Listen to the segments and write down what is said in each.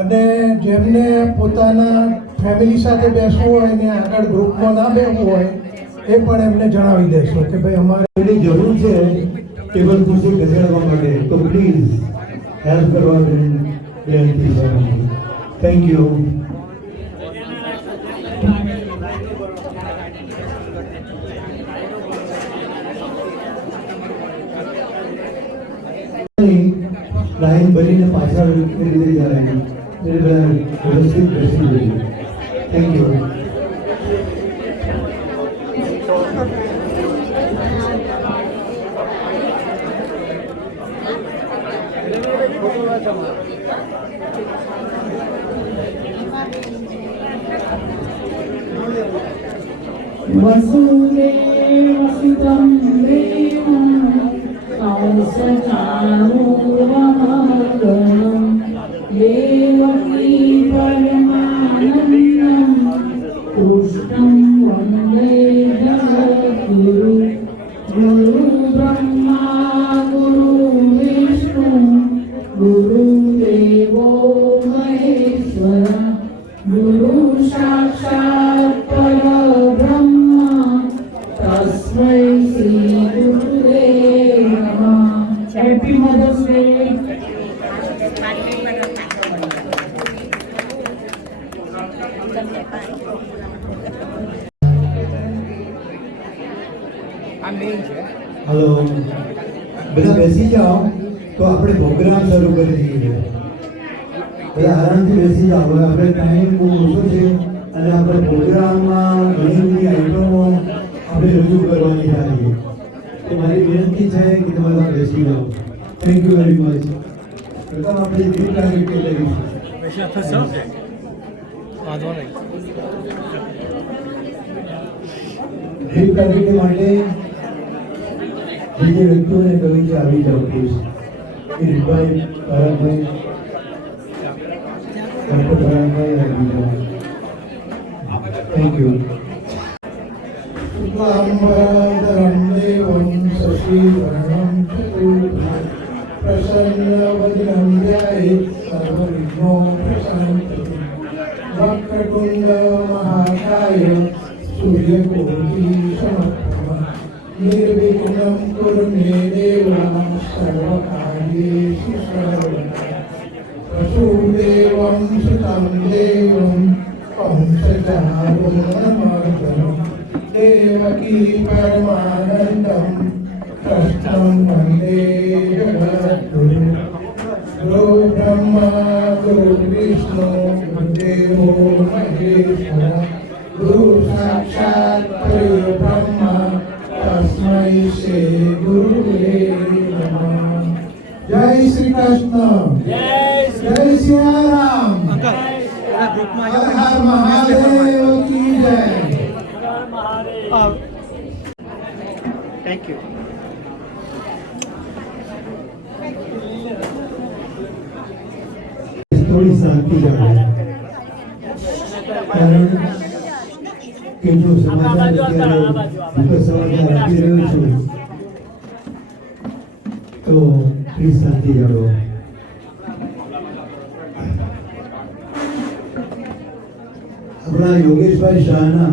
અને જેમને પોતાના ફેમિલી સાથે બેસવું હોય ને આગળ ગ્રુપમાં ના બેસવું હોય એ પણ એમને જણાવી દેશો કે ભાઈ અમારે એની જરૂર છે ટેબલ ખુરશી ઘસેડવા માટે, તો પ્લીઝ હેલ્પ કરવા વિનંતી છે. Thank you. લાઈન બનીને પાછળ રીતે જાય એટલે વ્યવસ્થિત બેસી જોઈએ. Thank you. वसुदेवसुतं देवं कंसचाणूरमर्दनं देवकी परमानन्दं कृष्णं वन्दे जगद्गुरु गुरुब्रह्मा गुरुविष्णु गुरुदेवो महेश्वर गुरु साक्षात् परब्रह्म तस्मै श्री गुरुदेव नमः. Happy mother's day. હલો, બધા બેસી જાઓ તો આપણે પ્રોગ્રામ શરૂ કરી દઈએ. બધા આરામથી બેસી જાઓ. હવે આપણે ટાઈમ બહુ ઓછો છે અને આપણે પ્રોગ્રામમાં ઘણી બધી આઈટમો આપણે રજૂ કરવાની થાય. તો મારી વિનંતી છે કે તમે બધા બેસી જાઓ. Thank you very much. પ્રથમ આપણે દીપ પ્રાગટ્ય લઈશું. દીપ પ્રાગટ્ય માટે જે વ્યક્તિઓને કહ્યું છે આવી જાઓ પ્લીઝ. કિરીટભાઈ, ભરતભાઈ, કલ્પતરાયભાઈ આવી જાઓ. Thank you. શુક્લાંબરધરં દેવં શશિવર્ણં ચતુર્ભુજં પ્રસન્નવદनं ધ્યાયેत् સર્વવિઘ્નોપશાन्तये. વક્રતુંડ મહાકાય સૂર્યકોટિસમપ્રભ નિર્વિઘ્नं કુરુ મે દેવ સર્વકાર્યેષુ સર્વદા. વસુદેવં સુतं દેવં કંસચાણૂરમર્દनं देवकी परमानन्दं कृष्णं वन्दे जगद्गुरु गुरु ब्रह्मा गुरु विष्णु गुरुदेवो महेश्वर गुरु साक्षात् परब्रह्म तस्मै श्री गुरुदेव नमः. जय श्री कृष्ण. जय सिया राम. हर हर महादेव की जय. Thank you. થોડી શાંતિ જાળવો. કારણ કે જો સમાચાર અત્યારે દુઃખદ સમાચાર આપી રહ્યો છું તો પ્લીઝ શાંતિ જાળવો. આપણા યોગેશભાઈ શાહના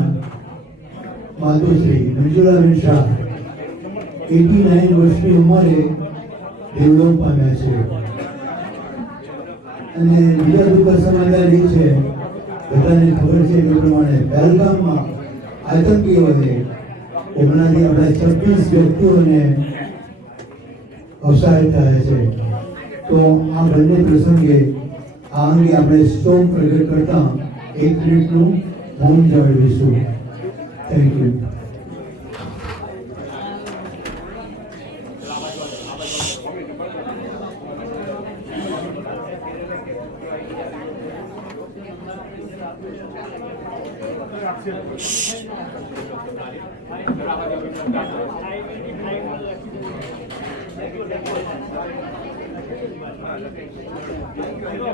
માતુશ્રી મંજુલાબેન શાહ 89 વર્ષની ઉંમરે દેવલોક પામ્યા છે. અને બીજા દુઃખદ સમાચાર એ છે, બધાને ખબર છે એ પ્રમાણે પહેલગામમાં આતંકીઓએ હમણાંથી આપણા 26 વ્યક્તિઓને અવસાન થયા છે. તો આ બંને પ્રસંગે આ અંગે આપણે શોક પ્રગટ કરતા 1 મિનિટનું મૌન જાળવીશું. Thank you.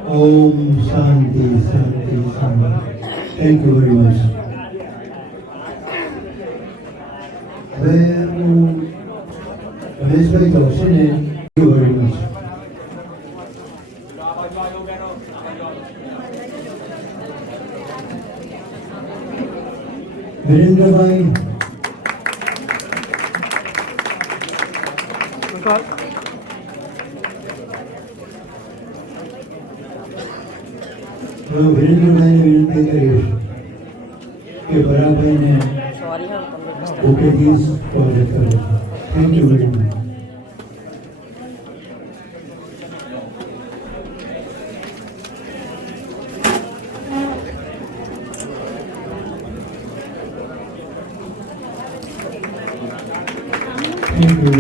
ઓમ શાંતિ શાંતિ શાંતિ. Thank you very much. હવે હું રમેશભાઈ જોશીને થેન્ક યુ વેરી મચ. વિરેન્દ્રભાઈ Record. વિરેન્દ્રભાઈને વિનંતી કરીશ કે ભરાભાઈને ઓકેથી સ્વાગત કરે. Thank you very much. Thank you.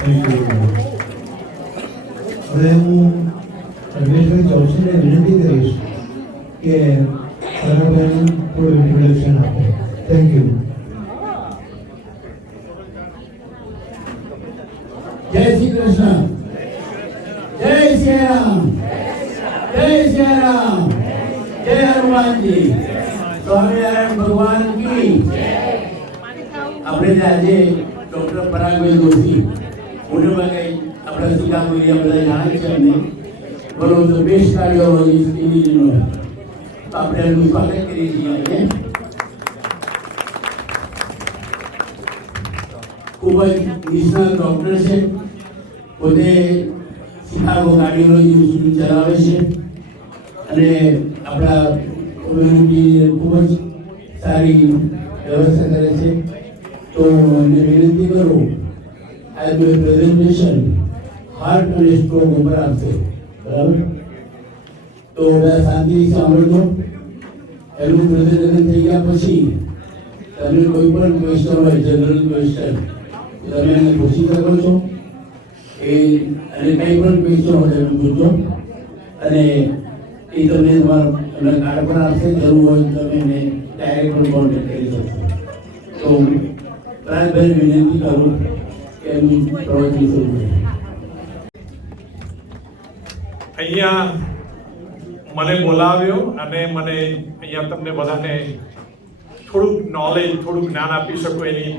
Thank you. હવે હું રમેશભાઈ ચૌધરીને વિનંતી કરીશ કે ભરાભાઈનું થોડું ઇન્ટ્રોડક્શન આપે. Thank you. જય શ્રી કૃષ્ણ. જય શ્રી રામ. જય શ્રી રામ. જય હનુમાનજી. સ્વામિનારાયણ ભગવાન કી. આપણે આજે ડૉક્ટર પરાગભાઈ જોશી મોટેભાગે આપણા સીતાપુરી બધા જાણે છે અમને one of the best cardiologists in Illinois. આપણે એનું સ્વાગત કરીએ છીએ આજે. ખૂબ જ નિષ્ણાત ડૉક્ટર છે, પોતે શિકાગો કાર્ડિયોલોજી ઇન્સ્ટિટ્યૂટ ચલાવે છે અને આપણા કોમ્યુનિટી ખૂબ જ સારી વ્યવસ્થા કરે છે. તો એમને વિનંતી કરું આજનું પ્રેઝન્ટેશન હાર્ટ અને સ્ટ્રોક ઉપર આપશે. બરાબર? તો બધા શાંતિથી સાંભળજો. એનું પ્રેઝન્ટેશન થઈ ગયા પછી તમને કોઈ પણ ક્વેશ્ચન હોય, જનરલ ક્વેશ્ચન, તમે એને પૂછી શકો છો. અને કંઈ પણ ક્વેશ્ચન હોય તમે પૂછો અને એ તમને તમારા કાર્ડ પર આપશે. જરૂર હોય તો તમે એને ડાયરેક્ટ પણ કોન્ટેક્ટ કરી શકશો. તો પ્રાંતભાઈ વિનંતી કરું કે એમની પ્રવૃત્તિ શરૂ કરે. અહીંયા મને બોલાવ્યો અને મને અહીંયા તમને બધાને થોડુંક નોલેજ, થોડુંક જ્ઞાન આપી શકું એની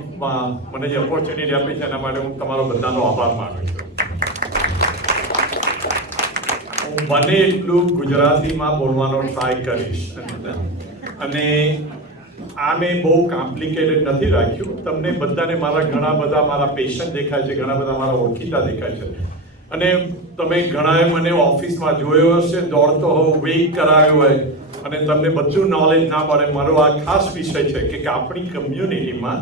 મને જે ઓપોર્ચ્યુનિટી આપી છે એના માટે હું તમારો બધાનો આભાર માનું છું. હું બને એટલું ગુજરાતીમાં બોલવાનો ટ્રાય કરીશ અને આને બહુ કોમ્પ્લિકેટેડ નથી રાખ્યું. તમને બધાને ઘણા બધા મારા પેશન્ટ દેખાય છે, ઘણા બધા મારા ઓળખીતા દેખાય છે અને તમે ઘણાએ મને ઓફિસમાં જોયો હશે, દોડતો હોવ, વેઇટ કરાવ્યો હોય અને તમને બધું નોલેજ ના મળે. મારો આ ખાસ વિષય છે કે આપણી કમ્યુનિટીમાં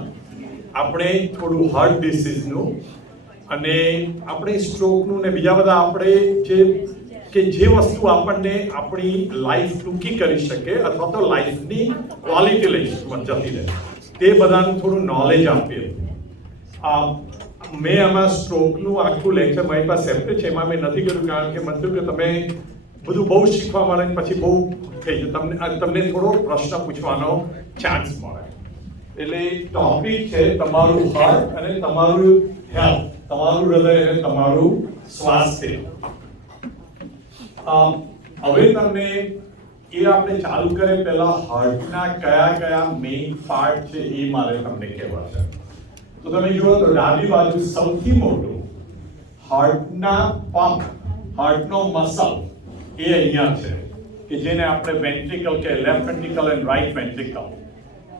આપણે થોડું હાર્ટ ડિસીઝનું અને આપણે સ્ટ્રોકનું ને બીજા બધા આપણે જે વસ્તુ આપણને આપણી લાઈફ ટૂંકી કરી શકે અથવા તો લાઈફની ક્વોલિટી લઈ જતી રહે તે બધાનું થોડું નોલેજ આપીએ. મેં આમાં સ્ટ્રોકનું આખું લેક્ચર મારી પાસે સેપરેટ છે, એમાં મેં નથી કર્યું કારણ કે મને થયું કે તમે બધું બહુ શીખવા મળે પછી બહુ થઈ જાય, તમને થોડો પ્રશ્ન પૂછવાનો ચાન્સ મળે. એટલે ટોપિક છે તમારું હાર્ટ અને તમારું હેલ્થ, તમારું હૃદય અને તમારું સ્વાસ્થ્ય. હવે તમને એ આપણે ચાલુ કરે પહેલા હાર્ટના કયા મેઇન પાર્ટ છે એ મારે તમને કહેવા છે. તો તમે જુઓ તો ડાબી બાજુ સૌથી મોટું હાર્ટના પંપ, હાર્ટનો મસલ એ અહીંયા છે કે જેને આપણે વેન્ટ્રિકલ કે left ventricle and right ventricle.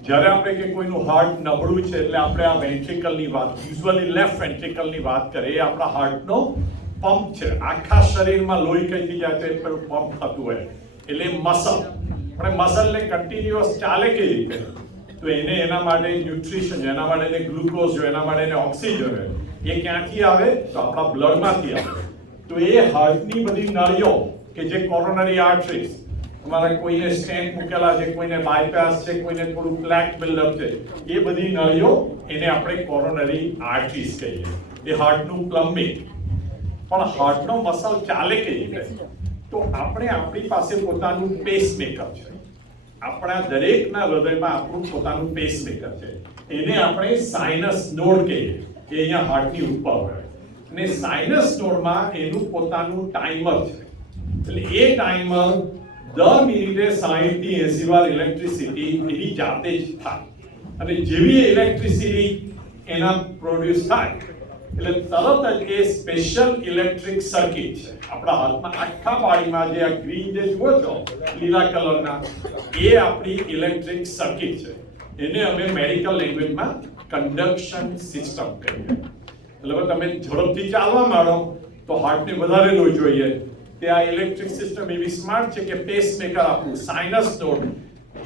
જ્યારે આપણે કે કોઈનું હાર્ટ નબળું છે એટલે આપણે આ વેન્ટ્રિકલની વાત, યુઝ્યુઅલી લેફ્ટ વેન્ટ્રિકલની વાત કરીએ. એ આપણા હાર્ટનો પંપ છે. આખા શરીરમાં લોહી કઈથી જાય છે પંપ થતું હોય એટલે મસલ. પણ મસલને કન્ટિન્યુઅસ ચાલે કેવી રીતે? તો એને એના માટે ન્યુટ્રિશન, એના માટે એને ગ્લુકોઝ જોઈએ, એના માટે એને ઓક્સિજન જોઈએ. એ ક્યાંથી આવે? તો આપણા બ્લડમાંથી આવે. તો એ હાર્ટની બધી નળીઓ કે જે કોરોનરી આર્ટરીઝ, તમારા કોઈને સ્ટેન્ટ મૂકેલા છે, કોઈને બાયપાસ છે, કોઈને થોડું પ્લેક બિલ્ડઅપ છે, એ બધી નળીઓ એને આપણે કોરોનરી આર્ટરીઝ કહીએ. એ હાર્ટનું પ્લમ્બિંગ. પણ હાર્ટનો મસલ ચાલે કેવી રીતે? તો આપણી પાસે પોતાનું પેસમેકર છે. આપણા દરેકના હૃદયમાં આપણું પોતાનું પેસમેકર છે. એને આપણે સાઇનસ નોડ કહીએ. એ અહીંયા હાર્ટની ઉપર હોય અને સાઇનસ નોડમાં એનું પોતાનું ટાઈમર છે. એટલે એ ટાઈમર દર મિનિટે 60 થી 80 વાર ઇલેક્ટ્રિસિટી એની જાતે જ થાય અને જેવી ઇલેક્ટ્રિસિટી એના પ્રોડ્યુસ થાય એટલે તરત જ એ સ્પેશિયલ ઇલેક્ટ્રિક સર્કિટ છે આપણા હાથમાં આખા બોડીમાં જે આ ગ્રીન જે જુઓ છો લીલા કલરના એ આપણી ઇલેક્ટ્રિક સર્કિટ છે. એને અમે મેડિકલ લેંગ્વેજમાં કન્ડક્શન સિસ્ટમ કહીએ. એટલે હવે તમે ઝડપથી ચાલવા માંડો તો હાર્ટને વધારે લોહી જોઈએ. તે આ ઇલેક્ટ્રિક સિસ્ટમ એવી સ્માર્ટ છે કે પેસમેકર આપવું સાઇનસ નોડ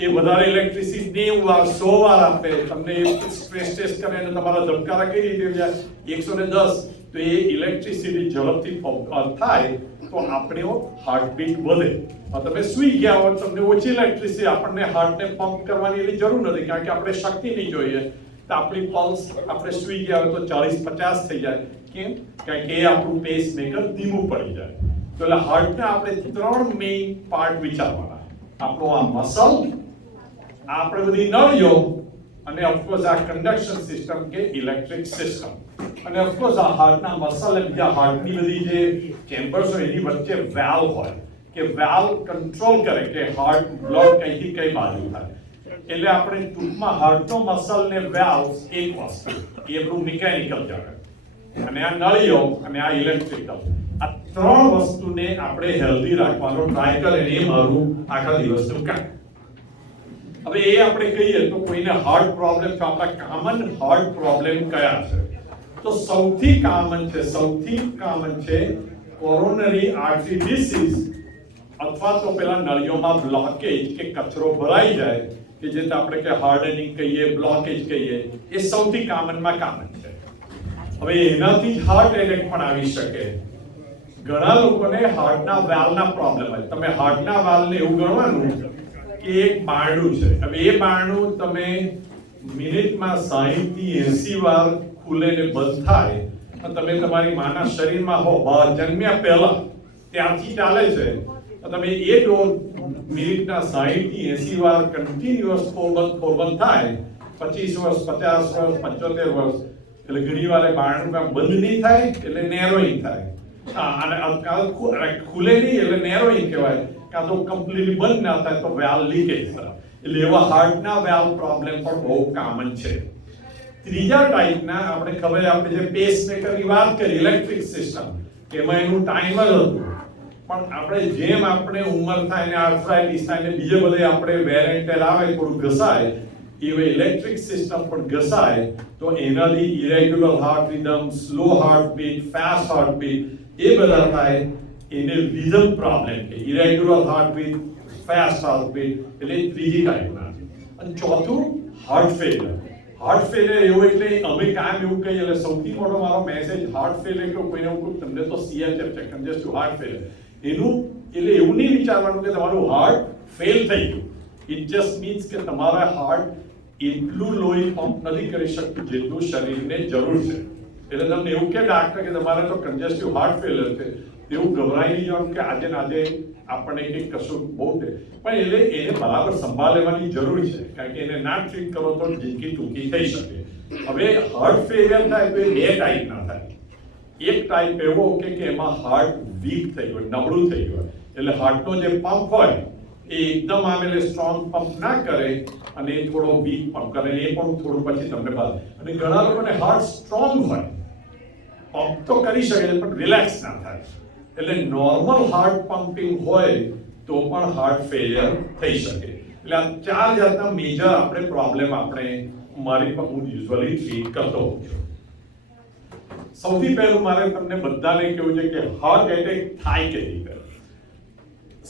એ વધારે ઇલેક્ટ્રિસિટી 90 વાર 100 વાર આપે. તમને સ્ટ્રેસ ટેસ્ટ કરે અને તમારા ધબકારા કઈ રીતે જાય 110 તો એ ઇલેક્ટ્રિસિટી ઝડપથી થાય તો આપણો હાર્ટબીટ વધે. તમે સૂઈ ગયા હો તમને ઓછી ઇલેક્ટ્રિસિટી આપણને હાર્ટને પંપ કરવાની એટલી જરૂર નથી કારણ કે આપણે શક્તિ નહીં જોઈએ. તો આપણી પલ્સ આપણે સૂઈ ગયા હોય તો 40-50 થઈ જાય. કેમ? કારણ કે એ આપણું પેસમેકર ધીમું પડી જાય. તો એટલે હાર્ટના આપણે 3 મેઇન પાર્ટ વિચારવાના. આપણો આ મસલ, આપણે બધી નળીઓ અને ઓફકોર્સ આ કન્ડક્શન સિસ્ટમ કે ઇલેક્ટ્રિક સિસ્ટમ અને ઓફકોર્સ આ હાર્ટના મસલ અને બીજા હાર્ટની બધી જે ચેમ્બર્સ હોય એની વચ્ચે વાલ્વ હોય કે વાલ્વ કંટ્રોલ કરે કે હાર્ટ બ્લોડ કઈથી કઈ બાજુ થાય. એટલે આપણે ટૂંકમાં હાર્ટનો મસલ ને વાલ્વ એક વસ્તુ એ આપણું મિકેનિકલ જાણે અને આ નળીઓ અને આ ઇલેક્ટ્રિકલ આ 3 વસ્તુને આપણે હેલ્ધી રાખવાનો ટ્રાય કરે એ મારું આખા દિવસનું કામ. હવે એ આપણે કહીએ તો કોઈને હાર્ટ પ્રોબ્લેમ છે આપણા કોમન હાર્ટ પ્રોબ્લેમ કયા છે તો સૌથી કોમન છે કોરોનરી આર્ટરી ડિસીઝ અથવા તો પેલા નળીઓમાં બ્લોકેજ કે કચરો ભરાઈ જાય કે જે આપણે કે હાર્ડનિંગ કહીએ બ્લોકેજ કહીએ એ સૌથી કોમન છે. હવે એનાથી જ હાર્ટ એટેક પણ આવી શકે. ઘણા લોકોને હાર્ટના વાલ્વના પ્રોબ્લેમ હોય. તમે હાર્ટના વાલ્વને એવું ગણવાનું કે એક બારણું છે. હવે એ બારણું તમે મિનિટમાં 60 થી 80 વાર ખુલે ને બંધ થાય તો તમે તમારી માના શરીરમાં હો જન્મ્યા પહેલા ત્યાંથી ચાલે છે તો તમે એ ડોર મિનિટના 60 થી 80 વાર કન્ટિન્યુઅસ ખોલ બંધ થાય 25 વર્ષ 50 વર્ષ 75 વર્ષ એટલે ઘણી વાર બારણું બંધ નહીં થાય એટલે નેરોઈંગ થાય. અને ખુલે નહીં એટલે નેરોઈંગ કહેવાય. કાં તો કમ્પ્લીટલી બંધ ના થાય તો વાલ્વ લીકેજ થાય. એટલે એવા હાર્ટના વાલ્વ પ્રોબ્લેમ પણ બહુ કોમન છે. ત્રીજા ટાઈપના આપણે ખબર આપણે જે પેસમેકરની વાત કરી ઇલેક્ટ્રિક સિસ્ટમ એમાં એનું ટાઈમર હતું પણ આપણે જેમ આપણે ઉંમર થાય ને આર્થરાઇટિસ થાય ને બીજે બધે આપણે વેરેન્ટેલ આવે થોડું ઘસાય એવી ઇલેક્ટ્રિક સિસ્ટમ પણ ઘસાય તો એનાથી irregular heart rhythm slow heartbeat fast heartbeat એ બધા થાય એને રિધમ પ્રોબ્લેમ કે ઇરેગ્યુલર હાર્ટબીટ ફાસ્ટ હાર્ટબીટ એટલે ત્રીજી ટાઈપના. અને ચોથું હાર્ટ ફેલિયર. હાર્ટ ફેલિયર એવું એટલે અમે કામ એવું કહીએ એટલે સૌથી મોટો મારો મેસેજ હાર્ટ ફેલિયર કે કોઈને હું તમને તો CHF છે કન્જેસ્ટિવ હાર્ટ ફેલિયર એનું એટલે એવું નહીં વિચારવાનું કે તમારું હાર્ટ ફેલ થઈ ગયું. ઇટ જસ્ટ મીન્સ કે તમારા હાર્ટ એટલું લોહી પંપ નથી કરી શકતું જેટલું શરીરને જરૂર છે. એટલે તમને એવું કે ડાક્ટર કે તમારે તો કન્જેસ્ટિવ હાર્ટ ફેલિયર છે એવું ગભરાઈ નહીં જવાનું કે આજે ને આજે આપણને કંઈક કશું બહુ છે પણ એટલે એને બરાબર સંભાળ લેવાની જરૂર છે કારણ કે એને ના ટ્રીટ કરો તો જિંદગી ટૂંકી થઈ શકે. હવે હાર્ટ ફેલિયર થાય તો એ 2 ટાઈપના થાય. એક ટાઈપ એવો કે એમાં હાર્ટ વીક થઈ ગયું નબળું થઈ ગયું એટલે હાર્ટનો જે પંપ હોય એ એકદમ આમેલે સ્ટ્રોંગ પંપ ના કરે અને એ થોડો વીક પંપ કરે એ પણ થોડું પછી તમને બાદ. અને ઘણા લોકોને હાર્ટ સ્ટ્રોંગ હોય પંપ તો કરી શકે પણ રિલેક્સ ના થાય એટલે નોર્મલ હાર્ટ પમ્પિંગ હોય તો પણ હાર્ટ ફેલિયર થઈ શકે. એટલે આ 4 જાતના મેજર આપણે પ્રોબ્લેમ આપણે મારી પર હું યુઝ્યુઅલી ટ્રીટ કરતો હોઉં છું. સૌથી પહેલું મારે તમને બધાને કહેવું છે કે હાર્ટ એટેક થાય કે નહીં.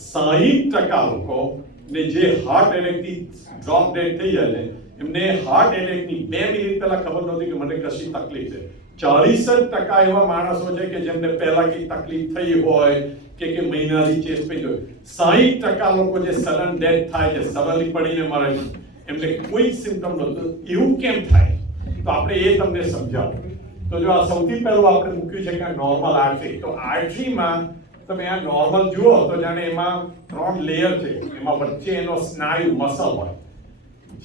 60% લોકો ને જે હાર્ટ એટેક થી ડ્રોપ ડેડ થઈ જાય એમને હાર્ટ એટેક ની 2 મિનિટ પહેલા ખબર નહોતી કે મને કશી તકલીફ છે. 40% એવા માણસો છે કે જેમને પહેલા કઈ તકલીફ થઈ હોય કે મહિનાથી ચેસ્ટ પેઇન હોય. 60% લોકો જે સડન ડેથ થાય છે સડનલી પડીને મરે એમને કોઈ સિમ્પટમ નહોતું. એવું કેમ થાય તો આપણે એ તમને સમજાવું. તો જો આ સૌથી પહેલું આપણે મૂક્યું છે કે નોર્મલ આર્ટરી. તો આર્ટરીમાં તમે આ નોર્મલ જુઓ તો જાણે એમાં 3 લેયર છે એમાં વચ્ચે એનો સ્નાયુ મસલ હોય.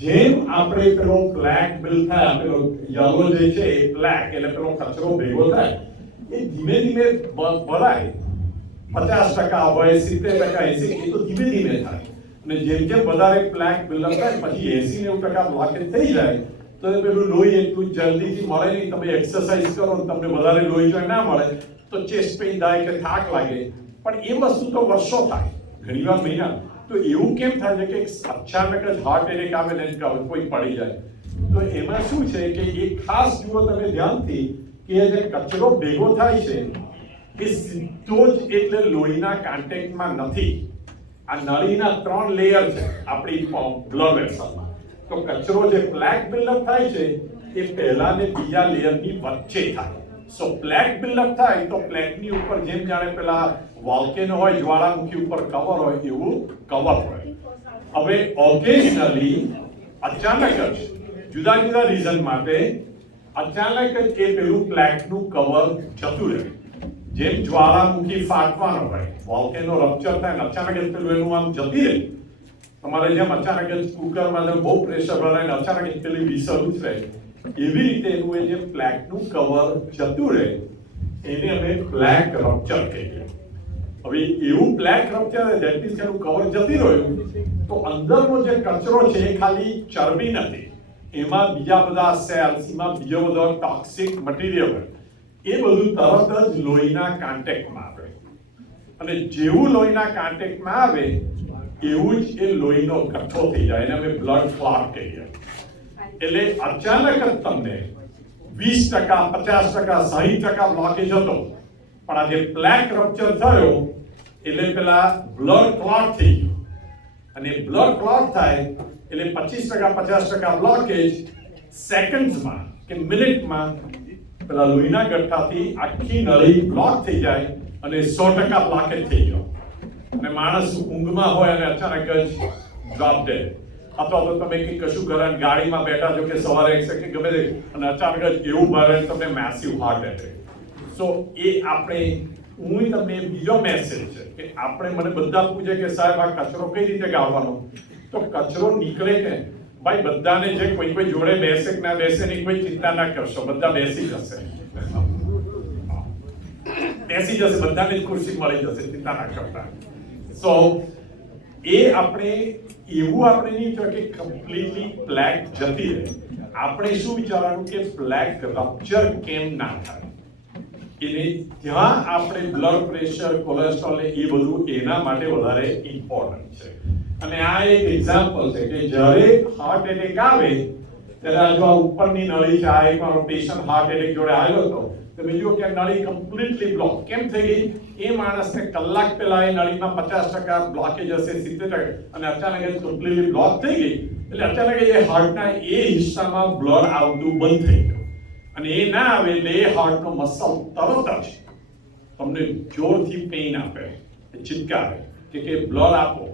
જેમ આપણે પેલો પ્લેક બિલ્ડ થાય પેલો યલો જે છે એ પ્લેક એટલે પેલો કચરો ભેગો થાય એ ધીમે ધીમે ભરાય 50% હોય 70% 80 એ તો ધીમે ધીમે થાય અને જેમ જેમ વધારે પ્લેક બિલ્ડ થાય પછી 80-90% બ્લોકેજ થઈ જાય તો એ પેલું લોહી એટલું જલ્દીથી મળે નહીં. તમે એક્સરસાઇઝ કરો ને તમને વધારે લોહી જો ના મળે તો ચેસ્ટ પેઇન થાય કે થાક લાગે, પણ એ વસ્તુ તો વર્ષો થાય, ઘણીવાર મહિના. તો એવું કેમ થાય છે કે અચાનક જ હાર્ટ એટેક આવે ને કોઈ પડી જાય? તો એમાં શું છે કે એ ખાસ જુઓ તમે ધ્યાનથી કે જે કચરો ભેગો થાય છે એ સીધો જ એટલે લોહીના કોન્ટેક્ટમાં નથી. આ નળીના 3 લેયર છે આપણી બ્લડ વેસલમાં. તો કચરો જે પ્લેક બિલ્ડઅપ થાય છે એ પહેલા ને બીજા લેયરની વચ્ચે થાય. સો પ્લેક બિલ્ડઅપ થાય તો પ્લેકની ઉપર જેમ જાણે પેલા વોલ્કેનો હોય, જ્વાળામુખી ઉપર કવર હોય, એવું કવર હોય. હવે ઓકેઝનલી અચાનક જ જુદા જુદા રીઝન માટે અચાનક જ એ પેલું પ્લેકનું કવર જતું રહે. જેમ જ્વાળામુખી ફાટવાનો હોય, વોલ્કેનો રપ્ચર થાય ને અચાનક જ પેલું એનું આમ જતી રહે. તમારે જેમ અચાનક જ કુકરમાં બહુ પ્રેશર ભરાય ને અચાનક જ પેલી વિસલ ઉછળે, એવી રીતે એનું એ જે પ્લેકનું કવર જતું રહે એને અમે પ્લેક રપ્ચર કહીએ. હવે એવું પ્લેક રપ્ચર ધેટ મીન્સ એનું કવર જતી રહ્યું તો અંદરનો જે કચરો છે એ ખાલી ચરબી નથી, એમાં બીજા બધા સેલ્સ, એમાં બીજો બધો ટોક્સિક મટીરિયલ હોય, એ બધું તરત જ લોહીના કોન્ટેક્ટમાં આવે. અને જેવું લોહીના કોન્ટેક્ટમાં આવે એવું જ એ લોહીનો કઠ્ઠો થઈ જાય, એને અમે બ્લડ ક્લોટ કહીએ. એટલે અચાનક જ તમને 20%, 50%, 60% બ્લોકેજ હતો, પણ આ જે પ્લેક રપ્ચર થયો એટલે પેલા બ્લડ ક્લોટ થઈ ગયું. અને બ્લડ ક્લોટ થાય એટલે 25%, 50% બ્લોકેજ સેકન્ડ્સમાં કે મિનિટમાં પેલા લોહીના ગઠ્ઠાથી આખી નળી બ્લોક થઈ જાય અને 100% બ્લોકેજ થઈ ગયો. અને માણસ ઊંઘમાં હોય અને અચાનક જ ડ્રોપ ડેડ, અથવા તો તમે કંઈક કશું કરે ગાડીમાં બેઠા છો કે સવારે કે ગમે તે અને અચાનક જ એવું ભરે તમને મેસિવ હાર્ટ એટેક. સો એ આપણે હું તમને બીજો મેસેજ છે કે આપણે મને બધા પૂછે કે સાહેબ આ કચરો કઈ રીતે ગાળવાનો? તો કચરો નીકળે કે ભાઈ બધાને જે કોઈ જોડે બેસે કે ના બેસે ની કોઈ ચિંતા ના કરશો, બધા બેસી જશે, બધાને જ ખુરશી મળી જશે, ચિંતા ના કરતા. સો એ આપણે એવું આપણે નહીં કહે કે કમ્પ્લીટલી પ્લેક જતી રહે. આપણે શું વિચારવાનું કે પ્લેક રપ્ચર કેમ ના થાય, એને ત્યાં આપણે બ્લડ પ્રેશર, કોલેસ્ટ્રોલ એ બધું એના માટે વધારે ઇમ્પોર્ટન્ટ છે. અને આ એક એક્ઝામ્પલ છે કે જ્યારે હાર્ટ એટેક આવે ત્યારે જો આ ઉપરની નળી છે, આ એક મારો પેશન્ટ હાર્ટ એટેક જોડે આવ્યો હતો, તમે જુઓ કે નળી કમ્પ્લીટલી બ્લોક કેમ થઈ ગઈ? એ માણસને કલાક પહેલા એ નળીમાં 50% બ્લોકેજ હશે, 70%, અને અચાનક જ કમ્પ્લીટલી બ્લોક થઈ ગઈ એટલે અચાનક એ હાર્ટના એ હિસ્સામાં બ્લડ આવતું બંધ થઈ ગયું. અને એ ના આવે એટલે એ હાર્ટનો મસલ તરત જ તમને જોરથી પેઇન આપે, ચિત્કારે કે બ્લડ આપો.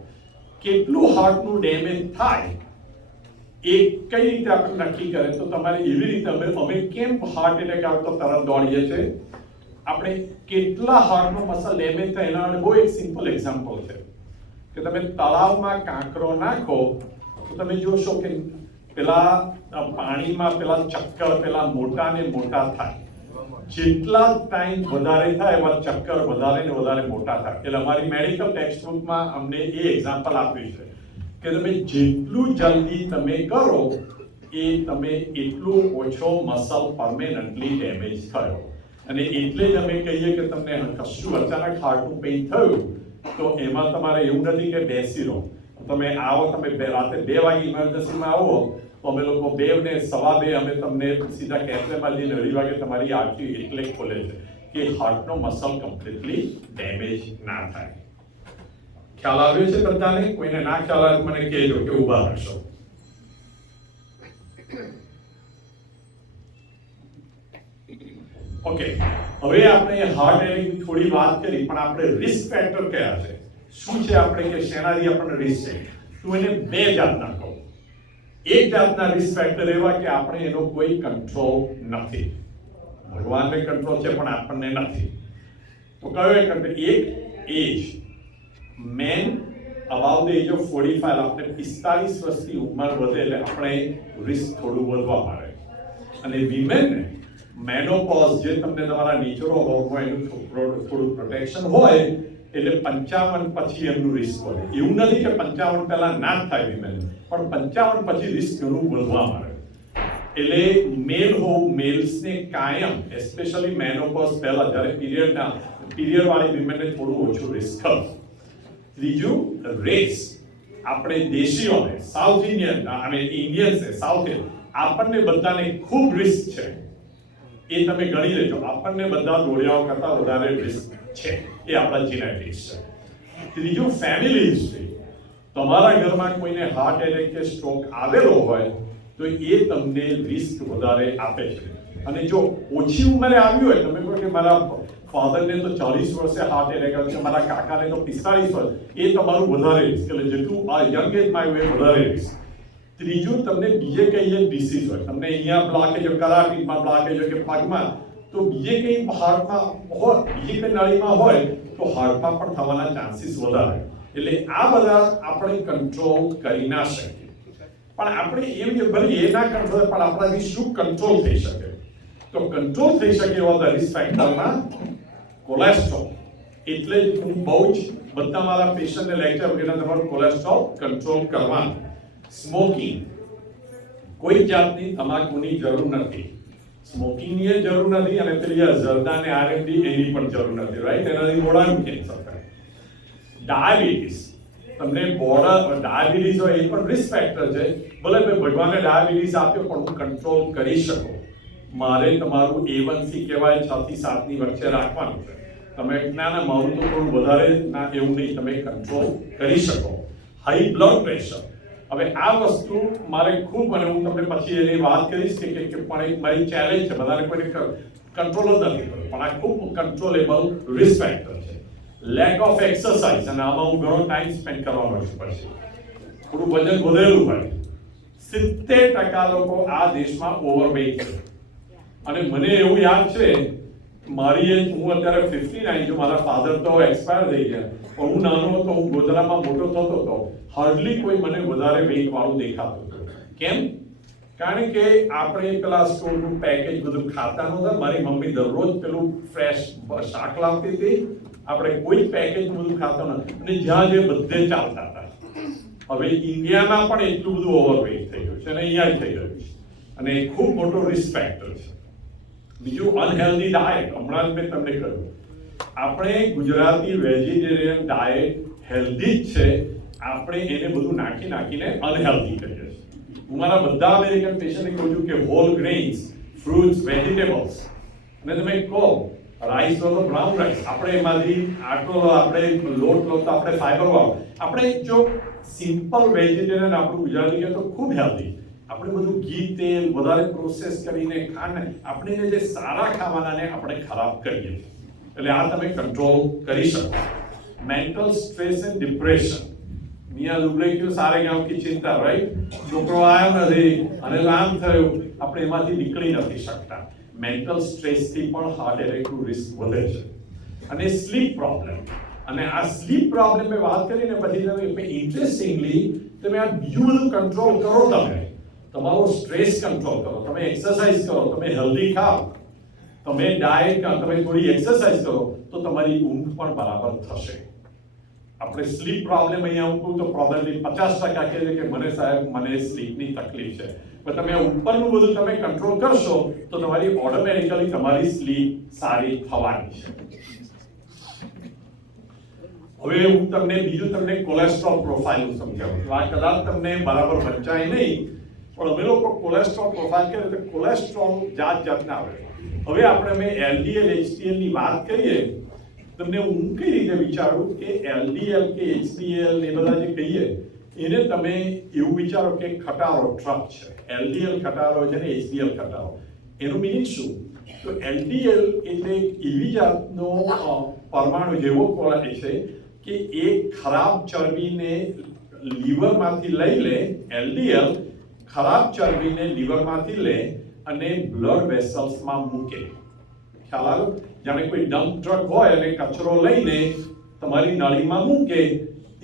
કેટલું હાર્ટનું ડેમેજ થાય એ કઈ રીતે આપણે નક્કી કરે? તો તમારે એવી રીતે અમે કેમ હાર્ટ એટેક આવતો તરત દોડીએ છીએ, આપણે કેટલા હાર્ટનો મસલ ડેમેજ થાય એના માટે બહુ એક સિમ્પલ એક્ઝામ્પલ છે કે તમે તળાવમાં કાંકરો નાખો તો તમે જોશો કે પેલા પાણીમાં પેલા ચક્કર પેલા મોટા ને મોટા થાય. જેટલા ટાઈમ વધારે થાય એવા ચક્કર વધારે ને વધારે મોટા થાય. એટલે અમારી મેડિકલ ટેક્સ્ટબુકમાં અમને એ એક્ઝામ્પલ આપ્યું છે કે તમે જેટલું જલ્દી તમે કરો એ તમે એટલું ઓછો મસલ પરમેનન્ટલી ડેમેજ થયો. અને એટલે જ અમે કહીએ કે તમને કશું અચાનક હાર્ટનું પેઇન થયું તો એમાં તમારે એવું નથી કે બેસી રહો. તમે આવો, તમે રાતે 2 વાગે ઇમરજન્સીમાં આવો તો અમે લોકો 2 ને 2:15 અમે તમને સીધા કેફેમાં જઈને 2:30 વાગે તમારી આંખી એટલે ખોલે છે કે હાર્ટનો મસલ કમ્પ્લીટલી ડેમેજ ના થાય. ખ્યાલ આવ્યો છે બધાને? કોઈને ના ખ્યાલ આવે મને કહેજો કે ઊભા રહેશો. ઓકે, હવે આપણે હાર્ટ એટેકની થોડી વાત કરી, પણ આપણે રિસ્ક ફેક્ટર કયા છે, શું છે આપણે કે શેનાથી આપણને રિસ્ક છે? તો એને 2 જાતના કહો. એક જાતના રિસ્ક ફેક્ટર એવા કે આપણે એનો કોઈ કંટ્રોલ નથી, ભગવાનને કંટ્રોલ છે પણ આપણને નથી. તો કયો એક કંટ્રોલ? એક age, man about the age of 45, આપણે 45 વર્ષની ઉંમર વધે એટલે આપણે રિસ્ક થોડું વધવા માંડે. અને વિમેનને મેનોપોઝ, જે તમને તમારા નેચરલ હોર્મોન એનું થોડું પ્રોટેક્શન હોય એટલે 55 પછી એમનું રિસ્ક વધે. એવું નથી કે 55 પહેલા ના થાય વિમેન, પણ 55 પછી રિસ્ક ઘણું વધવા માંડે. એટલે મેલ્સને કાયમ એસ્પેશિયલી મેનોપોઝ પહેલા જ્યારે પીરિયડ વાળી વિમેનને થોડું ઓછું રિસ્ક ખરું. ત્રીજું રેસ, આપણે દેશીઓને સાઉથ ઇન્ડિયન અને ઇન્ડિયન્સને સાઉથ આપણને બધાને ખૂબ રિસ્ક છે. એ તમે ગણી લેજો, આપણને બધા દોડિયાઓ કરતા વધારે રિસ્ક છે. એ આપણા જીનેટિક્સ છે. ત્રીજું ફેમિલી હિસ્ટ્રી. તમારા ઘરમાં કોઈને હાર્ટ એટેક કે સ્ટ્રોક આવેલો હોય તો એ તમને રિસ્ક વધારે આપે છે. અને જો ઓછી ઉંમરે આવ્યું હોય, તમે કહો કે મારા ફાધરને તો 40 વર્ષે હાર્ટ એટેક આવ્યો છે, મારા કાકાને તો 45 વર્ષ, એ તમારું વધારે રિસ્ક. એટલે જેટલું આ યંગ એજમાં આવ્યું એ વધારે રિસ્ક. ત્રીજું, તમને બીજે કઈ ડિસીઝ હોય, તમને અહીંયા બ્લોકેજ હોય, કરાટીમાં બ્લોકેજ હોય કે પગમાં, તો બીજે કઈ હાર્ટમાં હોય, બીજી કઈ નળીમાં હોય તો હાર્ટમાં પણ થવાના ચાન્સીસ વધારે. એટલે આ બધા આપણે કંટ્રોલ કરી ના શકીએ. પણ આપણે એમ કે ભલે એ ના કંટ્રોલ, પણ આપણાથી શું કંટ્રોલ થઈ શકે? તો કંટ્રોલ થઈ શકે એવા રિસ્ક ફેક્ટરમાં કોલેસ્ટ્રોલ. એટલે જ હું બહુ જ બધા મારા પેશન્ટને લેક્ચર વગેરે તમારું કોલેસ્ટ્રોલ કંટ્રોલ કરવાનું. સ્મોકિંગ, કોઈ જાતની તમાકુની જરૂર નથી. સ્મોકિંગની એ જરૂર નથી અને પેલી જરદા ને આરએમડી એની પણ જરૂર નથી, રાઈટ? એનાથી મોઢાનું કેન્સર થાય. ડાયાબિટીસ, તમને ડાયાબિટીસ હોય એ પણ રિસ્ક ફેક્ટર છે. ભલે મેં ભગવાને ડાયાબિટીસ આપ્યો પણ હું કંટ્રોલ કરી શકું. મારે તમારું A1C કહેવાય 6 થી 7 ની વચ્ચે રાખવાનું છે. તમે ના મારું તો થોડું વધારે ના, એવું નહીં, તમે કંટ્રોલ કરી શકો. હાઈ બ્લડ પ્રેશર, હવે આ વસ્તુ મારે ખૂબ, અને હું તમને પછી એની વાત કરીશ કે પણ એક મારી ચેલેન્જ છે, બધાને કોઈને કંટ્રોલ જ નથી કરતો, પણ આ ખૂબ કંટ્રોલેબલ રિસ્ક ફેક્ટર છે. લેક ઓફ એક્સરસાઇઝ, અને આમાં હું ઘણો ટાઈમ સ્પેન્ડ કરવાનો છું. પછી થોડું વજન વધેલું હોય, 70% લોકો આ દેશમાં ઓવરવેઇટ છે. અને મને એવું યાદ છે, મારી એજ, હું અત્યારે 59 છું, મારા ફાધર તો એક્સપાયર થઈ ગયા, પણ હું નાનો હતો, હું ગોધરામાં મોટો થતો હતો, હાર્ડલી કોઈ મને વધારે વેઇટ વાળું દેખાતું હતું. કેમ? કારણ કે આપણે પેલા સ્ટોરનું પેકેજ બધું ખાતા નહોતા. મારી મમ્મી દરરોજ પેલું ફ્રેશ શાક લાવતી હતી, આપણે કોઈ પેકેજ બધું ખાતા નહોતા, અને જ્યાં જે બધે ચાલતા હતા. હવે ઇન્ડિયામાં પણ એટલું બધું ઓવરવેઇટ થઈ ગયું છે, અને અહીંયા થઈ ગયું છે, અને ખૂબ મોટો રિસ્ક ફેક્ટર છે. બીજું અનહેલ્ધી ડાયટ, હમણાં જ મેં તમને કહ્યું, આપણે ગુજરાતી વેજીટેરિયન ડાયટ હેલ્ધી જ છે, આપણે એને બધું નાખીને અનહેલ્ધી કરીએ છીએ. હું મારા બધા અમેરિકન પેશન્ટને કહું છું કે હોલ ગ્રેન્સ, ફ્રૂટ્સ, વેજીટેબલ્સ, અને તમે કહો રાઈસ લો તો બ્રાઉન રાઈસ, આપણે એમાંથી આટલો આપણે લોટ લો તો આપણે ફાઈબર વાળો, આપણે જો સિમ્પલ વેજીટેરિયન આપણું ગુજરાતી કહે તો ખૂબ હેલ્ધી. આપણે બધું ઘી તેલ વધારે પ્રોસેસ કરીને ખાને આપણે જે સારા ખાવાનાને આપણે ખરાબ કરીએ છીએ. એટલે આ તમે કંટ્રોલ કરી શકો. મેન્ટલ સ્ટ્રેસ એન્ડ ડિપ્રેશન, મિયા દુબળે ક્યું સારે ગામ કી ચિંતા, રાઈટ? છોકરો આવ્યો નથી અને આમ થયું, આપણે એમાંથી નીકળી નથી શકતા. મેન્ટલ સ્ટ્રેસથી પણ હાર્ટ એટેકનું રિસ્ક વધે છે. અને સ્લીપ પ્રોબ્લેમ, અને આ સ્લીપ પ્રોબ્લેમ મેં વાત કરીને પછી તમે ઇન્ટરેસ્ટિંગલી તમે આ બીજું બધું કંટ્રોલ કરો, તમે તમારો સ્ટ્રેસ કંટ્રોલ કરો, તમે એક્સરસાઇઝ કરો, તમે હેલ્ધી ખાઓ, તમે ડાયટ, તમે થોડી એક્સરસાઇઝ કરો, તો તમારી ઊંઘ પણ બરાબર થશે. આપણે સ્લીપ પ્રોબ્લેમ અહીંયા હું કહું તો પ્રોબ્લેમલી 50% કહે છે કે મને સાહેબ મને સ્લીપની તકલીફ છે, પણ તમે ઉપરનું બધું તમે કંટ્રોલ કરશો તો તમારી ઓટોમેટિકલી તમારી સ્લીપ સારી થવાની છે. હવે હું તમને બીજું તમને કોલેસ્ટ્રોલ પ્રોફાઇલ સમજાવું. આ કદાચ તમને બરાબર વંચાય નહીં, પણ અમે લોકો કોલેસ્ટ્રોલ પ્રોફાઇલ કરીએ તો કોલેસ્ટ્રોલ જાતના આવે. હવે આપણે મેં LDL HDL ની વાત કરીએ, તમને હું કઈ રીતે વિચારું કે LDL કે HDL એ બધા જે કહીએ એને તમે એવું વિચારો કે ખટારો ટ્રક છે. LDL ખટારો છે ને HDL ખટારો. એનું મિનિંગ શું? તો LDL એટલે એવી જાતનો પરમાણુ જેવો કોલેસ્ટ્રોલ છે કે એ ખરાબ ચરબીને લીવરમાંથી લઈ લે. LDL ખરાબ ચરબીને લીવરમાંથી લે અને બ્લડ વેસલ્સમાં મૂકે. ખ્યાલ આવ્યો? જાણે કોઈ ડમ્પ ટ્રક હોય અને કચરો લઈને તમારી નળીમાં મૂકે,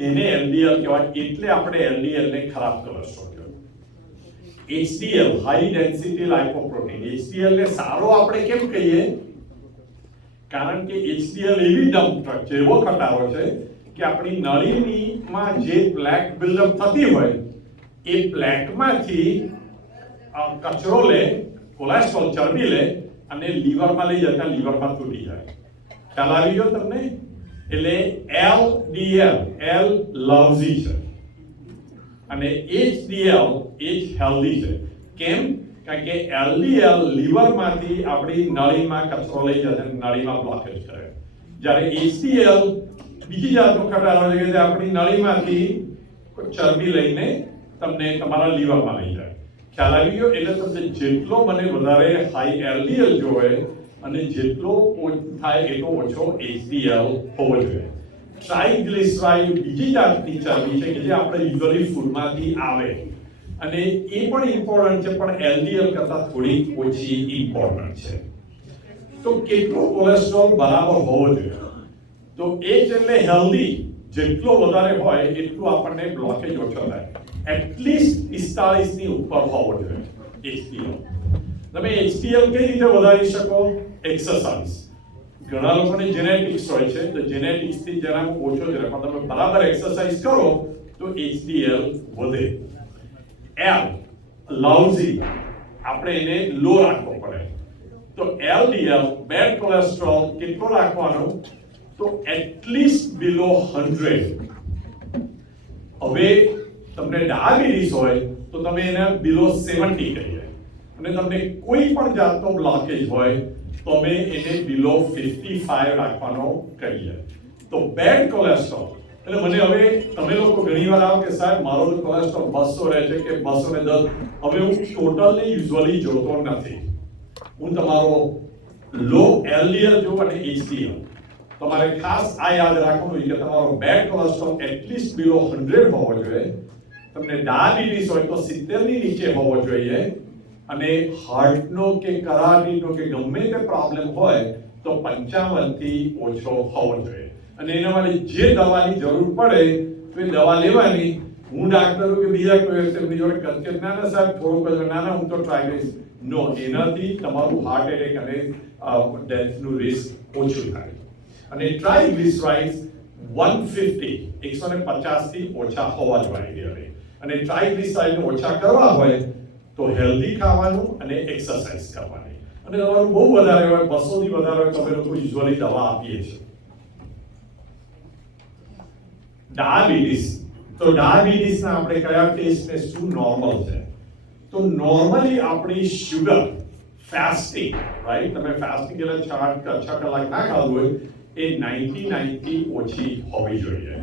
એને LDL કહેવાય. એટલે આપણે LDL ને ખરાબ કોલેસ્ટ્રોલ કહેવાય. HDL high density lipoprotein, HDL ને સારો આપણે કેમ કહીએ? કારણ કે HDL એવી ડમ્પ ટ્રક છે, એવો ખટારો છે કે આપણી નળીમાં જે પ્લેક બિલ્ડઅપ થતી હોય એ પ્લેકમાંથી કચરો લે, કોલેસ્ટ્રોલ ચરબી લે અને લીવરમાં લઈ જતા લીવરમાં તૂટી જાય. ખ્યાલ આવી ગયો તમને? એટલે LDL, L lousy છે અને HDL H healthy છે. કેમ? કારણ કે LDL લીવરમાંથી આપણી નળીમાં કચરો લઈ જાય અને નળીમાં બ્લોકેજ કરે, જ્યારે HDL બીજી જાતનો ઘટાડો છે કે જે આપણી નળીમાંથી ચરબી લઈને તમને તમારા લીવરમાં લઈ જાય. ખ્યાલ આવી ગયો? એટલે તમને જેટલો મને વધારે હાઈ LDL જોઈએ અને જેટલો થાય એટલો ઓછો HDL હોવો જોઈએ. ટ્રાઇગ્લિસરાઇડ બીજી જાતની ચરબી છે કે જે આપણે યુઝ્યુઅલી ફૂડમાંથી આવે અને એ પણ ઇમ્પોર્ટન્ટ છે, પણ LDL કરતાં થોડી ઓછી ઇમ્પોર્ટન્ટ છે. તો કેટલો કોલેસ્ટ્રોલ બરાબર હોવો જોઈએ? તો H એટલે હેલ્ધી, જેટલો વધારે હોય એટલું આપણને બ્લોકેજ ઓછો થાય. એટલીસ્ટ 45 ની ઉપર હોવો જોઈએ HDL. તમે HDL કઈ રીતે વધારી શકો? એક્સરસાઇઝ. ઘણા લોકોને જેનેટિક્સ હોય છે, તો જેનેટિક્સ થી જરા ઓછો છે, પણ તમે બરાબર એક્સરસાઇઝ કરો તો HDL વધે. L lousy, આપણે એને લો રાખવો પડે. તો LDL બેડ કોલેસ્ટ્રોલ કેટલો રાખવાનો? તો એટલીસ્ટ બિલો 100. હવે તમને ડાયાબિટીસ હોય તો તમે એને બિલો 70 કહીએ, અને તમને કોઈ પણ જાતનો બ્લોકેજ હોય તો અમે એને બિલો 55 રાખવાનો કહીએ. તો બેડ કોલેસ્ટ્રોલ એટલે મને હવે તમે લોકો ઘણીવાર આવો કે સાહેબ મારો તો કોલેસ્ટ્રોલ 200 રહે છે કે 210. હવે હું ટોટલને યુઝ્યુઅલી જોતો નથી, હું તમારો લો LDL જોઉં અને HDL. તમારે ખાસ આ યાદ રાખવાનું કે તમારો બેડ કોલેસ્ટ્રોલ એટલીસ્ટ બિલો 100 હોવો જોઈએ. તમને ડાયાબિટીસ હોય તો 70 ની નીચે હોવો જોઈએ, અને હાર્ટનો કે કરાડીનો કે ગમે તે પ્રોબ્લેમ હોય તો 55 થી ઓછો હોવો જોઈએ. અને એના માટે જે દવાની જરૂર પડે તો એ દવા લેવાની. હું ડાક્ટર કે બીજા કોઈ એમની જોડે કરકે ના સાહેબ થોડુંક ના હું તો ટ્રાય કરીશ, નો, એનાથી તમારું હાર્ટ એટેક અને ડેથનું રિસ્ક ઓછું થાય. અને ટ્રાઇગ્લિસરાઇડ્સ 150 થી ઓછા હોવા જોઈએ. અને ટ્રાઇગ્લિસરાઇડ્સ ઓછા કરવા હોય તો હેલ્ધી ખાવાનું અને એક્સરસાઇઝ કરવાની. અને તમારું બહુ વધારે હોય, 200 થી વધારે હોય તો અમે લોકો યુઝ્યુઅલી દવા આપીએ છીએ. ડાયાબિટીસ, તો ડાયાબિટીસના આપણે કયા ટેસ્ટ ને શું નોર્મલ છે? તો નોર્મલી આપણી શુગર ફાસ્ટિંગ, રાઈટ, તમે ફાસ્ટિંગ એટલે 6 કલાક ના ખાવું હોય એ 99 થી ઓછી હોવી જોઈએ.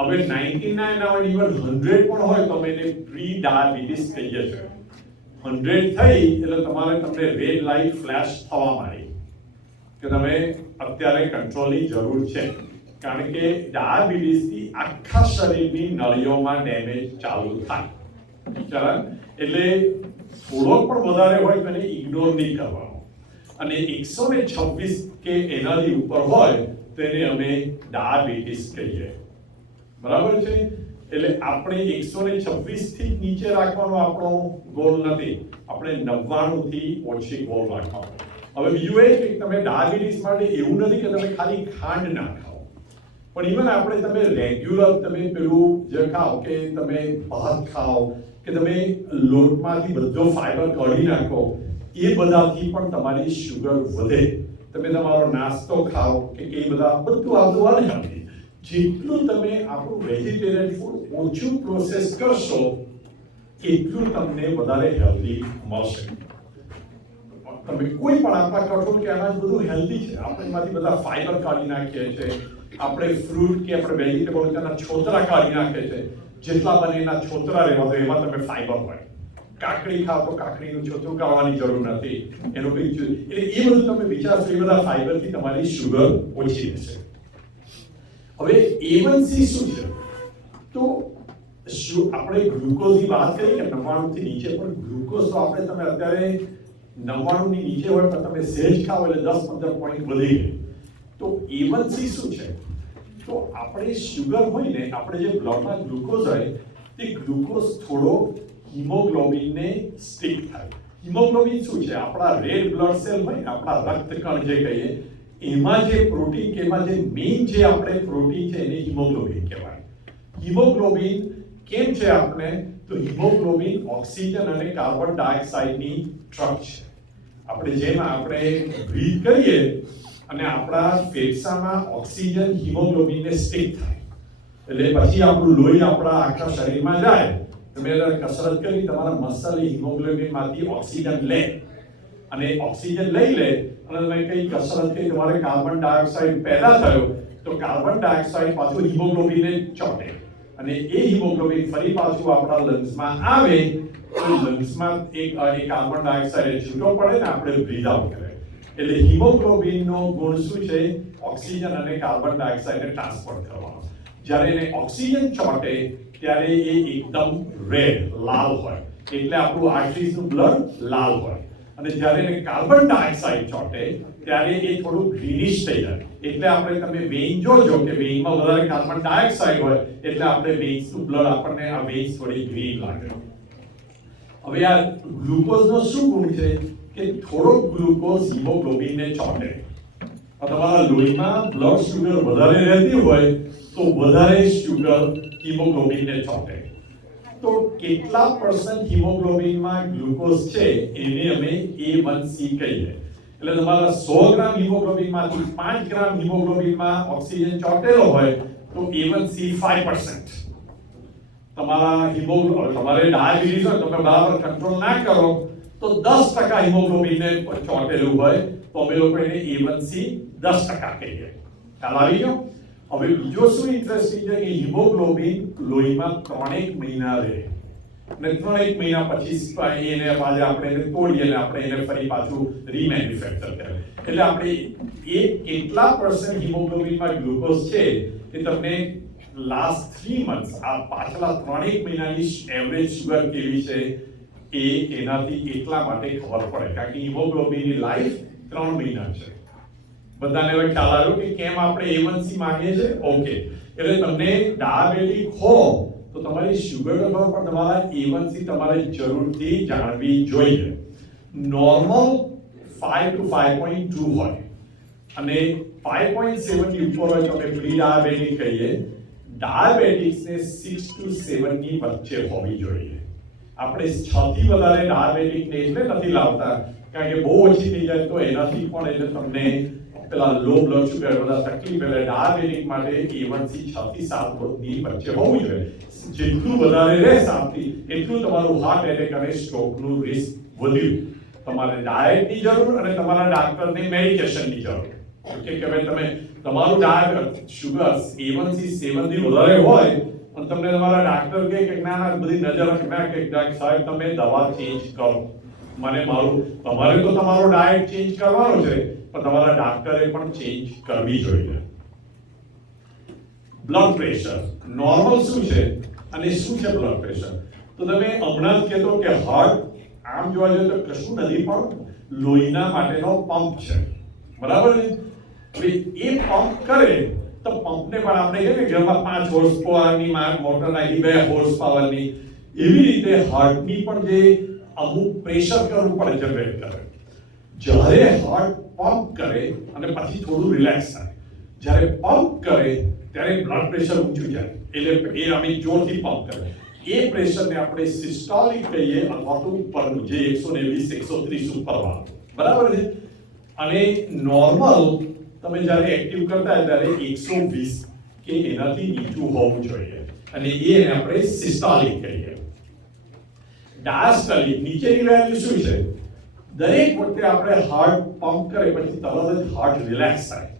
હવે 99 ના હોય, ઇવન 100 પણ હોય તો એને પ્રી ડાયાબિટીસ કહીએ છીએ. 100 થઈ એટલે તમને રેડ લાઇટ ફ્લેશ થવા માંડી કે તમે અત્યારે કંટ્રોલની જરૂર છે, કારણ કે ડાયાબિટીસથી આખા શરીરની નળીઓમાં ડેમેજ ચાલુ થાય. ચાલો, એટલે થોડો પણ વધારે હોય તો એને ઇગ્નોર નહીં કરવાનો. અને 126 કે એનાથી ઉપર હોય તો એને અમે ડાયાબિટીસ કહીએ. બરાબર છે? એટલે આપણે 126 થી નીચે રાખવાનો આપણો ગોલ નથી, આપણે 99 થી ઓછી ગોલ રાખવાનો. હવે બીજું એ કે તમે ડાયાબિટીસ માટે એવું નથી કે તમે ખાલી ખાંડ ના ખાઓ, પણ ઇવન આપણે તમે રેગ્યુલર તમે પેલું જે ખાઓ કે તમે ભાત ખાઓ કે તમે લોટમાંથી બધો ફાઈબર કાઢી નાખો, એ બધાથી પણ તમારી શુગર વધે. તમે તમારો નાસ્તો ખાઓ કે એ બધા બધું આવતું નથી. જેટલું તમે આપણું વેજીટેરિયન ફૂડ ઓછું પ્રોસેસ કરશો એટલું તમને વધારે હેલ્ધી મળશે. તમે કોઈ પણ આપણા કઠોળ કે અનાજ બધું હેલ્ધી છે, આપણે એમાંથી બધા ફાઈબર કાઢી નાખીએ છીએ. આપણે ફ્રૂટ કે આપણે વેજીટેબલ તેના છોતરા કાઢી નાખીએ છીએ, જેટલા બને એના છોતરા રહેવા તો એમાં તમે ફાઈબર હોય. કાકડી ખાઓ તો કાકડીનું છોતરું કાઢવાની જરૂર નથી, એનું કંઈ એટલે એ બધું તમે વિચારશો, એ બધા ફાઈબરથી તમારી શુગર ઓછી રહેશે. હવે A1C શું છે? તો શું આપણે ગ્લુકોઝની વાત કરી કે 99 થી નીચે, પણ ગ્લુકોઝ તો આપણે તમે અત્યારે 99 ની નીચે હોય પણ તમે સહેજ ખાઓ એટલે 10-15 પોઈન્ટ વધી ગઈ. તો A1C શું છે? તો આપણે શુગર હોય ને, આપણે જે બ્લડમાં ગ્લુકોઝ હોય તે ગ્લુકોઝ થોડો હિમોગ્લોબિનને સ્ટિક થાય. હિમોગ્લોબિન શું છે? આપણા રેડ બ્લડ સેલ હોય, આપણા રક્તકણ જે કહીએ, એમાં જે પ્રોટીન કે એમાં જે મેઇન જે આપણે પ્રોટીન છે એને હિમોગ્લોબિન કહેવાય. હિમોગ્લોબિન કેમ છે આપણે? તો તો હિમોગ્લોબિન ઓક્સિજન અને કાર્બન ડાયોક્સાઇડની ટ્રક છે. આપણે બ્રીથ કરીએ અને આપણા ફેફસામાં ઓક્સિજન હિમોગ્લોબિનને સ્ટિક થાય, એટલે પછી આપણું લોહી આપણા આખા શરીરમાં જાય. તમે કસરત કરી, તમારા મસલ હિમોગ્લોબિનમાંથી ઓક્સિજન લે, અને ઓક્સિજન લઈ લે અને તમે કઈ કસરત કરી, તમારે કાર્બન ડાયોક્સાઇડ પેદા થયો, તો કાર્બન ડાયોક્સાઇડ પાછું હિમોગ્લોબિનને ચોંટે, અને એ હિમોગ્લોબિન ફરી પાછું આપણા લંગ્સમાં આવે, તો લંગ્સમાં એક કાર્બન ડાયોક્સાઇડ છૂટો પડે ને આપણે બ્રીથ આઉટ કરે. એટલે હિમોગ્લોબિનનો ગુણ શું છે? ઓક્સિજન અને કાર્બન ડાયોક્સાઇડને ટ્રાન્સપોર્ટ કરવાનો. જ્યારે એને ઓક્સિજન ચોંટે ત્યારે એ એકદમ રેડ લાલ હોય, એટલે આપણું આર્ટરીઝનું બ્લડ લાલ હોય. અને જ્યારે એને કાર્બન ડાયોક્સાઇડ ચોંટે ત્યારે એ થોડું ગ્રીનિશ થઈ જાય, એટલે તમે વેઇન જોજો કે વેઇનમાં વધારે કાર્બન ડાયોક્સાઇડ હોય એટલે આપણે વેઇન્સનું બ્લડ આપણને આ વેઇન્સ થોડી ગ્રીન લાગે. હવે આ ગ્લુકોઝનો શું ગુણ છે કે થોડો ગ્લુકોઝ હિમોગ્લોબિનને ચોંટે. તમારા લોહીમાં બ્લડ શુગર વધારે રહેતી હોય તો વધારે શુગર હિમોગ્લોબિનને ચોંટે. તો કેટલા % હિમોગ્લોબિનમાં ગ્લુકોઝ છે એને અમે A1C કહીએ. એટલે તમારા 100 ગ્રામ હિમોગ્લોબિનમાંથી 5 ગ્રામ હિમોગ્લોબિનમાં ઓક્સિજન ચોંટેલો હોય તો A1C 5%. તમારે ડાયાબિટીસ હોય, તમે બરાબર કંટ્રોલ ના કરો તો 10% હિમોગ્લોબિનને ચોંટેલું હોય તો અમે લોકો એને A1C 10% કહીએ. ખ્યાલ આવી ગયો? હવે બીજો શું ઇન્ટરેસ્ટિંગ છે કે હિમોગ્લોબિન લોહીમાં 3 મહિના રહે, અને 3 મહિના પછી એને પાછા આપણે એને તોડીએ અને આપણે એને ફરી પાછું રીમેન્યુફેક્ચર કરીએ. એટલે આપણે એ કેટલા % હિમોગ્લોબિનમાં ગ્લુકોઝ છે એ તમને લાસ્ટ 3 મંથ્સ, આ પાછલા 3 મહિનાની એવરેજ શુગર કેવી છે એનાથી એટલા માટે ખબર પડે, કારણ કે હિમોગ્લોબિનની લાઈફ 3 મહિના છે. બધાને હવે ખ્યાલ આવ્યો કે કેમ આપણે A1C માંગીએ છીએ? ઓકે, એટલે તમને ડાયાબિટીક હો તો તમારી શુગર લેવલ પર તમારા A1C તમારે જરૂરથી જાણવી જોઈએ. નોર્મલ 5 to 5.2 હોય અને 5.7 ની ઉપર હોય તો આપણે પ્રી ડાયાબિટીક કહીએ. ડાયાબિટીક્સને 6 to 7 ની વચ્ચે હોવી જોઈએ. આપણે 6 થી વધારે ડાયાબિટીકને એટલે નથી લાવતા કારણ કે બહુ ઓછી થઈ જાય તો એનાથી પણ એટલે તમને પેલા લો બ્લડ શુગર બધા તકલીફ, એટલે ડાયાબિટીક માટે A1C 6 થી 7 ની વચ્ચે હોવું જોઈએ. જેટલું વધારે રહે 7 થી એટલું તમારું હાર્ટ એટેક અને સ્ટ્રોકનું રિસ્ક વધ્યું. તમારે ડાયટની જરૂર અને તમારા ડોક્ટરને મેડિકેશનની જરૂર. ઓકે, કે ભાઈ તમે તમારું ડાયટ શુગર A1C 7 થી વધારે હોય અને તમને તમારા ડોક્ટર કહે કે ના બધી નજર રાખના કે સાહેબ તમે દવા ચેન્જ કરો. તમારે તો તમારો ડાયટ ચેન્જ કરવાનો છે પણ તમારા ડોક્ટરે પણ ચેન્જ કરવી જોઈએ. બ્લડ પ્રેશર નોર્મલ શું છે અને શું છે બ્લડ પ્રેશર? તો તમે હમણાં જ કહેતો કે હાર્ટ આમ જોવા જોઈએ તો કશું નથી પણ લોહીના માટેનો પંપ છે, બરાબર છે? હવે એ પંપ કરે તો પંપને પણ આપણે કહીએ કે ઘરમાં 5 હોર્સ પાવરની મોટર નાખી 2 હોર્સ પાવરની, એવી રીતે હાર્ટની પણ જે અમુક પ્રેશર કરવું પડે જનરેટ કરે. જ્યારે હાર્ટ પંપ કરે અને પછી થોડું રિલેક્સ થાય, જ્યારે પંપ કરે ત્યારે બ્લડ પ્રેશર ઊંચું જાય, એટલે એ અમે જોરથી પંપ કરે. એ પ્રેશરને આપણે સિસ્ટોલિક કહીએ અથવા તો ઉપરનું જે 120 130 ઉપરવાળું, બરાબર છે? અને નોર્મલ તમે જ્યારે એક્ટિવ કરતા હોય ત્યારે 120 કે એનાથી નીચું હોવું જોઈએ, અને એ આપણે સિસ્ટોલિક કહીએ. ડાયાસ્ટોલિક નીચેની વેલ્યુ શું છે? દરેક વખતે આપણે હાર્ટ પંપ કરે પછી તરત જ હાર્ટ રિલેક્સ થાય.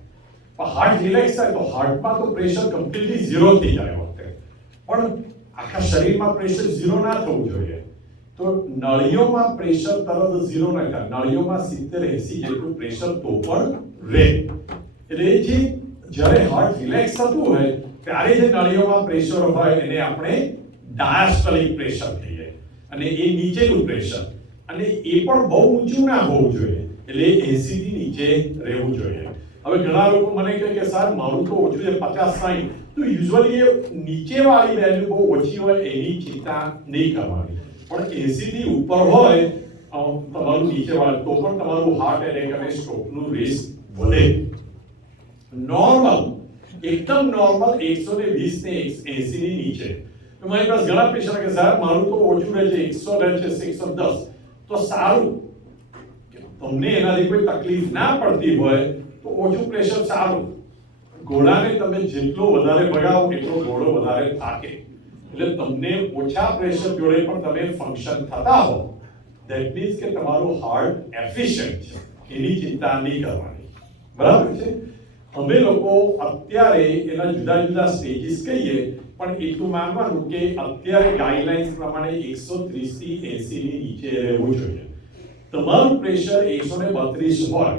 પણ હાર્ટ રિલેક્સ થાય તો હાર્ટમાં તો પ્રેશર કમ્પ્લીટલી ઝીરો થઈ જાય વખતે, પણ આખા શરીરમાં પ્રેશર ઝીરો ના થવું જોઈએ. તો નળીઓમાં પ્રેશર તરત ઝીરો ના થાય, નળીઓમાં 70-80 જેટલું પ્રેશર તો પણ રહે. એટલે જે જ્યારે હાર્ટ રિલેક્સ થતું હોય ત્યારે જે નળીઓમાં પ્રેશર હોય એને આપણે ડાયાસ્ટોલિક પ્રેશર કહીએ, અને એ નીચેનું પ્રેશર, અને એ પણ બહુ ઊંચું ના હોવું જોઈએ, એટલે 80 થી નીચે રહેવું જોઈએ. હવે ઘણા લોકો મને કહે કે સર મારું તો ઓછું છે 50-60, તો યુઝ્યુઅલી એ નીચેવાળી વેલ્યુ બહુ ઓછી હોય એની ચિંતા નહીં કરવાની, પણ 80 થી ઉપર હોય તમારું નીચેવાળું તો પણ તમારું હાર્ટ એટેક અને સ્ટ્રોકનું રિસ્ક વધે. નોર્મલ એકદમ નોર્મલ 120 ને 80 ની નીચે. મારી પાસે ઘણા પેશન્ટ કે સાહેબ મારું તો ઓછું રહે છે, 100 રહે છે, 110, તો સારું. તમને એનાથી કોઈ તકલીફ ના પડતી હોય તો ઓછું પ્રેશર સારું. ઘોડાને તમે જેટલો વધારે ભગાવો એટલો ઘોડો વધારે થાકે. એટલે તમને ઓછા પ્રેશર જોડે પણ તમે ફંક્શન થતા હો, ધેટ મીન્સ કે તમારું હાર્ટ એફિશિયન્ટ છે, એની ચિંતા નહીં કરવાની. બરાબર છે? અમે લોકો અત્યારે એના જુદા જુદા સ્ટેજીસ કહીએ, પણ એટલું માનવાનું કે અત્યારે ગાઈડલાઇન્સ પ્રમાણે 130 થી 80 ની નીચે રહેવું જોઈએ. તમારું પ્રેશર 132 હોય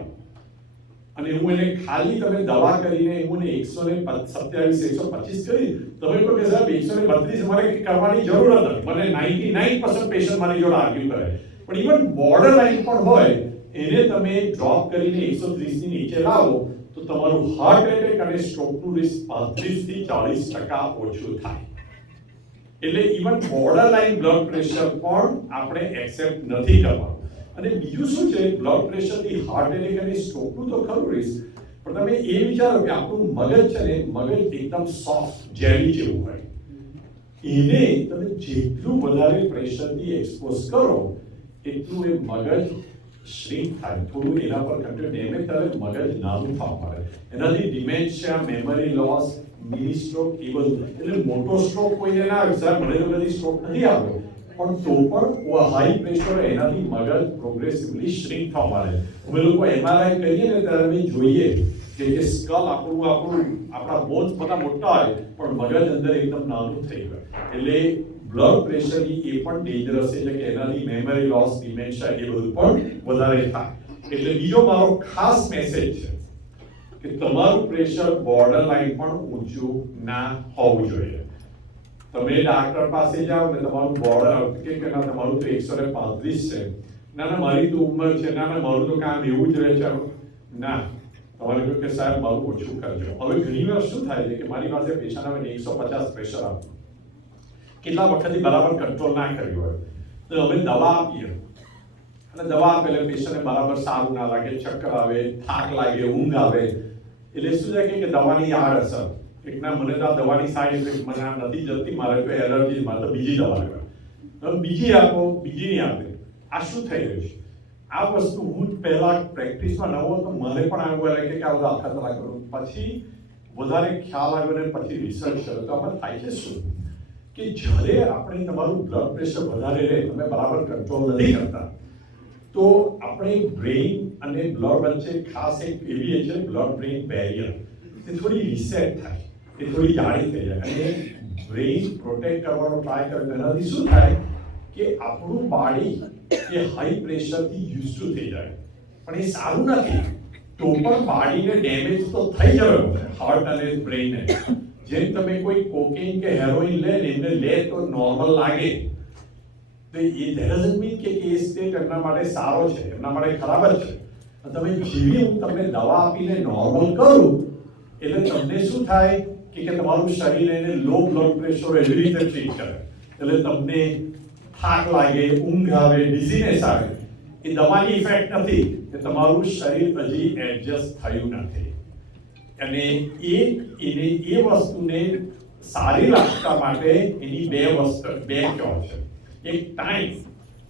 અને હું એને ખાલી તમે દવા કરીને હું 127 125 કરી, તમે કહો કે સાહેબ 132 મારે કરવાની જરૂર નથી, મને 99% પેશન્ટ મારી જોડે આર્ગ્યુ કરે, પણ ઇવન બોર્ડર લાઈન પણ હોય એને તમે ડ્રોપ કરીને 130 ની નીચે લાવો તો તમારું હાર્ટ એટેક અને સ્ટ્રોકનું રિસ્ક 35 થી 40% ઓછું થાય. એટલે even border line blood pressure પણ આપણે એક્સેપ્ટ નથી કરવાનું. અને બીજું શું છે, બ્લડ પ્રેશરથી હાર્ટ એટેક અને સ્ટ્રોકનું તો ખરું રિસ્ક, પણ તમે એ વિચારો કે આપણું મગજ છે ને, મગજ એકદમ સોફ્ટ જેલી જેવું હોય, એને તમે જેટલું વધારે પ્રેશરથી એક્સપોઝ કરો એટલું એ મગજ શ્રિંક થાય, થોડું એના પર કંટ્રોલ ડેમેજ થાય, મગજ નાનું થવા મળે. એનાથી dementia, memory loss, mini stroke એ બધું. એટલે મોટો સ્ટ્રોક કોઈને ના આવે, સાહેબ મને તો કદી સ્ટ્રોક નથી આવ્યો, પણ તો પણ હાઈ પ્રેશર એનાથી મગજ પ્રોગ્રેસિવલી શ્રિંક થવા માંડે. અમે લોકો MRI કરીએ ને ત્યારે અમે જોઈએ કે સ્કલ આપણા બોન્સ બધા મોટા હોય પણ મગજ અંદર એકદમ નાનું થઈ ગયું. એટલે બ્લડ પ્રેશરની એ પણ ડેન્જરસ છે, એટલે કે એનાથી મેમરી લોસ, ડિમેન્શિયા એ બધું પણ વધારે થાય. એટલે બીજો મારો ખાસ મેસેજ છે કે તમારું પ્રેશર બોર્ડર લાઈન પણ ઊંચું ના હોવું જોઈએ. તમે ડાક્ટર પાસે જાઓ ને તમારું બોર્ડર કે ના તમારું તો 135 છે, ના મારી તો ઉંમર છે, ના મારું તો કામ એવું જ રહે છે, ના તમારે કહ્યું કે સાહેબ મારું ઓછું કરજો. હવે ઘણી વાર શું થાય છે કે મારી પાસે પેશન્ટ આવે ને 150 પ્રેશર આવે, કેટલા વખતથી બરાબર કંટ્રોલ ના કર્યું હોય તો અમે દવા આપીએ, અને દવા આપે એટલે પેશન્ટને બરાબર સારું ના લાગે, ચક્કર આવે, થાક લાગે, ઊંઘ આવે. એટલે શું થાય કે દવાની આડઅસર, એક ના મને તો આ દવાની સાઈડ ઇફેક્ટ મને આ નથી જતી, મારે તો એલર્જી, મારે તો બીજી દવા લેવા, તમે બીજી આપો, બીજી નહીં આપે. આ શું થઈ રહ્યું છે? આ વસ્તુ હું પહેલા પ્રેક્ટિસમાં નવો તો મને પણ આવ્યું લાગે કે આ બધા અખતરા કરું, પછી વધારે ખ્યાલ આવ્યો ને પછી રિસર્ચ કર્યો તો આમાં થાય છે શું કે જ્યારે આપણે તમારું બ્લડ પ્રેશર વધારે રહે, તમે બરાબર કંટ્રોલ નથી કરતા, તો આપણે બ્રેઇન અને બ્લડ વચ્ચે ખાસ એક એવી છે બ્લડ બ્રેઇન બેરિયર, તે થોડી રીસેટ થાય, એ થોડી જાડી થઈ જાય, અને બ્રેઇન પ્રોટેક્ટ કરવાનો ટ્રાય કરે. એનાથી શું થાય કે આપણું બોડી એ હાઈ પ્રેશરથી યુઝ ટુ થઈ જાય, પણ એ સારું નથી. તો પણ બોડીને ડેમેજ તો થઈ જવાનું છે, હાર્ટ અને બ્રેઇનને. જેમ તમે કોઈ કોકેઇન કે હેરોઇન લે ને એમને લે તો નોર્મલ લાગે, તો એ ડઝન્ટ મીન કે એ સ્ટેટ એમના માટે સારો છે, એમના માટે ખરાબ જ છે. તમે જેવી હું તમને દવા આપીને નોર્મલ કરું એટલે તમને શું થાય કે તમારું શરીર એને લો બ્લડ પ્રેશર એવી રીતે ટ્રીટ કરે, એટલે તમને થાક લાગે, ઊંઘ આવે, ડિઝીનેસ આવે. એ દવાની ઇફેક્ટ નથી, કે તમારું શરીર હજી એડજસ્ટ થયું નથી. અને એ વસ્તુને સારી રાખવા માટે એની બે ક્યોર છે. એક ટાઈમ,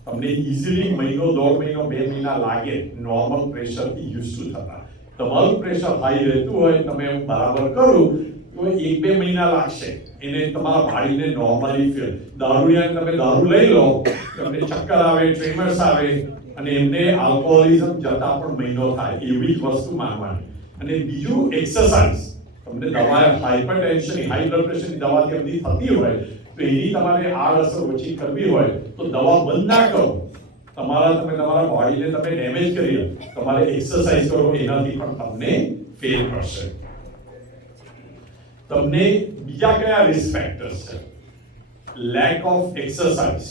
તમને ઇઝીલી મહિનો, 1.5 મહિનો, 2 મહિના લાગે નોર્મલ પ્રેશરથી યુઝ ટુ થતા. તમારું પ્રેશર હાઈ રહેતું હોય, તમે હું બરાબર કરું તો 1-2 મહિના લાગશે એને તમારા બોડીને નોર્મલી ફીલ. દારૂડિયાને તમે દારૂ લઈ લો, તમને ચક્કર આવે, ટ્રેમર્સ આવે, અને એમને આલ્કોહોલિઝમ જતા પણ મહિનો થાય, એવી જ વસ્તુ માનવાની. અને બીજું એક્સરસાઇઝ, તમને દવા હાઇપરટેન્શન, હાઈ બ્લડ પ્રેશરની દવાથી બધી થતી હોય તો એની તમારે આડઅસર ઓછી કરવી હોય તો દવા બંધ ના કરો. તમે તમારા બોડીને તમે ડેમેજ કરી લો, તમારે એક્સરસાઇઝ કરો, એનાથી પણ તમને ફેર પડશે. તમને બીજા કયા રિસ્ક ફેક્ટર્સ છે? Lack of exercise.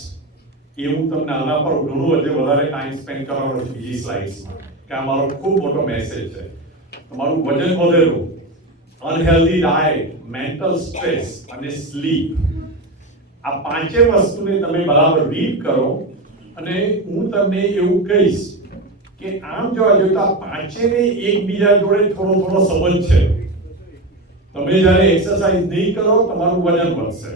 એ હું તમને આના પર ઘણું વધારે ટાઈમ સ્પેન્ડ કરવાનો છું બીજી સ્લાઇડ્સમાં, કે આ મારો ખૂબ મોટો મેસેજ છે. તમારું વજન વધેલું, અનહેલ્ધી ડાયટ, મેન્ટલ સ્ટ્રેસ અને સ્લીપ, આ પાંચે વસ્તુને તમે બરાબર રીડ કરો. અને હું તમને એવું કહીશ કે આમ જોવા જોઈએ તો આ પાંચેને એકબીજા જોડે થોડો સંબંધ છે. તમે જ્યારે એક્સરસાઇઝ નહીં કરો તમારું વજન વધશે,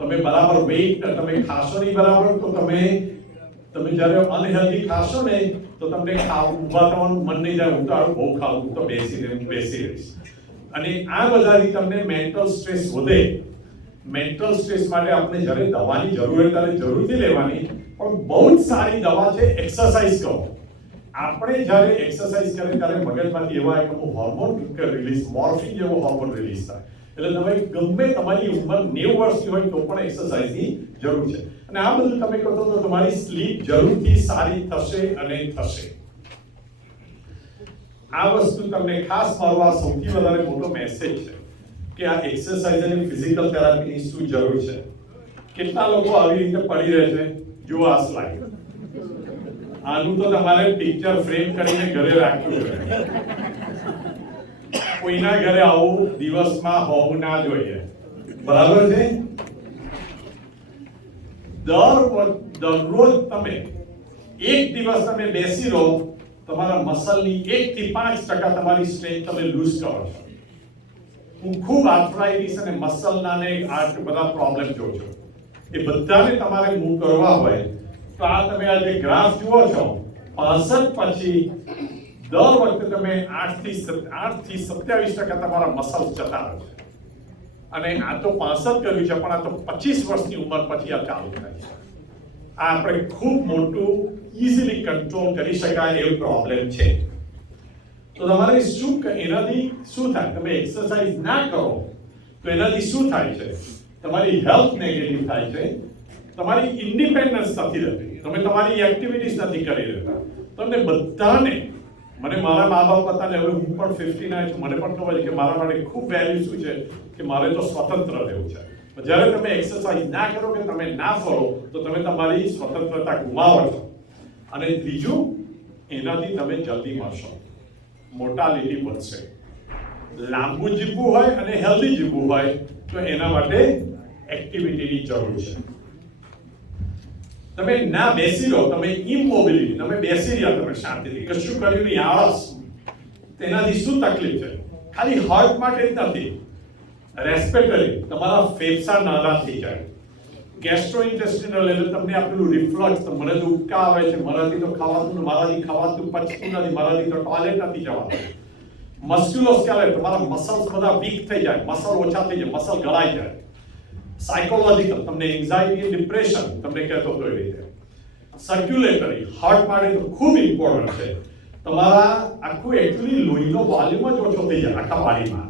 તમે બરાબર વેઇટ તમે ખાશો નહીં બરાબર તો તમે જ્યારે અનહેલ્ધી ખાશો ને તો તમને ઊભા થવાનું મન નહીં થાય. હું તો આવું બહુ ખાવું, હું તો બેસી રહીશ. અને આ બધાથી તમને મેન્ટલ સ્ટ્રેસ વધે. મેન્ટલ સ્ટ્રેસ માટે આપણે જ્યારે દવાની જરૂર હોય ત્યારે જરૂરથી લેવાની, પણ બહુ જ સારી દવા છે એક્સરસાઇઝ કરો. આપણે જ્યારે એક્સરસાઇઝ કરીએ ત્યારે મગજમાંથી એવા એક હોર્મોન રિલીઝ, મોર્ફિન જેવો હોર્મોન રિલીઝ થાય. એટલે તમે ગમે તમારી ઉંમર 90 વર્ષની હોય તો પણ એક્સરસાઇઝની જરૂર છે. અને આ બધું તમે કરો તો તમારી સ્લીપ જરૂરથી સારી થશે અને થશે. આ વસ્તુ તમને ખાસ મારો આ સૌથી વધારે મોટો મેસેજ છે કે આ એક્સરસાઇઝ અને ફિઝિકલ થેરાપીની શું જરૂર છે. કેટલા લોકો આવી રીતે પડી રહે છે? જુઓ આ સ્લાઇડ. આનું તો તમારે પિક્ચર ફ્રેમ કરીને ઘરે રાખવું જોઈએ. કોઈના ઘરે આવું દિવસમાં હોવું ના જોઈએ. બરાબર છે? દરરોજ તમે એક દિવસ તમે બેસી રહો, તમારા મસલની 1 થી 5% તમારી સ્ટ્રેન્થ તમે લૂઝ કરો છો. હું ખૂબ આર્થરાઇટિસ અને મસલના ને આ બધા પ્રોબ્લેમ જોઉં છું. એ બધાને તમારે મૂવ કરવા હોય તો આ તમે આ જે ગ્રાફ જુઓ છો 65 પછી દર વખતે તમે 8 થી 27% તમારા મસલ્સ જતા રહે છે. અને આ તો 65 કર્યું છે, પણ આ તો 25 વર્ષની ઉંમર પછી આ ચાલુ થાય છે. આ આપણે ખૂબ મોટું ઇઝીલી કંટ્રોલ કરી શકાય એવો પ્રોબ્લેમ છે. તો તમારે એનાથી શું થાય? તમે એક્સરસાઇઝ ના કરો તો એનાથી શું થાય છે? તમારી હેલ્થ નેગેટિવ થાય છે, તમારી ઇન્ડિપેન્ડન્સ નથી રહેતી, તમે તમારી એક્ટિવિટીઝ નથી કરી રહેતા. તમને બધાને, મને મારા મા બાપ બધાને, હવે હું પણ 59 છું, મને પણ ખબર છે કે મારા માટે ખૂબ વેલ્યુ શું છે કે મારે તો સ્વતંત્ર રહેવું છે. જ્યારે તમે એક્સરસાઇઝ ના કરો કે તમે ના ફરો તો તમે તમારી સ્વતંત્રતા ગુમાવો છો. અને ત્રીજું, એનાથી તમે જલ્દી મળશો, મોર્ટાલિટી વધશે. લાંબુ જીવવું હોય અને હેલ્ધી જીવવું હોય તો એના માટે એક્ટિવિટીની જરૂર છે. તમે ના બેસી રહો, તમે ઇમોબિલિટી, તમે બેસી રહ્યા, તમે શાંતિથી કશું કર્યું નહીં, આળસ, તેનાથી શું તકલીફ છે? ખાલી હાર્ટ માટે જ નથી, રેસ્પિરેટરી, તમારા ફેફસા નાના થઈ જાય. ગેસ્ટ્રોઇન્ટેસ્ટિનલ એટલે તમને આપેલું રિફ્લક્સ, મને તો ઉબકા આવે છે, મારાથી તો ખાવાતું, મારાથી ખાવાતું પચતું નથી, મારાથી તો ટોયલેટ નથી જવાતું. મસ્ક્યુલોસ્કેલેટલ, તમારા મસલ્સ બધા વીક થઈ જાય, મસલ ઓછા થઈ જાય, મસલ ગળાઈ જાય. સાયકોલોજીકલ, તમને એન્ઝાઇટી, ડિપ્રેશન તમને કહેતો હતો એ રીતે. સર્ક્યુલેટરી, હાર્ટ માટે તો ખૂબ ઇમ્પોર્ટન્ટ છે. તમારા આખું એકચ્યુઅલી લોહીનો વોલ્યુમ જ ઓછો થઈ જાય આખા બોડીમાં.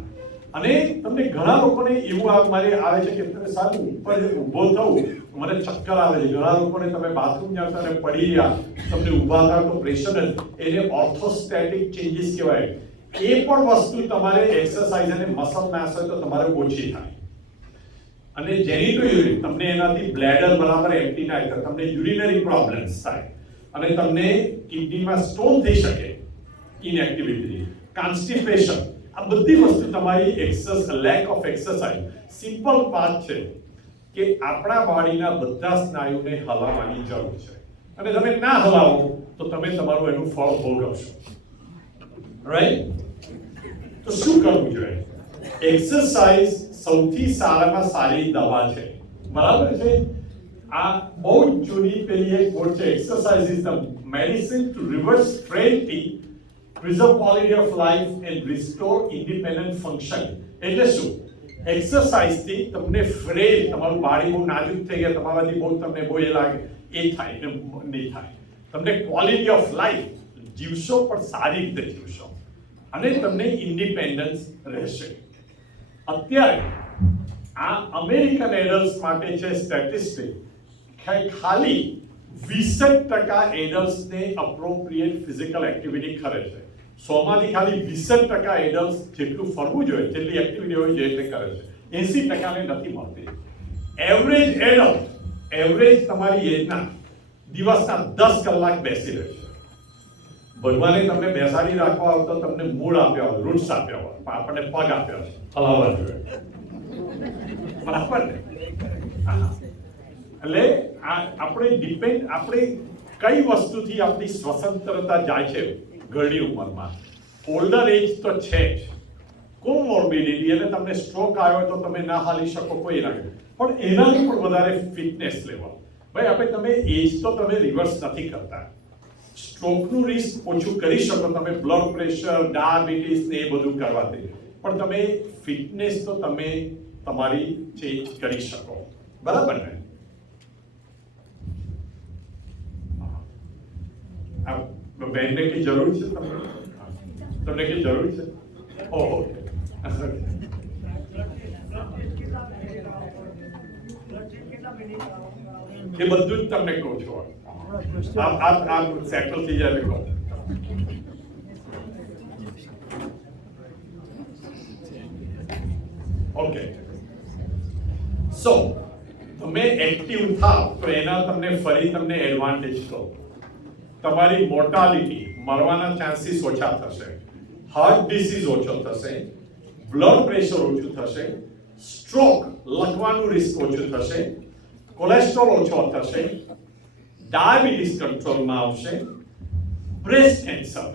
અને તમને ઘણા લોકોને એવું મારે આવે છે કે તમે સારું ઉપર ઊભો થવું મને ચક્કર આવે છે. ઘણા લોકોને તમે બાથરૂમ જતા અને પડી ગયા, તમને ઊભા થાવ તો પ્રેશર, એને ઓર્થોસ્ટેટિક ચેન્જીસ કહેવાય. એ પણ વસ્તુ તમારે એક્સરસાઇઝ અને મસલ માસ હોય તો તમારે ઓછી થાય. અને જેનિટોયુરિન, તમને એનાથી બ્લેડર બરાબર એમ્પ્ટી ના થાય, તમને યુરિનરી પ્રોબ્લેમ્સ થાય અને તમને કિડનીમાં સ્ટોન થઈ શકે ઇનએક્ટિવિટી, કોન્સ્ટિપેશન. આ બધી વસ્તુ તમારી લેક ઓફ એક્સરસાઇઝ. સિમ્પલ વાત છે કે આપણા બોડીના બધા સ્નાયુને હલાવવાની જરૂર છે. અને તમે ના હલાવો તો તમે તમારું એનું ફળ ભોગવશો. રાઈટ? તો શું કરવું જોઈએ? એક્સરસાઇઝ સૌથી સારામાં સારી દવા છે. બરાબર છે? આ બહુ જૂની પેલી એક કોટ છે, exercise is the medicine to reverse frailty, preserve quality of life and restore independent function. એટલે શું? એક્સરસાઇઝ થી તમને ફ્રેલ, તમારું બોડી બહુ નાજુક થઈ ગયા, તમારાથી બહુ તમને બહુ એ લાગે એ થાય ને નહીં થાય. તમને ક્વોલિટી ઓફ લાઈફ જીવશો, પણ સારી રીતે જીવશો અને તમને ઇન્ડિપેન્ડન્સ રહેશે. અત્યારે આ અમેરિકન એડલ્ટ્સ માટે છે સ્ટેટિસ્ટિક, ખાલી 20% એડલ્ટ્સને અપ્રોપ્રિએટ ફિઝિકલ એક્ટિવિટી કરે છે. 100 માંથી ખાલી 20% એડલ્ટ્સ જેટલું ફરવું જોઈએ, જેટલી એક્ટિવિટી હોવી જોઈએ એટલે કરે છે. 80% ને નથી મળતી. એવરેજ એડલ્ટ, એવરેજ તમારી એજના દિવસના 10 કલાક બેસી રહે છે. ભગવાને તમને બેસાડી રાખવા હોય તો તમને મૂળ આપ્યા હોય, રૂટ્સ આપ્યા હોય, પણ આપણને પગ આપ્યા છે હલાવવા જોઈએ. બરાબર ને? એટલે આપણે કઈ વસ્તુથી આપણી સ્વતંત્રતા જાય છે ઘણી ઉંમરમાં? ઓલ્ડર એજ તો છે જ, કોમોર્બિડિટી, એટલે તમને સ્ટ્રોક આવ્યો તો તમે ના હાલી શકો, કોઈ લાગે, પણ એનાથી પણ વધારે ફિટનેસ લેવલ. ભાઈ આપણે તમે એજ તો તમે રિવર્સ નથી કરતા, સ્ટ્રોકનું રિસ્ક ઓછું કરી શકો તમે બ્લડ પ્રેશર, ડાયાબિટીસ ને એ બધું કરવાથી, પણ તમે ફિટનેસ તો તમે તમારી ચેન્જ કરી શકો, બરાબર ને? આ બહેનને કઈ જરૂર છે તમને કઈ જરૂર છે? ઓહો, એ બધું જ તમને કહું છું. આપ સેટલ થઈ જાય કહો. ઓકે, સો તમે એક્ટિવ થાવ તો એના તમને ફરી તમને એડવાન્ટેજ કહો. તમારી મોર્ટાલિટી, મરવાના ચાન્સીસ ઓછા થશે, હાર્ટ ડિસીઝ ઓછો થશે, બ્લડ પ્રેશર ઓછું થશે, સ્ટ્રોક લખવાનું રિસ્ક ઓછું થશે, કોલેસ્ટ્રોલ ઓછો થશે, ડાયાબિટીસ કંટ્રોલમાં આવશે, બ્રેસ્ટ કેન્સર,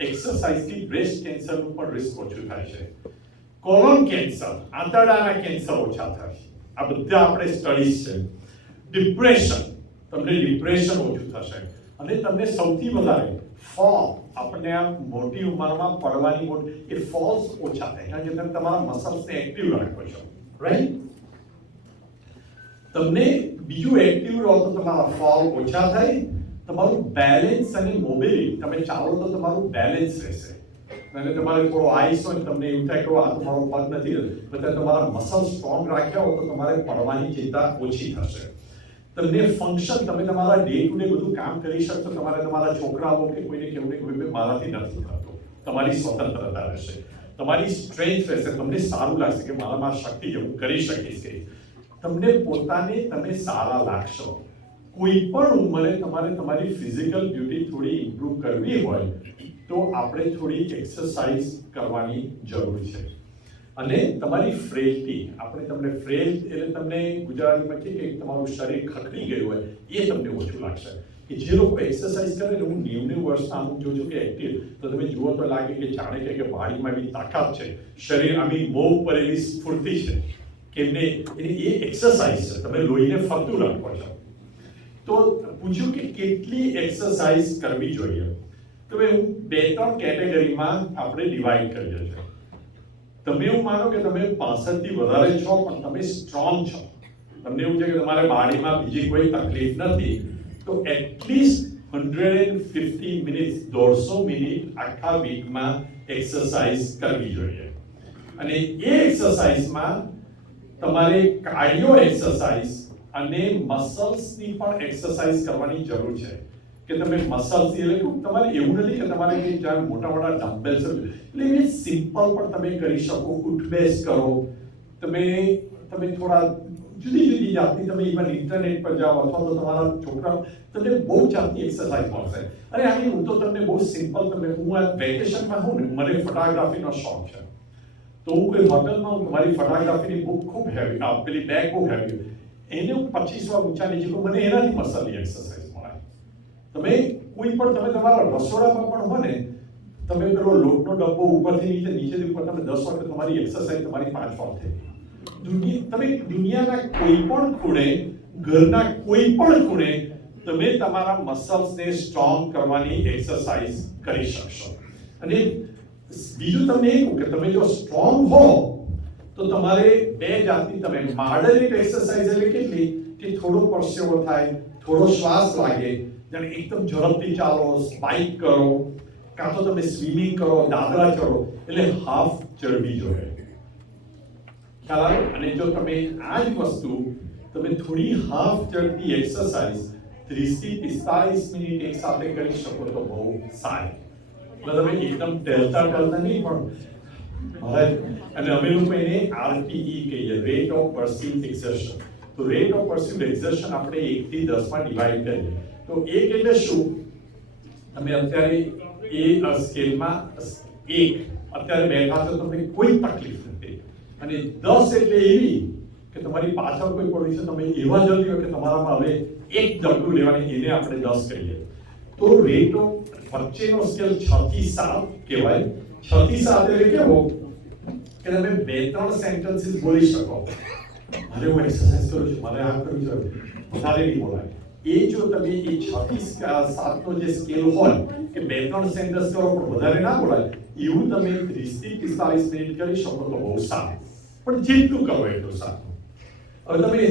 એક્સરસાઇઝથી બ્રેસ્ટ કેન્સરનું પણ રિસ્ક ઓછું થાય છે, કોલોન કેન્સર, આંતરડાના કેન્સર ઓછા થશે. આ બધા આપણે સ્ટડીઝ છે. ડિપ્રેશન, તમને ડિપ્રેશન ઓછું થશે, અને તમને સૌથી વધારે ફોલ, આપણને આ મોટી ઉંમરમાં પડવાની એ ફોલ્સ ઓછા થાય, કારણ કે તમે તમારા મસલ્સને એક્ટિવ રાખો છો, રાઈટ? તમને બીજું એક્ટિવ રહો તો તમારા ફોલ ઓછા થાય, તમારું બેલેન્સ અને મોબિલિટી, તમે ચાલો તો તમારું બેલેન્સ રહેશે. અને તમારે થોડો આઈસ હોય તમને એવું થાય કે આ તમારો પગ નથી, બધા તમારા મસલ સ્ટ્રોંગ રાખ્યા હોય તો તમારે પડવાની ચિંતા ઓછી થશે. તમને ફંક્શન, તમે તમારા ડે ટુ ડે બધું કામ કરી શકશો. તમારે તમારા છોકરાઓ કે કોઈને કેવું ને કોઈ મારાથી નથી થતું, તમારી સ્વતંત્રતા રહેશે, તમારી સ્ટ્રેન્થ રહેશે, તમને સારું લાગશે કે મારામાં શક્તિ છે, હું કરી શકીશ. કે તમને પોતાને તમે સારા લાગશો. કોઈ પણ ઉંમરે તમારે તમારી ફિઝિકલ બ્યુટી થોડી ઇમ્પ્રૂવ કરવી હોય તો આપણે થોડી એક્સરસાઇઝ કરવાની જરૂર છે. અને તમારી ફ્રેલટી, આપણે તમને ફ્રેલ એટલે તમને ગુજરાતીમાં કે તમારું શરીર ખખડી ગયું હોય એ તમને ઓછું લાગશે. કે જે લોકો એક્સરસાઇઝ કરે ને, હું 90 વર્ષના અમુક જોઉં છું કે એક્ટિવ, તો તમે જુઓ તો લાગે કે જાણે કે બોડીમાં એવી તાકાત છે, શરીર આમી મોં ઉપર એવી સ્ફૂર્તિ છે કે એમને એ એક્સરસાઇઝ છે, તમે લોહીને ફરતું રાખો છો. તો પૂછ્યું કે કેટલી એક્સરસાઇઝ કરવી જોઈએ, તો હું 2-3 કેટેગરીમાં આપણે ડિવાઈડ કરીએ છીએ. તમે એવું માનો કે તમે 65 થી વધારે છો પણ તમે સ્ટ્રોંગ છો, તમને એવું છે કે તમારે બોડીમાં બીજી કોઈ તકલીફ નથી, તો એટલીસ્ટ 150 મિનિટ, 150 મિનિટ આખા વીકમાં એક્સરસાઇઝ કરવી જોઈએ. અને એ એક્સરસાઇઝમાં તમારે કાર્ડિયો એક્સરસાઇઝ અને મસલ્સની પણ એક્સરસાઇઝ કરવાની જરૂર છે. કે તમે મસલ્સ એટલે તમારે એવું નથી કે તમારે કે જ્યાં મોટા ડમ્બેલ્સ, એટલે એ સિમ્પલ પણ તમે કરી શકો. ઉઠબેસ કરો, તમે થોડા જુદી જાતની, તમે ઇવન ઇન્ટરનેટ પર જાઓ અથવા તો તમારા છોકરા, તમને બહુ જાતની એક્સરસાઇઝ મળશે. અરે આની હું તો તમને બહુ સિમ્પલ, હું આ વેકેશનમાં હું ને, મને ફોટોગ્રાફીનો શોખ છે, તો હું કોઈ હોટલમાં હું મારી ફોટોગ્રાફીની બુક ખૂબ હેવી, પેલી બેગ બહુ હેવી, એને હું 25 વાર ઊંચા નીચે કરું, મને એનાથી મસલની એક્સરસાઇઝ મળે. તમે કોઈ પણ, તમે તમારા રસોડામાં પણ હો ને, તમે પેલો લોટનો ડબ્બો ઉપરથી નીચેથી ઉપર તમે 10 વખત તમારી એક્સરસાઇઝ તમારી 5 વાર થઈ. તમે દુનિયાના કોઈ પણ ખૂણે, ઘરના કોઈ પણ ખૂણે તમે તમારા મસલ્સને સ્ટ્રોંગ કરવાની એક્સરસાઇઝ કરી શકશો. અને બીજું તમને એ કહું કે તમે જો સ્ટ્રોંગ હો તો તમારે 2 જાતની, તમે મોડરેટ એક્સરસાઇઝ એટલે કેટલી કે થોડો પરસેવો થાય, થોડો શ્વાસ લાગે, જાણે એકદમ ઝડપથી ચાલો, સ્પાઇક કરો, કાં તો તમે સ્વિમિંગ કરો, દાદરા ચડો, એટલે હાફ ચડવી જોઈએ. અને જો તમે આ જ વસ્તુ તમે થોડી હાફ ચડતી એક્સરસાઇઝ 30 થી 45 મિનિટ એક સાથે કરી શકો તો બહુ સારી. તમે એકદમ ટેલતા નહીં પણ, અને અમે લોકો એને RPE કહીએ, રેટ ઓફ પરસ્યુટ એક્સર્શન. તો રેટ ઓફ પરસ્યુટ એક્સર્શન આપણે 1 થી 10 માં ડિવાઈડ કરીએ તો 1 એટલે શું, તમે અત્યારે એ સ્કેલમાં 1 અત્યારે બેઠા છો, તમને કોઈ તકલીફ નથી, અને 10 એટલે એવી કે તમારી પાછળ કોઈ પડી છે, તમે એવા જલ્દી હોય કે તમારામાં હવે એક ડગલું લેવાની, એને આપણે 10 કહીએ. તો રેટ ઓફ વચ્ચેનો સ્કેલ 6 થી 7 કહેવાય. 6 થી 7 એટલે કેવો કે તમે 2-3 સેન્ટેન્સીસ બોલી શકો, મારે હું એક્સરસાઇઝ કરું છું, મારે આ કરું છું, વધારે નહીં બોલાય. એ જો તમે એ 6 થી 7 નો જે સ્કેલ હોય કે 2-3 સેન્ટેન્સ કરો પણ વધારે ના બોલાય, એવું તમે 30 થી 45 મિનિટ કરી શકો તો બહુ સારું. પણ જેટલું કરો એટલું સારું. હવે તમે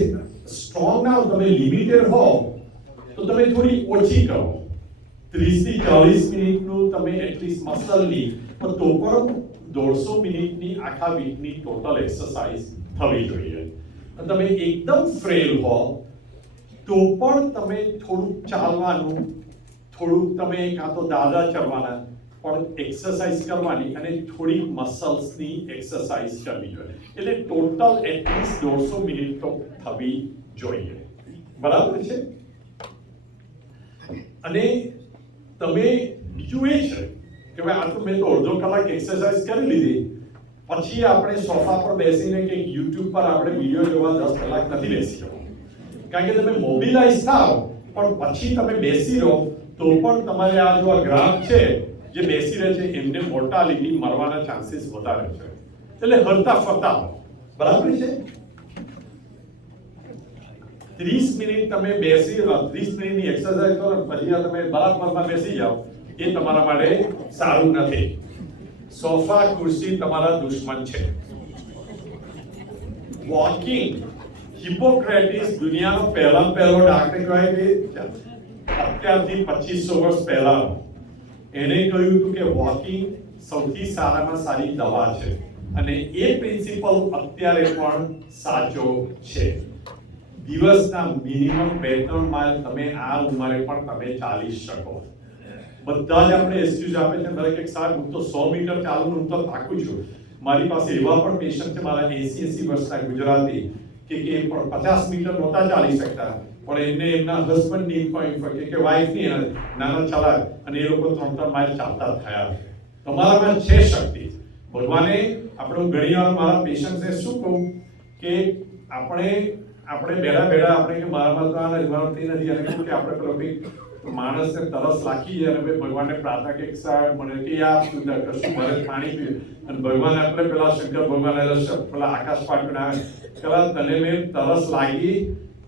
સ્ટ્રોંગ ના હો, તમે લિમિટેડ હો તો તમે થોડી ઓછી કરો. 30 થી 40 મિનિટનું તમે એટલીસ્ટ મસલની, પણ તો પણ 150 મિનિટની આખા વીકની ટોટલ એક્સરસાઇઝ થવી જોઈએ. તમે એકદમ ફ્રેલ હો તો પણ તમે થોડુંક ચાલવાનું, થોડુંક તમે કાં તો દાદરા ચડવાના, પણ એક્સરસાઇઝ કરવાની અને થોડીક મસલ્સની એક્સરસાઇઝ કરવી જોઈએ. એટલે ટોટલ એટલીસ્ટ 150 મિનિટ તો થવી જોઈએ. બરાબર છે? અને તમે બીજું એ છે કે ભાઈ આ તો મેં તો અડધો કલાક એક્સરસાઇઝ કરી લીધી, પછી આપણે સોફા પર બેસીને કે યુટ્યુબ પર આપણે વિડીયો જોવા 10 કલાક નથી બેસી જવું. કારણ કે તમે મોબિલાઇઝ થાઓ પણ પછી તમે બેસી રહો તો પણ તમારે આ જો આ ગ્રાફ છે જે બેસી રહે છે એમને મોર્ટાલિટી મરવાના ચાન્સીસ વધારે છે. એટલે હરતા ફરતા બરાબર છે. 30 મિનિટ તમે બેસી 30 મિનિટની એક્સરસાઇઝ કરો પછી તમે બરાબરમાં બેસી જાઓ, એ તમારા માટે સારું નથી. સોફા ખુરશી તમારા દુશ્મન છે. વોકિંગ, હિપોક્રેટિસ દુનિયાનો પહેલો ડાક્ટર કહેવાય કે અત્યારથી 2500 વર્ષ પહેલા એને કહ્યું હતું કે વોકિંગ સૌથી સારામાં સારી દવા છે, અને એ પ્રિન્સિપલ અત્યારે પણ સાચો છે. દિવસના મિનિમમ 2-3 માઇલ તમે આ ઉંમરે પણ તમે ચાલી શકો. બધા જ આપણે એક્સક્યુઝ આપે છે, દરેક એક સાહેબ હું તો 100 મીટર ચાલું, હું તો થાકું છું. મારી પાસે એવા પણ પેશન્ટ છે મારા 80 વર્ષના ગુજરાતી કે પણ 50 મીટર નહોતા ચાલી શકતા, પણ એમને એમના હસબન્ડની કે વાઈફની નાના ચલાય અને એ લોકો 3-3 માઇલ ચાલતા થયા. તમારામાં છે શક્તિ. ભગવાને આપણે ઘણી વાર મારા પેશન્ટને શું કહું કે આપણે બેઠા આપણે કે મારામાં તો આ નિવારણથી નથી, અને કે આપણે પેલો માણસને તરસ લાગી જાય અને ભગવાનને પ્રાર્થના કે સાહેબ મને કે યાર કશું મારે પાણી પીવું, અને ભગવાન આપણે પેલા શંકર ભગવાન પેલા આકાશ પાટણ પેલા તને મેં તરસ લાગી,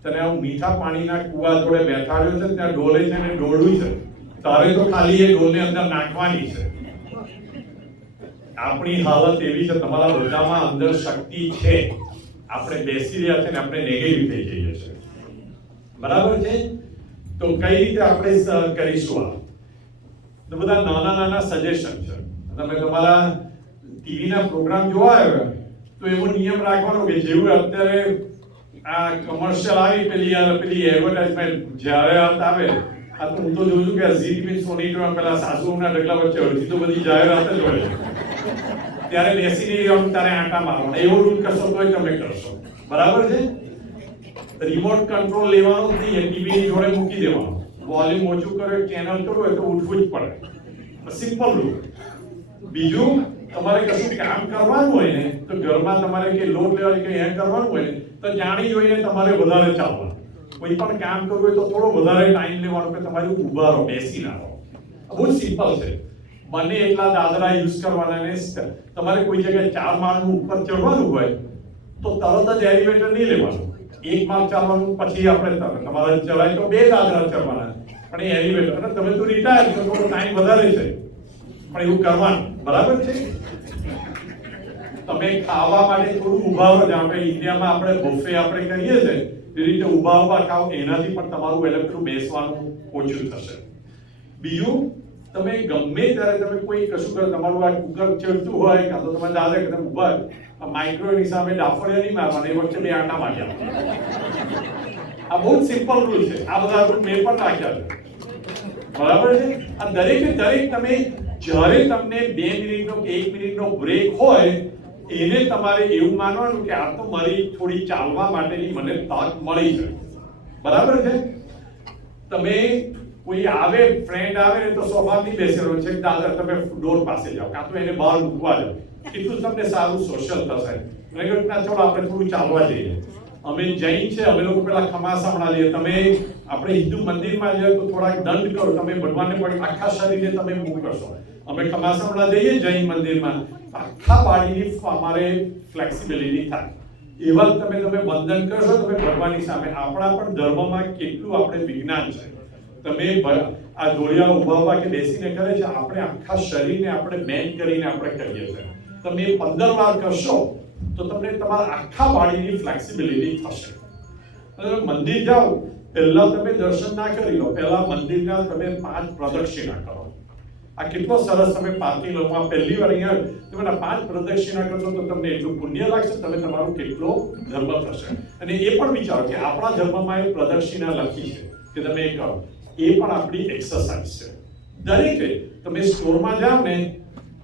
તને હું મીઠા પાણીના કુવા જોડે બેઠાડ્યો છે, ત્યાં ડોલે છે ને ડોળું છે, તારે તો ખાલી એ ડોલને અંદર નાખવાની છે. આપણી હાલત એવી છે, તમારા બધામાં અંદર શક્તિ છે, આપણે બેસી રહ્યા છે ને આપણે નેગેટિવ થઈ જઈએ છીએ. બરાબર છે? તો કઈ રીતે આપણે કરીશું આ? તો બધા નાના સજેશન છે. તમે તમારા ટીવીના પ્રોગ્રામ જોવા આવ્યો તો એવો નિયમ રાખવાનો કે જેવું અત્યારે આ કમર્શિયલ આવી પેલી એડવર્ટાઇઝમેન્ટ જ્યારે આવે, આ તો હું તો જોઉં છું કે ઝી ટીવી સોની પેલા સાસુના ઢગલા વચ્ચે અડધી તો બધી જાહેરાત જ હોય, ત્યારે બેસી નહીં રહેવાનું, તારે આંટા મારવાના. એવો રૂલ કરશો તોય તમે કરશો. બરાબર છે? રિમોટ કંટ્રોલ લેવાનો નથી, ટીવી જોડે મૂકી દેવાનો, વોલ્યુમ ઓછું કરે ચેનલ કરવું હોય તો ઉઠવું જ પડે. Simple rule. બીજું, તમારે કશું કામ કરવાનું હોય ને તો ઘરમાં તમારે કે લોડ લેવાની કે એ કરવાનું હોય ને તો જાણી જોઈને તમારે વધારે ચાલવાનું. કોઈ પણ કામ કરવું હોય તો થોડો વધારે ટાઈમ લેવાનો કે તમારે ઊભા રહો, બેસી ના રહો. બહુ સિમ્પલ છે. બને એટલા દાદરા યુઝ કરવાના ને તમારે કોઈ જગ્યાએ 4 માળનું ઉપર ચડવાનું હોય તો તરત જ એલિવેટર નહીં લેવાનું, 1 માળ ચાલવાનું, પછી આપણે તમારે ચલાય તો 2 દાદરા ચડવાના, પણ એ એલિવેટર. અને તમે તો રિટાયર છો, થોડો ટાઈમ વધારે છે, પણ એવું કરવાનું. બરાબર છે? તમે ખાવા માટે થોડું ઊભા રહો. આપણે ઇન્ડિયામાં આપણે બુફે આપણે કરીએ છીએ એ રીતે ઊભા ખાઓ, એનાથી પણ તમારું ઇલેક્ટ્રોન બેસવાનું ઓછું થશે. બીજું, તમે ગમે ત્યારે તમે કોઈ કશું કરો, તમારું આ કુકર ચડતું હોય કાં તો તમે દાદા કે તમે ઊભા માઇક્રોવેવની સામે ડાફડિયા નહીં મારવાના, એ વખતે 2 આંટા માર્યા. આ બહુ સિમ્પલ રૂલ છે. આ બધા રૂલ મેં પણ રાખ્યા છે. બરાબર છે? આ દરેક તમે જ્યારે તમને 2 મિનિટનો કે 1 મિનિટનો બ્રેક હોય એને તમારે એવું માનવાનું કે આ તો મારી થોડી ચાલવા માટેની મને તક મળી છે. બરાબર છે? તમે કોઈ આવે, ફ્રેન્ડ આવે ને તો સોફાથી બેસેલો છે, દાદા તમે ડોર પાસે જાઓ કાં તો એને બહાર મૂકવા જાઓ, કેટલું તમને સારું સોશિયલ થશે. ના ચાલો આપણે થોડું ચાલવા જઈએ. અમે જૈન છે, અમે લોકો પેલા ખમાસા હમણાં લઈએ. તમે આપણે હિન્દુ મંદિરમાં જઈએ તો થોડાક દંડ કરો, તમે ભગવાનને પણ આખા શરીરે તમે મૂક કરશો. અમે ખમાસા હમણાં જઈએ જૈન મંદિરમાં, આખા બોડીની અમારે ફ્લેક્સિબિલિટી થાય. એવા તમે વંદન કરશો તમે ભગવાનની સામે. આપણા પણ ધર્મમાં કેટલું આપણે વિજ્ઞાન છે. તમે આ દોડિયા ઉભા કે બેસીને કરે છે, આપણે આખા શરીરને આપણે બેન્ડ કરીને આપણે કરીએ છીએ. તમે 15 વાર કરશો તો તમને તમારા આખા બોડીની ફ્લેક્સિબિલિટી થશે. મંદિર જાઓ પહેલા તમે દર્શન ના કરી લો, પહેલા મંદિરના તમે 5 પ્રદક્ષિણા કરો. આ કેટલો સરસ તમે પાર્કિંગ લોમાં પહેલી વાર અહીંયા તમે 5 પ્રદક્ષિણા કરશો તો તમને એટલું પુણ્ય લાગશે, તમે તમારું કેટલો ધર્મ થશે. અને એ પણ વિચારો કે આપણા ધર્મમાં એ પ્રદક્ષિણા લખી છે કે તમે એ કરો, એ પણ આપણી એક્સરસાઇઝ છે. દરેકે તમે સ્ટોરમાં જાઓ ને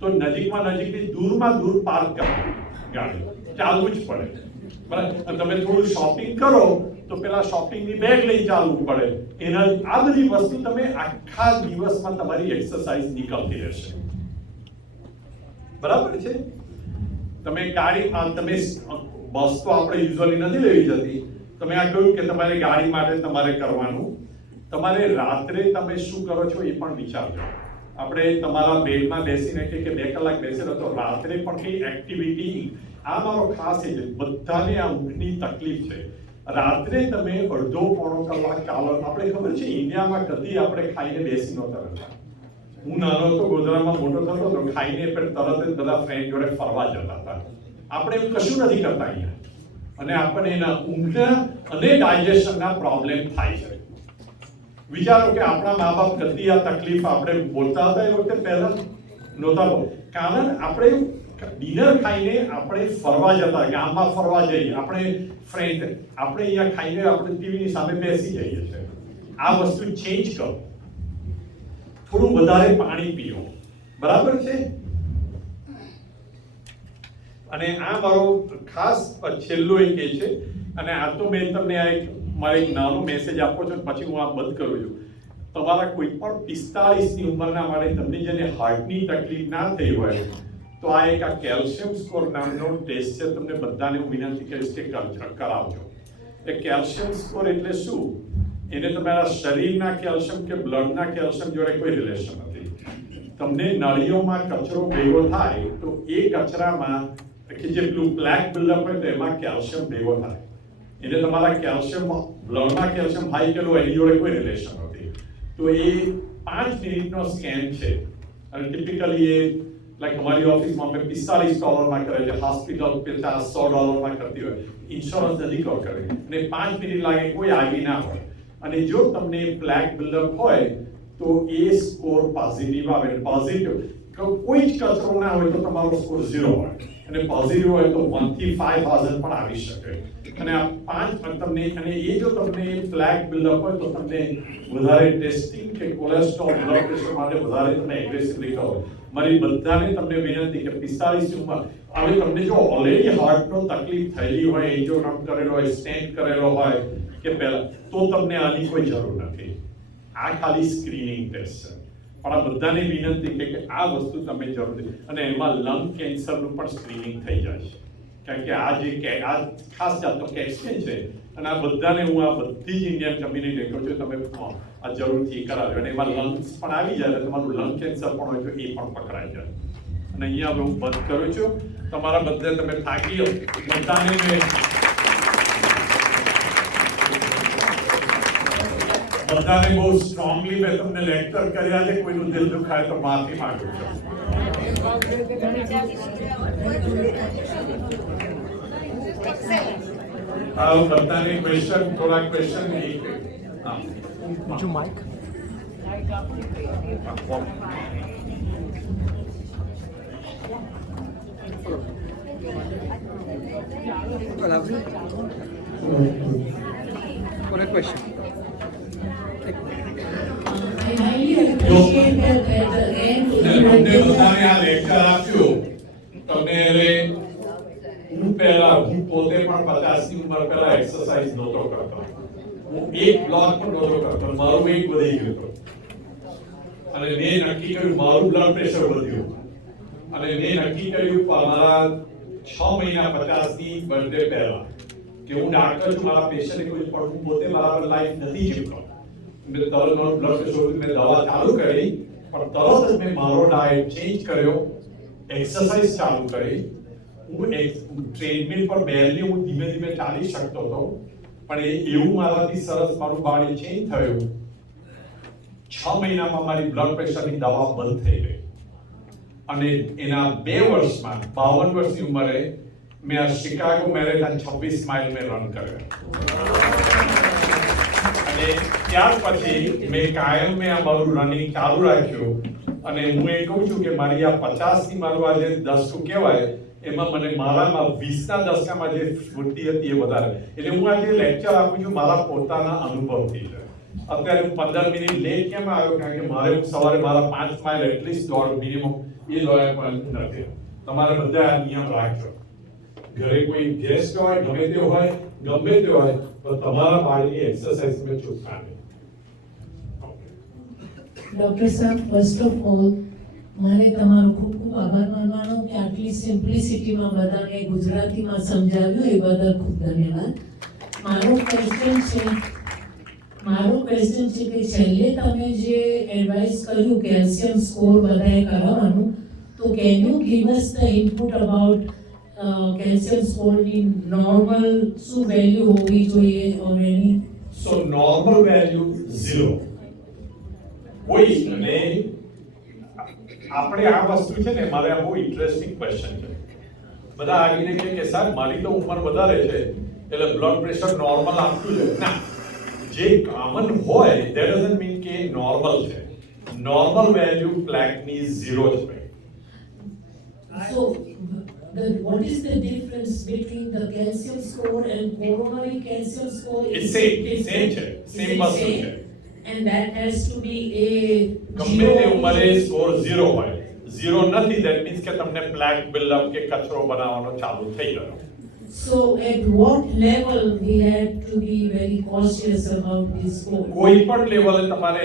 તો નજીકની દૂરમાં દૂર પાર્ક કરો ગાડી, ચાલવું જ પડે. બરાબર, તમે થોડું શોપિંગ કરો તો પેલા શોપિંગની બેગ લઈ ચાલવું પડે. એના આ બધી વસ્તુ તમે આખા દિવસમાં તમારી એક્સરસાઇઝ નીકળતી રહેશે. બરાબર છે. તમે ગાડીમાં તમે બસ તો આપણે યુઝ્યુઅલી નથી લેવી જતી. તમે આ કહ્યું કે તમારે ગાડી માટે તમારે કરવાનું. તમારે રાત્રે તમે શું કરો છો એ પણ વિચારજો. આપણે તમારા બેડમાં બેસીને કે 2 કલાક બેસેલો તો રાત્રે પણ કઈ એક્ટિવિટી. આ મારો ખાસ છે, બધાને આ ઊંઘની તકલીફ છે. રાત્રે તમે અડધો પોણો કલાક ચાલો. આપણે ખબર છે ઇન્ડિયામાં કદી આપણે ખાઈને બેસી નહોતા રહેતા. હું નાનો હતો ગોધરામાં મોટો થતો તો ખાઈને તરત જ બધા ફ્રેન્ડ જોડે ફરવા જતા હતા. આપણે એવું કશું નથી કરતા અહીંયા, અને આપણને એના ઊંઘના અને ડાયજેશનના પ્રોબ્લેમ થાય છે. વિચારો કે આપણા મા બાપ કદી આ તકલીફ આપણે બોલતા હતા એ વખતે પહેલા નહોતા બોલ. કારણ આપણે ડિનર ખાઈને આપણે ફરવા જતા, ગામમાં ફરવા જઈએ, આપણે ફ્રેન્ડ, આપણે અહીંયા ખાઈને આપણે ટીવીની સામે બેસી જઈએ છીએ. આ વસ્તુ ચેન્જ કરો. થોડું વધારે પાણી પીઓ. બરાબર છે. અને આ મારો ખાસ છેલ્લો એક એ છે, અને આ તો મેં તમને આ એક મારે એક નાનો મેસેજ આપો છો પછી હું આ બંધ કરું છું. તમારા કોઈ પણ 45ની ઉંમરના માટે તમને જેને હાર્ટની તકલીફ ના થઈ હોય તો આ એક આ કેલ્શિયમ સ્કોર નામનો ટેસ્ટ છે. તમને બધાને હું વિનંતી કરીશ કે કરાવજો. એ કેલ્શિયમ સ્કોર એટલે શું? એને તમારા શરીરના કેલ્શિયમ કે બ્લડના કેલ્શિયમ જોડે કોઈ રિલેશન નથી. તમને નળીઓમાં કચરો ભેગો થાય તો એ કચરામાં કે જે બ્લેક બિલ્ડઅપ હોય તો એમાં કેલ્શિયમ ભેગો થાય. એને તમારા કેલ્શિયમ બ્લડમાં કેલ્શિયમ હાઈ કેલો એની જોડે કોઈ રિલેશન નથી. તો એ 5 મિનિટનો સ્કેન છે, અને ટિપિકલી એ લાઈક અમારી ઓફિસમાં અમે $45 કરે છે, હોસ્પિટલ $50-100 કરતી હોય, ઇન્સ્યોરન્સ નથી કવર કરે, અને 5 મિનિટ લાગે, કોઈ આવી ના હોય. અને જો તમને બ્લેક બિલ્ડઅપ હોય તો એ સ્કોર પોઝિટિવ આવે. પોઝિટિવ કોઈ જ કચરો ના હોય તો તમારો સ્કોર 0 હોય, અને પોઝિટિવ હોય તો 1 થી 5000 પણ આવી શકે. અને આ 5 તમને, અને એ જો તમને બ્લેક બિલ્ડઅપ હોય તો તમને વધારે ટેસ્ટિંગ કે કોલેસ્ટ્રોલ બ્લડ પ્રેશર માટે વધારે તમે એગ્રેસિવલી કરો. મારી બધાને તમને વિનંતી કે 45 ઉંમર હવે તમને જો ઓલરેડી હાર્ટનો તકલીફ થયેલી હોય, એન્જિયોગ્રામ કરેલો હોય, સ્ટેન્ટ કરેલો હોય કે પહેલા, તો તમને આની કોઈ જરૂર નથી. આ ખાલી સ્ક્રીનિંગ ટેસ્ટ છે. પણ આ બધાને વિનંતી કે આ વસ્તુ તમે જરૂરથી, અને એમાં લંગ કેન્સરનું પણ સ્ક્રીનિંગ થઈ જાય છે. કારણ કે આ જે આ ખાસ જાતનો કેલ્શિયમ છે, અને આ બધાને હું આ બધી જ ઇન્ડિયન કમ્યુનિટી કહું છું તમે આ જરૂરથી કરાવ્યો. અને એમાં લંગ્સ પણ આવી જાય, તમારું લંગ કેન્સર પણ હોય તો એ પણ પકડાઈ જાય. અને અહીંયા હવે હું બંધ કરું છું. તમારા બધે તમે થાકી ગયો બધાને બહુ સ્ટ્રોંગલી મેં તમને લેક્ચર કર્યા છે. કોઈનું દિલ દુખાય તો માફી માંગુ છું. બધાને ક્વેશ્ચન, થોડા ક્વેશ્ચન બીજું Mike. For a question. I highly appreciate that at the end. તમને બધાને આ લેક્ચર આપ્યું. તમને એટલે હું પોતે પણ 50ની ઉંમર પહેલા એક્સરસાઇઝ નહોતો કરતો. હું એક બ્લોક પણ નહોતો કરતો. મારું વેઇટ વધી ગયું હતું, અને મેં નક્કી કર્યું મારું બ્લડ પ્રેશર વધ્યું, અને મેં નક્કી કર્યું મારા 6 મહિના 50ની બર્થડે પહેલા કે હું ડાક્ટર છું, મારા પેશન્ટને કોઈ પણ હું પોતે મારા લાઈફ નથી જીવતો. મેં તરત મારું બ્લડ પ્રેશર, મેં દવા ચાલુ કરી, પણ તરત જ મેં મારો ડાયટ ચેન્જ કર્યો, એક્સરસાઇઝ ચાલુ કરી, હું એક ટ્રેડમિલ પર બેરલી હું ધીમે ધીમે ચાલી શકતો હતો, પણ એવું મારાથી સરસ મારું બોડી ચેન્જ થયું. 6 મહિનામાં મારી બ્લડ પ્રેશરની દવા બંધ થઈ ગઈ અને એના 2 વર્ષમાં 52 વર્ષની ઉંમરે મેં આ શિકાગો મેરેથોન 26 માઇલ મેં રન કર્યો અને ત્યાર પછી મેં કાયમ મેં આ મારું રનિંગ ચાલુ રાખ્યું. અને હું એ કહું છું કે મારી આ 50 ની મારું આ જે દસકું કહેવાય એમાં મને મારામાં 20ના દસકામાં જે સ્ફૂર્તિ હતી એ વધારે. એટલે હું આ જે લેક્ચર આપું છું મારા પોતાના અનુભવથી છે. અત્યારે હું 15 મિનિટ લેટ કેમ આવ્યો? કારણ કે મારે સવારે મારા 5 માઇલ એટલીસ્ટ દોડ મિનિમમ એ દોડ્યા પણ નથી. તમારે બધા આ નિયમ રાખજો. ઘરે કોઈ ગેસ્ટ હોય ગમે તે હોય તો તમારા બોડીની એક્સરસાઇઝ મેં ચૂકતા નહીં. ડોક્ટર સાહેબ, ફર્સ્ટ ઓફ ઓલ મારે તમારો ખૂબ ખૂબ આભાર માનવાનો કે આટલી સિમ્પ્લિસિટીમાં બધાને ગુજરાતીમાં સમજાવ્યું એ બદલ ખૂબ ધન્યવાદ. મારો ક્વેશ્ચન છે કે છેલ્લે તમે જે એડવાઇસ કર્યું કેલ્શિયમ સ્કોર બધાએ કરાવવાનું, તો can you give us the input about calcium સ્કોરની નોર્મલ શું વેલ્યુ હોવી જોઈએ ઓર એની? સો નોર્મલ વેલ્યુ 0 કોઈ. અને આપણે આ વસ્તુ છે ને, મારે આ બહુ ઇન્ટરેસ્ટિંગ ક્વેશ્ચન છે. બધા આવીને કહે કે સાહેબ મારી તો ઉંમર વધારે છે એટલે બ્લડ પ્રેશર નોર્મલ આપતું છે. ના, જે કોમન હોય ધેટ ડઝન્ટ મીન કે નોર્મલ છે. નોર્મલ વેલ્યુ પ્લેકની 0 છે ભાઈ. So, what is the difference between the calcium score and coronary calcium score? It's same છે, same વસ્તુ છે. And that has to be a ગમે તે ઉંમરે સ્કોર 0 હોય. 0 નથી ધેટ મીન્સ કે તમને પ્લેક બિલ્ડઅપ કે કચરો બનાવવાનો ચાલુ થઈ ગયો. So at what level we have to be very cautious about this score? કોઈ પણ લેવલે તમારે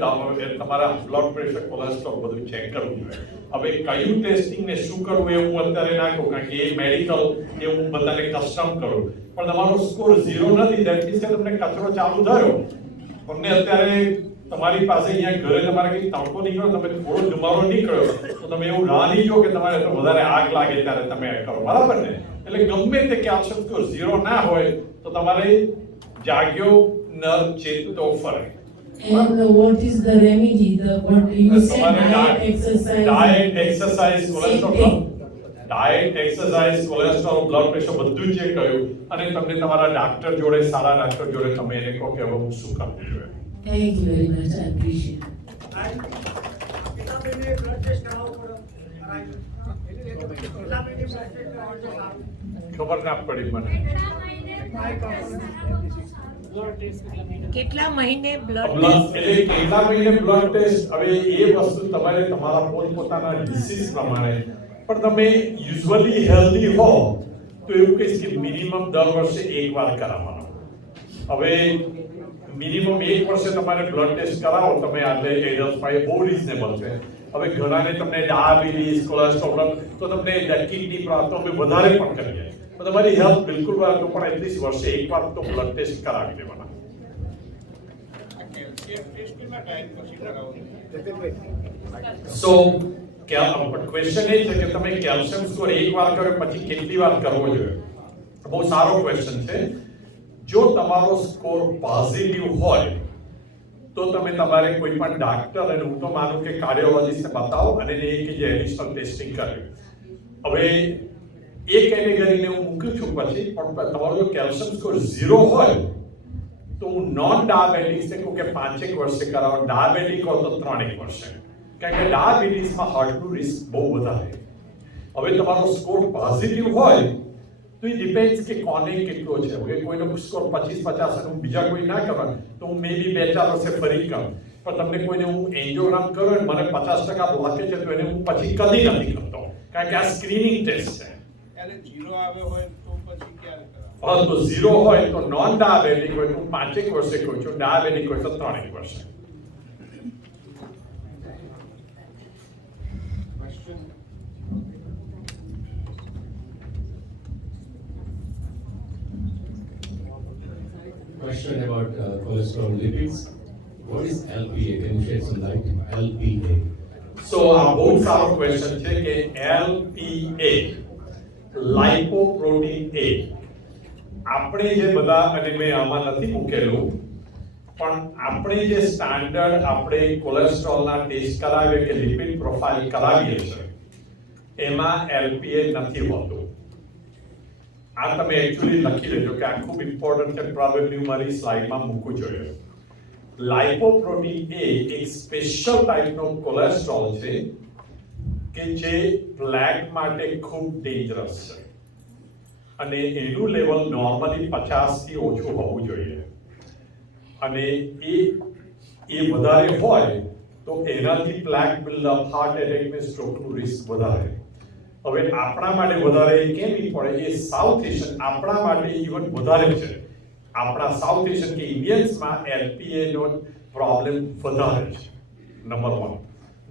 તમારા બ્લડ પ્રેશર, કોલેસ્ટ્રોલ બધું ચેક કરવું જોઈએ. હવે કયું ટેસ્ટિંગ ને શું કરવું એ હું અત્યારે ના કહું, કારણ કે એ મેડિકલ એ હું બધાને કસ્ટમ કરું. પણ તમારો સ્કોર 0 નથી ધેટ મીન્સ કે તમને કચરો ચાલુ થયો. તમને અત્યારે તમારી પાસે અહીંયા ઘરે તમારે કંઈક તડકો નીકળ્યો, તમે થોડો ધુમાડો નીકળ્યો તો તમે એવું રાહ નહીં જો કે તમારે તો વધારે આગ લાગે ત્યારે તમે કરો, બરાબર ને? એટલે ગમે તે કેલ્શિયમ સ્કોર 0 ના હોય તો તમારે જાગ્યો નર ચેતો ફરે. And what is the remedy? What you said, diet, exercise, cholesterol, blood pressure બધું ચેક કર્યું અને તમને તમારા ડોક્ટર જોડે, સારા ડોક્ટર જોડે તમે એને કહો કે હવે હું શું કરવું જોઈએ. Thank you very much. I appreciate it. ખબર ના પડી મને. કેટલા મહિને બ્લડ એટલે કેટલા મહિને બ્લડ ટેસ્ટ? હવે એ વસ્તુ તમારે તમારા પોતપોતાના ડિસીઝ પ્રમાણે, પણ તમે યુઝ્યુઅલી હેલ્ધી હો તો એવું કહીશ કે મિનિમમ દર વર્ષે એકવાર કરાવવાનો. હવે મિનિમમ 1 વર્ષે તમારે બ્લડ ટેસ્ટ કરાવો તમે, એટલે એડલ્ટ્સમાં બહુ રિઝનેબલ છે. હવે ઘણાને તમને ડાયાબિટીસ, કોલેસ્ટ્રોલ તો તમને કિડની પ્રોબ્લેમ વધારે પણ કરીએ તો તમારી હેલ્થ બિલકુલ બરાબર, પણ એટલીસ્ટ વર્ષે એકવાર તો બ્લડ ટેસ્ટ કરાવી દેવાના. સો ક્વેશ્ચન એ છે કે તમે કેલ્શિયમ સ્કોર એકવાર કર્યો પછી કેટલી વાર કરવો જોઈએ? બહુ સારો ક્વેશ્ચન છે. જો તમારો સ્કોર પોઝિટિવ હોય તો તમે તમારે કોઈ પણ ડોક્ટર, અને હું તો માનું કે કાર્ડિયોલોજિસ્ટને બતાવો અને એ કે જે એડિશનલ ટેસ્ટિંગ કરે. હવે એ કેટેગરીને હું મૂકું છું પછી, પણ તમારો જો કેલ્શિયમ સ્કોર 0 હોય તો હું નોન ડાયાબેટિક્સને કહું કે 5 વર્ષે કરાવો, ડાયાબેટિક હોય તો 3 વર્ષે, કારણ કે ડાયાબિટીસમાં હાર્ટનું રિસ્ક બહુ વધારે. હવે તમારો સ્કોર પોઝિટિવ હોય તો એ ડિપેન્ડ્સ કે કોને કેટલો છે. હવે કોઈનો સ્કોર 25-50 અને બીજા કોઈ ના કરે તો હું મે બી 2-4 વર્ષે ફરી કરું, પણ તમને કોઈને હું એન્જિયોગ્રામ કરું અને મને 50% લખે છે તો એને હું પછી કદી નથી કરતો, કારણ કે આ સ્ક્રીનિંગ ટેસ્ટ છે. ત્યારે 0 આવ્યો હોય તો પછી ક્યારે કરાવવું? હા, તો 0 હોય તો નોન ડાયાબેટિક હોય તો હું 5 વર્ષે કહું છું, ડાયાબેટિક હોય તો 3 વર્ષે. Question about cholesterol lipids. What is LPA? Can you shed some light? LPA. સો આ બહુ સારો ક્વેશ્ચન છે કે LPA લાઇપોપ્રોટીન A. આપણે જે બધા, અને મેં આમાં નથી મૂકેલું, પણ આપણે જે સ્ટાન્ડર્ડ આપણે કોલેસ્ટ્રોલના ટેસ્ટ કરાવીએ કે લિપિડ પ્રોફાઇલ કરાવીએ છીએ એમાં LPA નથી હોતું. આ તમે એકચ્યુઅલી લખી લેજો કે આ ખૂબ ઇમ્પોર્ટન્ટ છે, પ્રોબેબલી મારી સ્લાઇડમાં મૂકવું જોઈએ. લાઇપોપ્રોટીન A એક સ્પેશિયલ ટાઈપનો કોલેસ્ટ્રોલ છે કે જે પ્લેગ માટે ખૂબ ડેન્જરસ છે અને એનું લેવલ નોર્મલી 50 થી ઓછું હોવું જોઈએ, અને એ વધારે હોય તો એનાથી પ્લેગ બિલ્ડઅપ, હાર્ટ એટેક ને સ્ટ્રોકનું રિસ્ક વધારે. હવે આપણા માટે વધારે કેમ નહીં પડે, એ સાઉથ એશિયન આપણા માટે ઇવન વધારે છે. આપણા સાઉથ એશિયન કે ઇન્ડિયન્સમાં LPA નો પ્રોબ્લેમ વધારે છે, નંબર 1.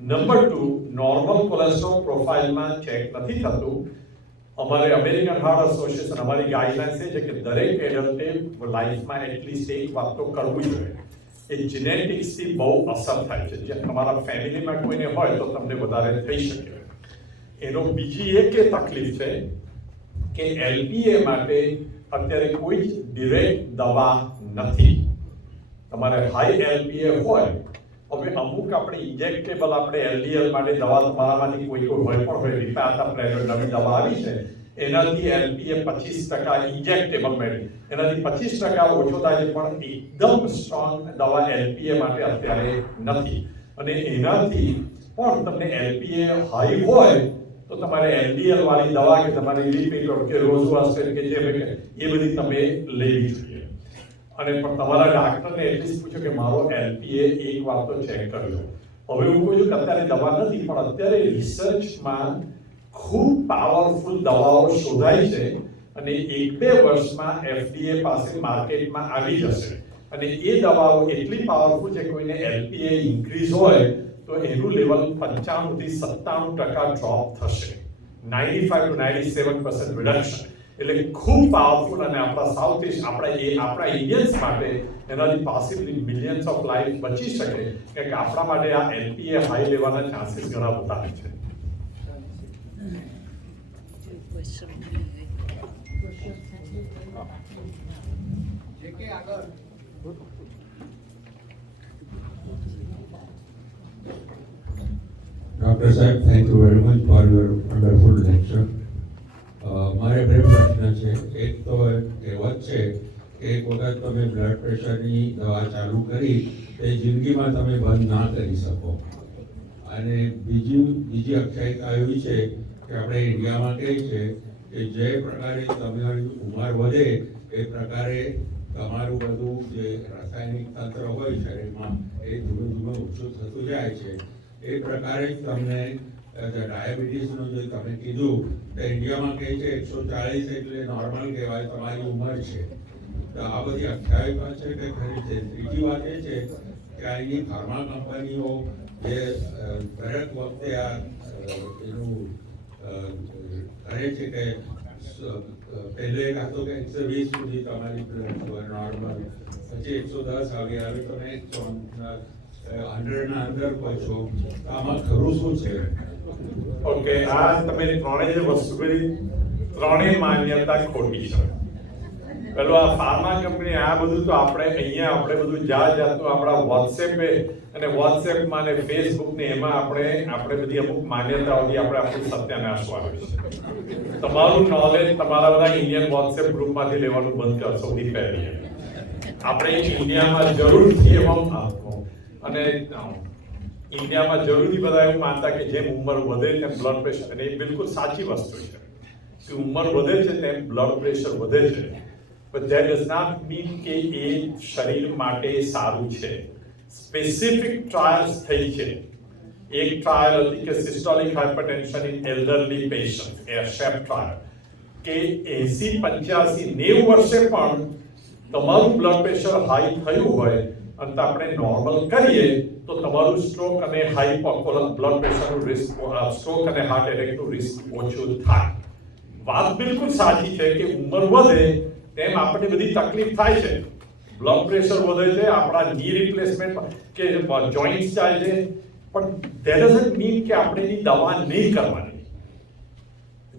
નંબર 2, નોર્મલ કોલેસ્ટ્રોલ પ્રોફાઇલમાં ચેક નથી થતું. અમારે અમેરિકન હાર્ટ એસોસિએશન અમારી ગાઈડલાઇન્સ છે કે દરેક એડલ્ટે લાઈફમાં એટલીસ્ટ એક વાત તો કરવું જોઈએ. એ જીનેટિક્સથી બહુ અસર થાય છે. જે તમારા ફેમિલીમાં કોઈને હોય તો તમને વધારે થઈ શકે. એનો બીજી એક તકલીફ છે કે LPA માટે અત્યારે કોઈ જ ડિરેક્ટ દવા નથી. તમારે હાઈ LPA હોય, હવે અમુક આપણે ઇન્જેક્ટેબલ આપણે LDL માટે દવા તમારામાંથી કોઈ હોય પણ હોય, રિપાથાપ્રેડર નવી દવા આવી છે, એનાથી LPA 25% ઇન્જેક્ટેબલ મેળવી, એનાથી 25% ઓછો થાય છે, પણ એકદમ સ્ટ્રોંગ દવા LPA માટે અત્યારે નથી. અને એનાથી પણ તમને LPA હાઈ હોય તો તમારે LDL વાળી દવા કે તમારી લિપિડ કે રોઝવાસ્ટેટ કે જે એ બધી તમે લેવી જોઈએ. અને પણ તમારા ડાક્ટરને એટલીસ્ટ પૂછો કે મારો LPA એક વાર તો ચેક કરજો. હવે હું કહું છું કે અત્યારે દવા નથી, પણ અત્યારે રિસર્ચમાં ખૂબ પાવરફુલ દવાઓ શોધાઈ છે અને 1-2 વર્ષમાં FDA પાસે માર્કેટમાં આવી જશે. અને એ દવાઓ એટલી પાવરફુલ છે, કોઈને LPA ઇન્ક્રીઝ હોય તો એનું લેવલ 95 થી 97% ડ્રોપ થશે, 95 to 97% રિડક્શન. એટલે ખૂબ પાવરફુલ, અને આપણા સાઉથ ઇસ્ટ આપણા ઇન્ડિયન્સ માટે એનાથી પોસિબલી મિલિયન્સ ઓફ લાઈફ બચી શકે, કે આપણા માટે આ LPA હાઈ લેવાના ચાન્સીસ ઘણા વધારે છે. Dr. Saib, thank you very much for your wonderful lecture. મારે બે પ્રશ્ન છે. એક તો કહેવત છે કે એક વખત તમે બ્લડ પ્રેશરની દવા ચાલુ કરી તે જિંદગીમાં તમે બંધ ના કરી શકો. અને બીજી આખ્યાયિકા એવી છે કે આપણે ઇન્ડિયામાં કહે છે કે જે પ્રકારે તમારી ઉંમર વધે એ પ્રકારે તમારું બધું જે રાસાયણિક તંત્ર હોય શરીરમાં એ ધીમે ધીમે ઓછું થતું જાય છે. એ પ્રકારે જ તમને ડાયાબિટીસનું જે તમે કીધું તો ઇન્ડિયામાં કહે છે 140 એટલે નોર્મલ કહેવાય, તમારી ઉંમર છે. તો આ બધી આખ્યાયિકા છે કે ખરી છે. ત્રીજી વાત એ છે કે અહીંની ફાર્મા કંપનીઓ જે દરેક વખતે આ એનું કરે છે કે પહેલે કાં તો કે 120 સુધી તમારી નોર્મલ, પછી 110 આવે તમે 100 ના અંદર પહોંચો. આમાં ખરું શું છે? ઓકે, આ તમે ત્રણેય જે વસ્તુ કરી, ત્રણેય માન્યતા ખોટી છે. પેલું આ ફાર્મા કંપની, આ બધું તો આપણે બધું જાતનું આપણા વોટ્સએપે અને વોટ્સએપમાં ને ફેસબુક ને એમાં આપણે બધી અમુક માન્યતાઓથી આપણે આપણું સત્યાનાશ વાળું છે. તમારું નોલેજ તમારા બધા ઇન્ડિયન વોટ્સએપ ગ્રુપમાંથી લેવાનું બંધ કરો. સૌથી પહેલી આપણે ઇન્ડિયામાં જરૂરથી અને ઇન્ડિયામાં જરૂરી બધા એવું માનતા કે જેમ ઉંમર વધે તેમ બ્લડ પ્રેશર, અને એ બિલકુલ સાચી વસ્તુ છે કે ઉંમર વધે છે તેમ બ્લડ પ્રેશર વધે છે, but that does not mean કે એ શરીર માટે સારું છે. સ્પેસિફિક ટ્રાયલ્સ થઈ છે. એક ટ્રાયલ હતી કે systolic hypertension in elderly patient, A shape trial, કે 80, 85, 90 વર્ષે પણ તમારું બ્લડ પ્રેશર હાઈ થયું હોય અને આપણે નોર્મલ કરીએ તો તમારું સ્ટ્રોક અને હાઈ બ્લડ પ્રેશરનું રિસ્ક, સ્ટ્રોક અને હાર્ટ એટેકનું રિસ્ક ઓછું થાય. વાત બિલકુલ સાચી છે કે ઉંમર વધે તેમ આપણને બધી તકલીફ થાય છે. બ્લડ પ્રેશર વધે છે, આપણા ની રિપ્લેસમેન્ટ કે જોઈન્ટ્સ જાય છે, પણ ધેટ ડઝન્ટ મીન કે આપણે એની દવા નહીં કરવાની.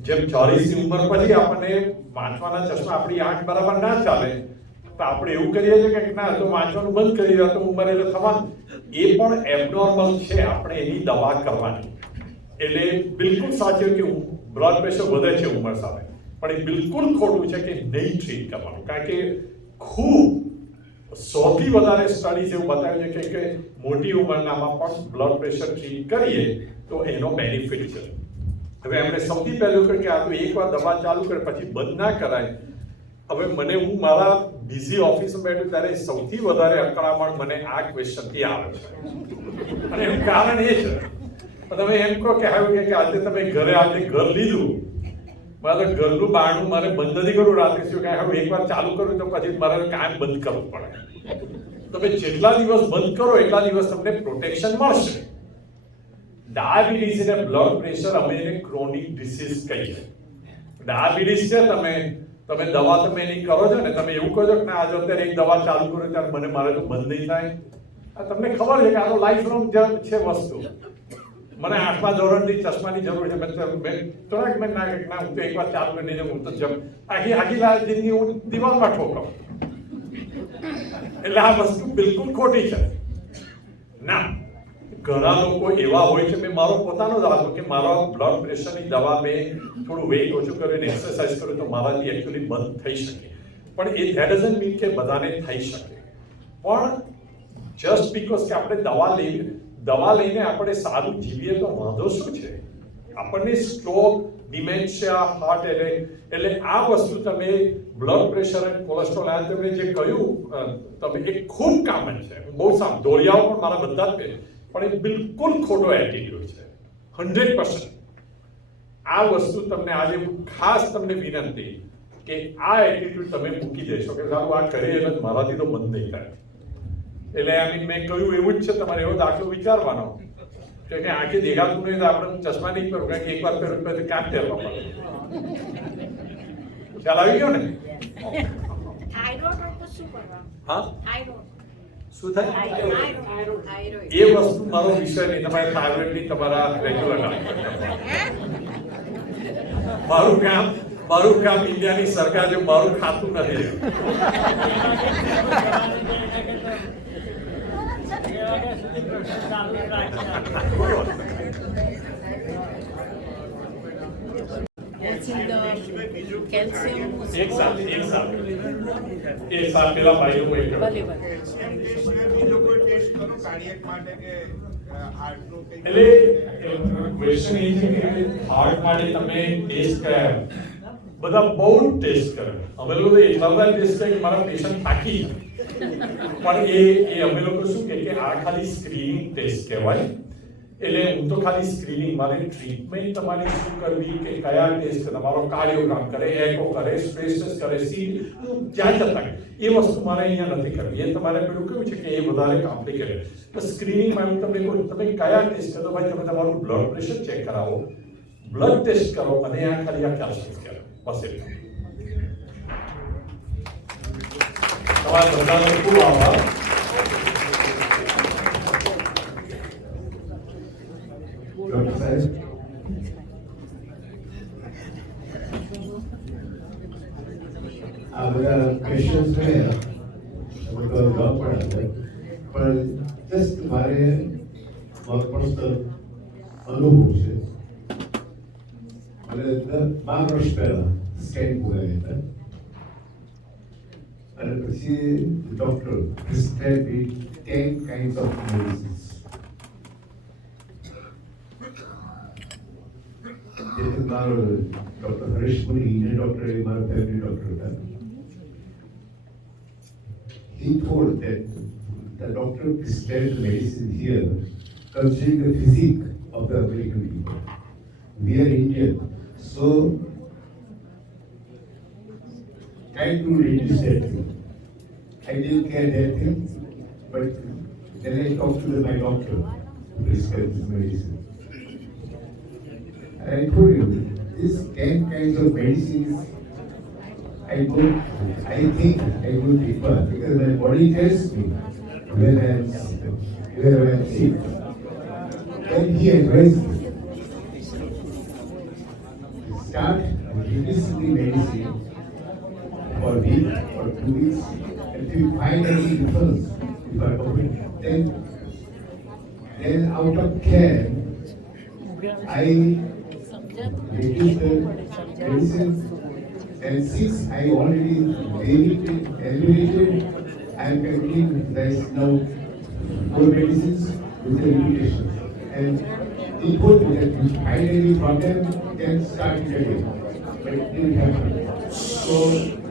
જેમ 40 ની ઉંમર પછી આપણને વાંચવાના ચશ્મા આપણી આંખ બરાબર ના ચાલે તો આપણે એવું કરીએ છીએ કે ના તો વાંચવાનું બંધ કરી દો તો ઉંમર એટલે થવાનું, એ પણ એબનોર્મલ છે, આપણે એની દવા કરવાની. એટલે બિલકુલ સાચું કે બ્લડ પ્રેશર વધે છે ઉંમર સાથે, પણ એ બિલકુલ ખોટું છે કે નહીં ટ્રીટ કરવાનું. કારણ કે ખૂબ 100થી વધારે સ્ટડીઝ એવું બતાવ્યું છે કે મોટી ઉંમરનામાં પણ બ્લડ પ્રેશર ટ્રીટ કરીએ તો એનો બેનિફિટ છે. હવે એમણે સૌથી પહેલું કહ્યું કે આ તો એકવાર દવા ચાલુ કરે પછી બંધ ના કરાય. હવે મને હું મારા બિઝી ઓફિસમાં બેઠું ત્યારે સૌથી વધારે અકળામણ મને આ ક્વેશ્ચનથી આવે છે, અને એનું કારણ એ છે તમે એમ કહો કે હવે કે આજે તમે આજે ઘર લીધું, મારે ઘરનું બારણું મારે બંધ નથી કરવું રાત્રે, શું કે હવે એકવાર ચાલુ કરું તો પછી મારે કામ બંધ કરવું પડે. તમે જેટલા દિવસ બંધ કરો એટલા દિવસ તમને પ્રોટેક્શન મળશે. ડાયાબિટીસ અને બ્લડ પ્રેશર અમે એને ક્રોનિક ડિસીઝ કહીએ. ડાયાબિટીસ છે તમે દવા તમે એની કરો છો ને, તમે એવું કહો છો કે ના આજે અત્યારે એક દવા ચાલુ કરો ત્યારે મારે તો બંધ નહીં થાય. તમને ખબર છે કે આનો લાઈફ લોંગ છે વસ્તુ. મને 8મા ધોરણથી ચશ્માની જરૂર છે, મેં થોડાક મેં ના હું તો એકવાર ચાલુ કરી દઉં, હું તો આખી જિંદગી હું દિવાલમાં ઠોકું. એટલે આ વસ્તુ બિલકુલ ખોટી છે. ના, ઘણા લોકો એવા હોય છે, મેં મારો પોતાનો જ આપ્યો કે મારો બ્લડ પ્રેશરની દવા મેં થોડું વેઇટ ઓછું કર્યું ને એક્સરસાઇઝ કર્યું તો મારાથી એકચ્યુઅલી બંધ થઈ શકે. પણ એ ધેટ ડઝન્ટ મીન કે બધાને થઈ શકે. પણ જસ્ટ બીકોઝ કે આપણે દવા લઈને આપણે સારું જીવીએ તો વાંધો શું છે? આપણને સ્ટ્રોક, ડિમેન્શિયા, હાર્ટ એટલે આ વસ્તુ તમે બ્લડ પ્રેશર અને કોલેસ્ટ્રોલ આ તમે જે કહ્યું તમે એ ખૂબ કામન છે. બહુ દોરિયાઓ પણ મારા બધા જ પણ એ બિલકુલ ખોટો એટીટ્યુડ છે, 100%. આ વસ્તુ તમને આજે ખાસ તમને વિનંતી કે આ એટીટ્યુડ તમે મૂકી દેશો કે સારું આ કરીએ એટલે મારાથી તો બંધ નહીં થાય. એટલે મેં કહ્યું એવું જ છે, તમારે એવો દાખલો વિચારવાનો કે આંખે દેખાતું નહીં તો આપણે ચશ્મા નહીં પહેરવું, કારણ કે એકવાર પહેરવું પછી કામ પહેરવા પડે. ખ્યાલ આવી ગયો ને? હા, શું થાય એ વસ્તુ મારો વિષય નહીં. તમારે થાઇરોઇડની તમારા રેગ્યુલર મારું કામ ઇન્ડિયાની સરકાર જો મારું ખાતું નથી. એક સાલ પેલા ભાઈ બીજો કોઈ ટેસ્ટ કરો કાર્ડિયક માટે કે હાર્ટનું કંઈ? એટલે ક્વેશ્ચન એ છે કે હાર્ટ માટે તમે ટેસ્ટ કર્યા? બધા બહુ ટેસ્ટ કરે. અમે લોકો એટલા બધા ટેસ્ટ કરે કે મારા પેશન્ટ થાકી જાય. પણ એ અમે લોકો શું કે આ ખાલી સ્ક્રીનિંગ ટેસ્ટ કહેવાય. એટલે હું તો ખાલી સ્ક્રીનિંગ, મારે ટ્રીટમેન્ટ તમારી શું કરવી કે કયા ટેસ્ટ તમારો કાર્ડિયોગ્રામ કરે, એકો કરે, સ્ટ્રેસ ટેસ્ટ કરે, જ્યાં જતા એ વસ્તુ મારે અહીંયા નથી કરવી. એ તમારે પેલું કેવું છે કે એ વધારે કોમ્પ્લિકેટેડ. તો સ્ક્રીનિંગમાં હું તમને કહું તમે કયા ટેસ્ટ કરો? ભાઈ તમે તમારું બ્લડ પ્રેશર ચેક કરાવો, બ્લડ ટેસ્ટ કરો અને આ ખાલી આ કેલ્શિયમ કરો, બસ એટલું. તમારા બધાનો ખૂબ આભાર. ડોક્ટર સાહેબ, આ બધા ક્વેશ્ચન્સ રહ્યા બધો જવાબ પણ આપ્યો, પણ જસ્ટ મારે મારો પર્સનલ અનુભવ છે. મને 12 વર્ષ પહેલા સ્કેન કરાવ્યા હતા અને પછી doctor prescribe me 10 kinds of medicines. મારો ડોક્ટર હરીશ પુરી, ઇન્ડિયન ડોક્ટર, એ મારો ફેવરિટ ડોક્ટર હતા. He told that the doctor prescribed the medicine here considering the physique of the American people. We are Indian, so trying to reduce that thing. I didn't care that thing, but then I talked to my doctor who prescribed this medicine. I told you, these 10 kinds of medicines, I think I go deeper because my body tells me when I am sick. And he advised me, start releasing the medicine for a week or 2 weeks, and if you find any difference, if I open, then out of care, I reduce the medicine, and since I already eliminated, I am currently there is now 4 medicines with the limitations, and they put that you find any problem, then start it again, but it didn't happen. So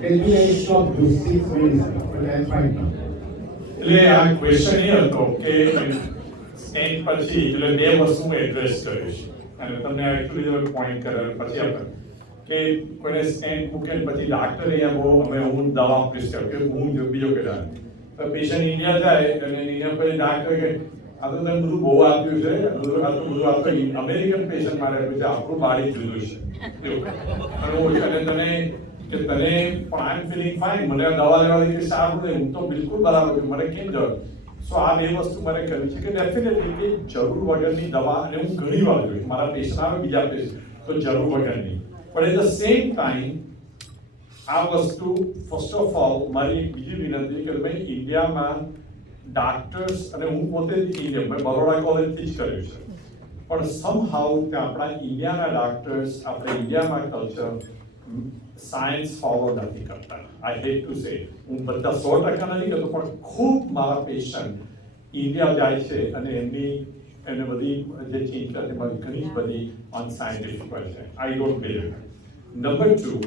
then I stopped those 6 medicines, but I am fine now. એટલે આ question એ હતો કે stand પછી એટલે બે વસ્તુ હું address કરીશ અને તમને એકચ્યુઅલી પોઈન્ટ કરેલ પછી આપણે કે કોઈને સ્ટેન્ડ મૂકે પછી ડાક્ટર અહીંયા બહુ અમે હું દવા પ્રિસ્ક્રાઇબ કે હું બીજો કે તો પેશન્ટ ઇન્ડિયા જાય અને ઇન્ડિયા પછી ડાક્ટર કે આ તો તમે બધું બહુ આપ્યું છે આ તો બધું આપણે અમેરિકન પેશન્ટ મારે આપ્યું છે આપણું બાળી જુદું છે એવું અને તને કે તને પણ આઈ એમ ફીલિંગ ફાઇન મને આ દવા લેવાથી કે સારું નહીં હું તો બિલકુલ બરાબર છું મને કેમ જરૂર સો આ બે વસ્તુ મને કહ્યું છે કે ડેફિનેટલી કે જરૂર વગરની દવા અને હું ઘણી વાર જોઈશ મારા પેશન્ટ આવે બીજા પેશન્ટ તો જરૂર વગરની પણ એટ ધ સેમ ટાઈમ આ વસ્તુ ફર્સ્ટ ઓફ ઓલ મારી એક બીજી વિનંતી કે ભાઈ ઇન્ડિયામાં ડોક્ટર્સ અને હું પોતે ઇન્ડિયા મેં બરોડા કોલેજથી જ કર્યું છે પણ સમહાઉ કે આપણા ઇન્ડિયાના ડોક્ટર્સ આપણે ઇન્ડિયામાં કલ્ચર સાયન્સ ફોલો નથી કરતા આઈ હેટ ટુ સે હું બધા 100% નથી કરતો પણ ખૂબ મારા પેશન્ટ ઇન્ડિયા જાય છે અને એને બધી જે ચેન્જ કરે તેમાં ઘણી જ બધી અનસાયન્ટિફિક હોય છે આઈ ડોન્ટ બિલીવ નંબર 2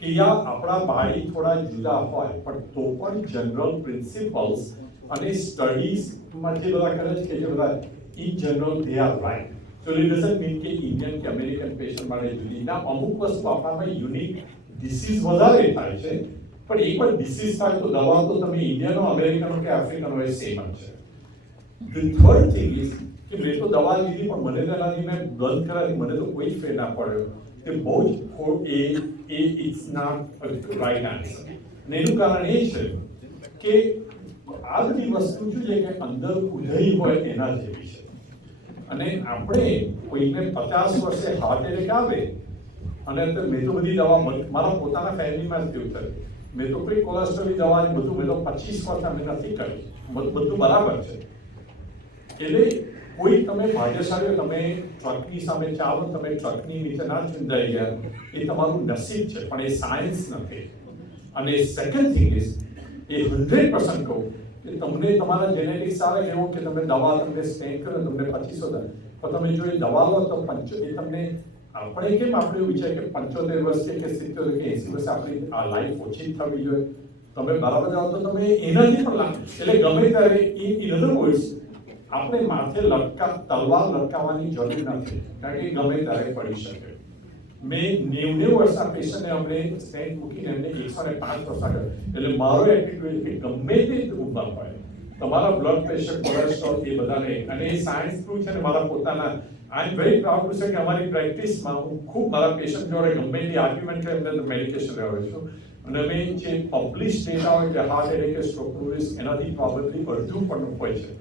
કે યા આપણા બાળી થોડા જુદા હોય પણ તો પણ જનરલ પ્રિન્સિપલ્સ અને સ્ટડીઝમાં જે બધા કરે છે કે જે બધા in general they are right So it doesn't mean કે ઇન્ડિયન કે અમેરિકન પેશન્ટ માટે જુદી ના અમુક વસ્તુ આપણામાં યુનિક ડિસીઝ વધારે થાય છે પણ એકવાર ડિસીઝ થાય તો દવા તો તમે ઇન્ડિયનો અમેરિકનો કે આફ્રિકનો એ સેમ જ છે The third thing is કે મેં તો દવા લીધી પણ મને તેનાથી મેં બંધ કરાવી મને તો કોઈ ફેર ના પડ્યો કે બહુ જ ઇટ્સ નોટ રાઈટ આન્સર અને એનું કારણ એ છે કે આ બધી વસ્તુ શું છે કે અંદર ઉધઈ હોય એના જેવી છે અને આપણે કોઈને 50 વર્ષે હાર્ટ એટેક આવે અને મેં તો બધી દવા મારા પોતાના ફેમિલીમાં જ કેવું થયું મેં તો કોઈ કોલેસ્ટ્રોલની દવા બધું મેં તો 25 વર્ષ મેં નથી કર્યું બધું બરાબર છે એટલે કોઈ તમે ભાગ્યશાળી તમે ટ્રકની સામે ચાલો તમે ટ્રકની નીચે ના ચૂંટાઈ ગયા એ તમારું નસીબ છે પણ એ સાયન્સ નથી અને સેકન્ડ થિંગ ઇઝ એ 100% કહું કે તમને તમારા જેનેટિક્સ આવે એવું કે તમે દવા તમને સ્ટેન્ડ કરો તમને 2500 થાય પણ તમે જો એ દવા લો તો એ તમને આપણે કેમ આપણે એવું વિચાર કે 75 વર્ષે કે 70 કે 80 વર્ષે આપણી આ લાઈફ ઓછી થવી જોઈએ તમે બરાબર જાઓ તો તમે એનાથી પણ એટલે ગમે ત્યારે ઇન અધર વર્ડ્સ આપણે માથે તલવાર લટકાવવાની જરૂર નથી કારણ કે ગમે ત્યારે પડી શકે મેં 90 વર્ષના પેશન્ટને અમને સ્ટેન્ડ મૂકીને એમને 105 વર્ષ આગળ એટલે મારો એટીટ્યુડ કે ગમે તે ઉંમર હોય તમારા બ્લડ પ્રેશર કોલેસ્ટ્રોલ એ બધાને અને એ સાયન્સ પ્રૂવ છે ને મારા પોતાના I am very proud to say કે અમારી પ્રેક્ટિસમાં હું ખૂબ મારા પેશન્ટ જોડે ગમે તે આર્ગ્યુમેન્ટ કરે એમને મેડિકેશન લેવા છું અને અમે જે પબ્લિશ ડેટા હોય કે હાર્ટ એટેક કે સ્ટ્રોકનું રિસ્ક એનાથી પ્રોબેબલી અડધું પણ હોય છે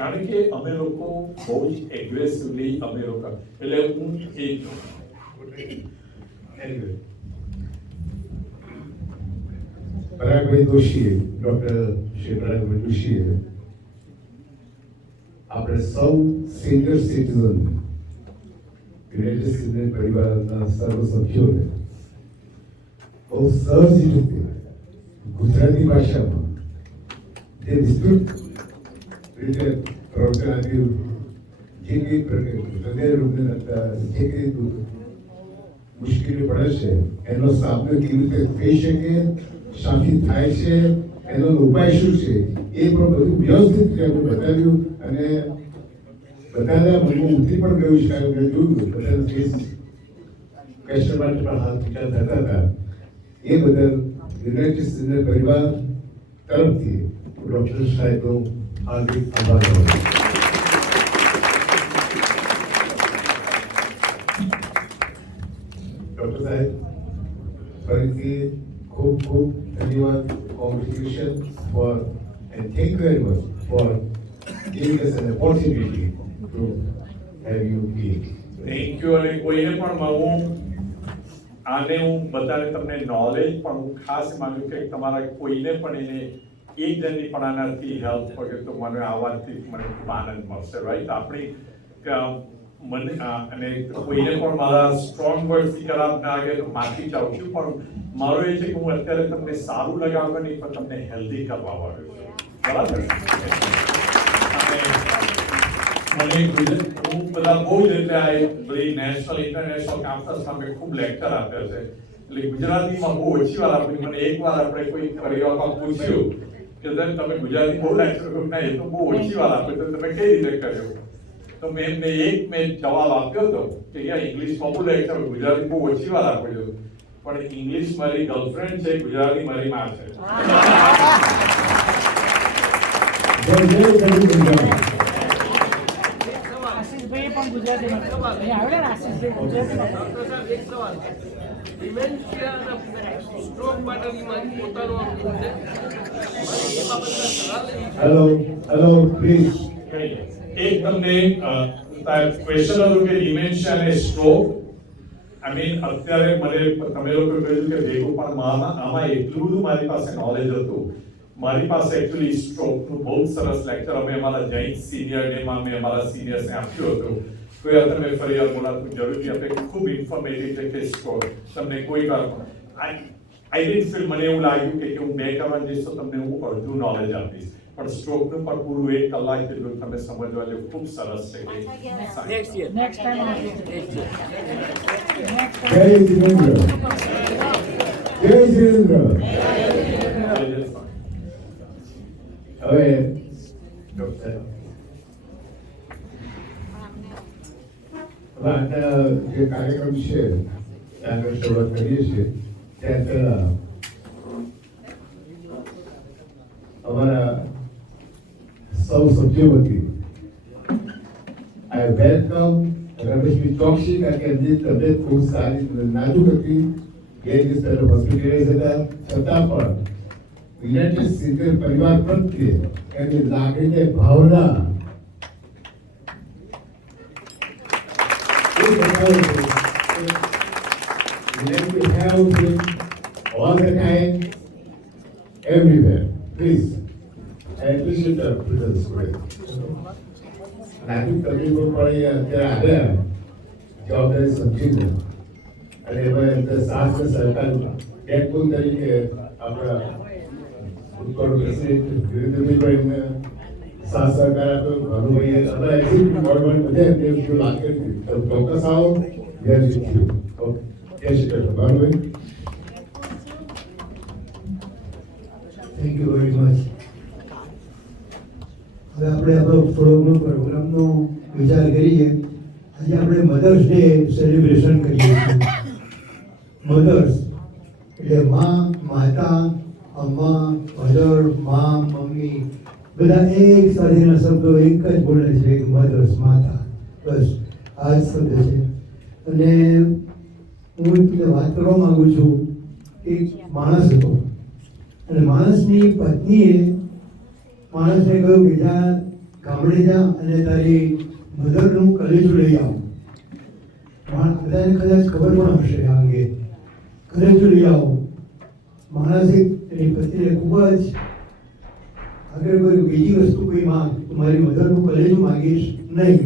કારણ કે અમે લોકો બહુ જ એગ્રેસિવલી અમે લોકો એટલે હું એક Anyway, પરાગભાઈ દોશીએ ડોક્ટર શ્રી પરાગભાઈ દોશીએ આપણે સૌ સિનિયર સિટીઝન યુનાઇટેડ સ્ટેટ્સ પરિવારના સર્વ સભ્યોને બહુ સહજ રીતે ગુજરાતી ભાષામાં જે વિસ્તૃત રીતે પ્રવચન આપ્યું જે કંઈ હૃદય રોગને લગતા જે કંઈ મુશ્કેલી પડે છે એનો સામનો કેવી રીતે થઈ શકે શાંતિ થાય છે એનો ઉપાય શું છે એ પણ બધું વ્યવસ્થિત રીતે બતાવ્યું અને બધાના મનમાં ઉતરી પણ ગયું છે કારણ કે જોયું બધાના ફેસ ક્વેશ્ચન માટે પણ હાથ વિચાર થતા હતા એ બદલ યુનાઇટેડ સ્ટેટ્સ પરિવાર તરફથી ડૉક્ટર સાહેબનો હાર્દિક આભાર માનું છું. ડૉક્ટર સાહેબ ફરીથી ખૂબ ખૂબ ધન્યવાદ congratulation for and thank you very much for giving us an opportunity to have you here. Thank you. અને કોઈને પણ હું આને હું બધાને તમને નોલેજ પણ હું ખાસ માંગુ કે તમારા કોઈને પણ એને એક જણની પણ આનાથી હેલ્પ પડે તો મને આવવાથી મને ખૂબ આનંદ મળશે, રાઈટ? આપણી મને અને કોઈને પણ મારા સ્ટ્રોંગ વર્ડથી ખરાબ ના લાગે તો માફી ચાહું છું, પણ મારું એ છે કે હું અત્યારે તમને સારું લગાવવા નહીં પણ તમને હેલ્ધી કરવા વાળું છું, બરાબર? મને હું બધા બહુ જ એટલે આ બધી નેશનલ ઇન્ટરનેશનલ કોન્ફરન્સમાં મેં ખૂબ લેક્ચર આપ્યા છે એટલે ગુજરાતીમાં બહુ ઓછી વાર આપી. મને એકવાર આપણે કોઈ પરિવારમાં પૂછ્યું કે તમે ગુજરાતી બહુ લેક્ચર કર્યું, ના એ તો બહુ ઓછી વાર આપે તો તમે કઈ રીતે કર્યો? તો મેં જવાબ આપ્યો હતો કે અહીંયા ઇંગ્લિશમાં બહુ લેક્ચર, ગુજરાતી બહુ ઓછી વાર આપો છો, પણ ઇંગ્લિશ મારી ગર્લફ્રેન્ડ છે, ગુજરાતી મારી માં છે. આશીષભાઈ પણ ગુજરાતીમાં આવડે ને? આશીષભાઈ ગુજરાતીમાં. ડિમેન્શિયા અને સ્ટ્રોક માટેની મારી પોતાનો આમ છે એ બાબતના સલાહ લેવી. Hello please. એક તમને ક્વેશ્ચન હતો કે ડિમેન્શિયા અને સ્ટ્રોક. આઈ મીન અત્યારે મને તમે લોકો કહ્યું કે ભેગું પણ આમાં એટલું બધું મારી પાસે નોલેજ હતું. મારી પાસે એકચ્યુઅલી સ્ટ્રોકનું બહુ સરસ લેક્ચર અમે અમારા જૈન સિનિયર ડેમાં અમે અમારા સિનિયર્સને આપ્યું હતું. કોઈ વાર તમે ફરી વાર બોલાતું જરૂરથી આપણે ખૂબ ઇન્ફોર્મેટિવ છે કે સ્ટ્રોક તમને કોઈ વાર આઈ ડિડ ફીલ મને એવું લાગ્યું કે હું 2 કલાક જઈશ તો તમને હું અડધું નોલેજ આપીશ, પણ સ્ટ્રોકનું પણ પૂરું 1 કલાક જેટલું તમે સમજવા જેવું ખૂબ સરસ છે કે નેક્સ્ટ ટાઈમ જય જીનેન્દ્ર. જય જીનેન્દ્ર. હવે ડોક્ટર આજના જે કાર્યક્રમ છે ત્યાં શરૂઆત કરીએ છીએ ત્યાં પહેલા અમારા સૌ સભ્યો વતી આઈ વેલકમ રમેશભાઈ ચોકસી, કારણ કે એમની તબિયત ખૂબ સારી નાજુક હતી, ગેરહાજર હોસ્પિટલાઇઝ હતા, છતાં પણ યુનાઇટેડ સિનિયર પરિવાર પ્રત્યે એમની લાગણીને ભાવના let me have him all the time, everywhere. Please, I appreciate the presence today. નાગરિક તકલીફો પણ અત્યારે આવ્યા જવાબદારી સમજીને, અને એમાં એમને સાથ સહકાર બેકબોન તરીકે આપણા ઉત્કળ પ્રેસિડેન્ટ વિરેન્દ્રભાઈ એમને સાથ સહકાર આપ્યો, ભાનુભાઈએ આપણા એક્ઝિક્યુટિવ બોર્ડ બધે એમને શું વાત કરી ચોક્કસ આવો યસ ઓકે. જય Shri Krishna. Bhanubhai. Thank you very much. હવે આપણે આપણો પ્રોગ્રામનો વિચાર કરીએ. આજે આપણે મધર્સ ડે સેલિબ્રેશન કરીએ છીએ. મધર્સ એટલે માતા, અમ્મા, મધર, મમ્મી બધા એક સાથેના શબ્દો એક જ બોલે છે કે મધર્સ, માતા, બસ આ જ શબ્દ છે. અને હું એટલે વાત કરવા માંગુ છું કે માણસ હતો અને માણસની પત્નીએ માણસને કહ્યું કે જા ગામડે જા અને તારી મધરનું કલેજું લઈ આવો. બધાને કદાચ ખબર પણ હશે આ અંગે. કલેજું લઈ આવો. માણસે એની પત્નીને ખૂબ જ આગળ કોઈ બીજી વસ્તુ કોઈ માંગ, મારી મધરનું કલેજું માંગીશ નહીં,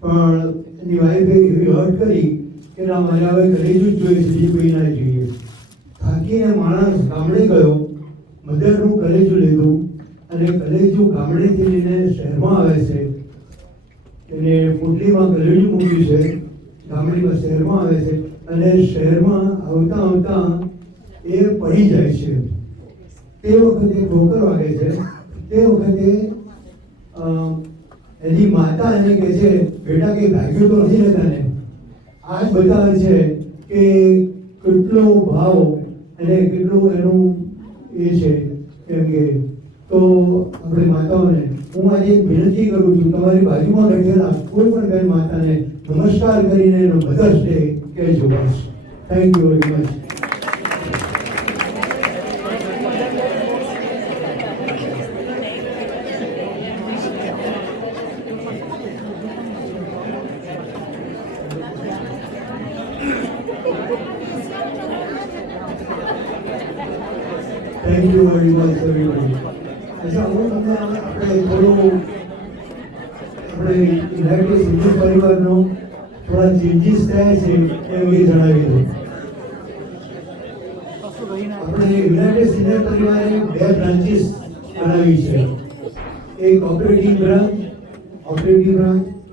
પણ એની વાઈફે એવી હર્ટ કરી કે ના મારે હવે કલેજું જ જોઈએ, બીજી કોઈ ના જોઈએ. થાકીને માણસ ગામડે ગયો, મધરનું કલેજું લીધું અને કલેજું ગામડેથી લઈને શહેરમાં આવે છે. એને પોટલીમાં કલેજું મૂક્યું છે, ગામડીમાં શહેરમાં આવે છે અને શહેરમાં આવતા આવતા એ પડી જાય છે. તે વખતે ઠોકર વાગે છે. તે વખતે એની માતા એને કહે છે બેટા કંઈ ભાગ્યો તો નથી ને તને. આ જ બતાવે છે કે કેટલો ભાવ અને કેટલું એનું એ છે. કેમ કે તો આપણે માતાઓને હું આજે વિનંતી કરું છું, તમારી બાજુમાં બેઠેલા કોઈ પણ બેન માતાને નમસ્કાર કરીને એનો મધર્સ ડે કહેજો બસ. Thank you very much. Thank you very much everybody. અચ્છા, હું તમને આપણે થોડું આપણે યુનાઇટેડ સિંધુ પરિવારનો થોડા ચેન્જીસ થયા છે એ અંગે જણાવી દઉં. આપણે યુનાઇટેડ સિંધુ પરિવારે 2 બ્રાન્ચીસ બનાવી છે. એક ઓપરેટિંગ બ્રાન્ચ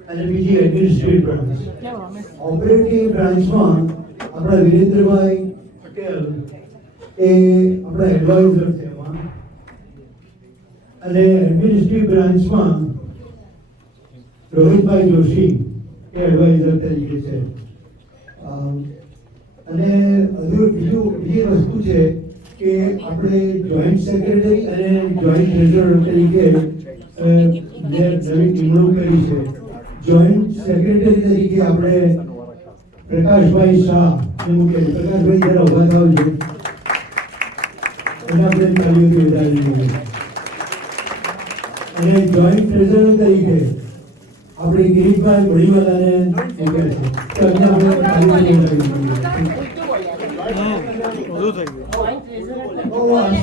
અને બીજી એડમિનિસ્ટ્રેટિવ બ્રાન્ચ. ઓપરેટિવ બ્રાન્ચમાં આપણા વિરેન્દ્રભાઈ પટેલ એ આપણા એડવાઇઝર છે એમાં, અને એડમિનિસ્ટ્રેટિવ બ્રાન્ચમાં રોહિતભાઈ જોશી એ એડવાઇઝર તરીકે છે. અને હજુ બીજી વસ્તુ છે કે આપણે જોઈન્ટ સેક્રેટરી અને જોઈન્ટ ટ્રેઝરર તરીકે નવી નિમણૂક કરી છે. જોઈન્ટ સેક્રેટરી તરીકે આપણે પ્રકાશભાઈ શાહ મૂકેલ. પ્રકાશભાઈ જરા ઉભા થાવ છે અને આપણે તાલીઓથી વધારી દઈએ. અને જોઈન્ટ ટ્રેઝરર તરીકે આપણે ગિરીશભાઈ બળીવાલાને મૂકેલ છે. તો એમને આપણે તાલીઓથી વધારી દઈએ. Oh, I'm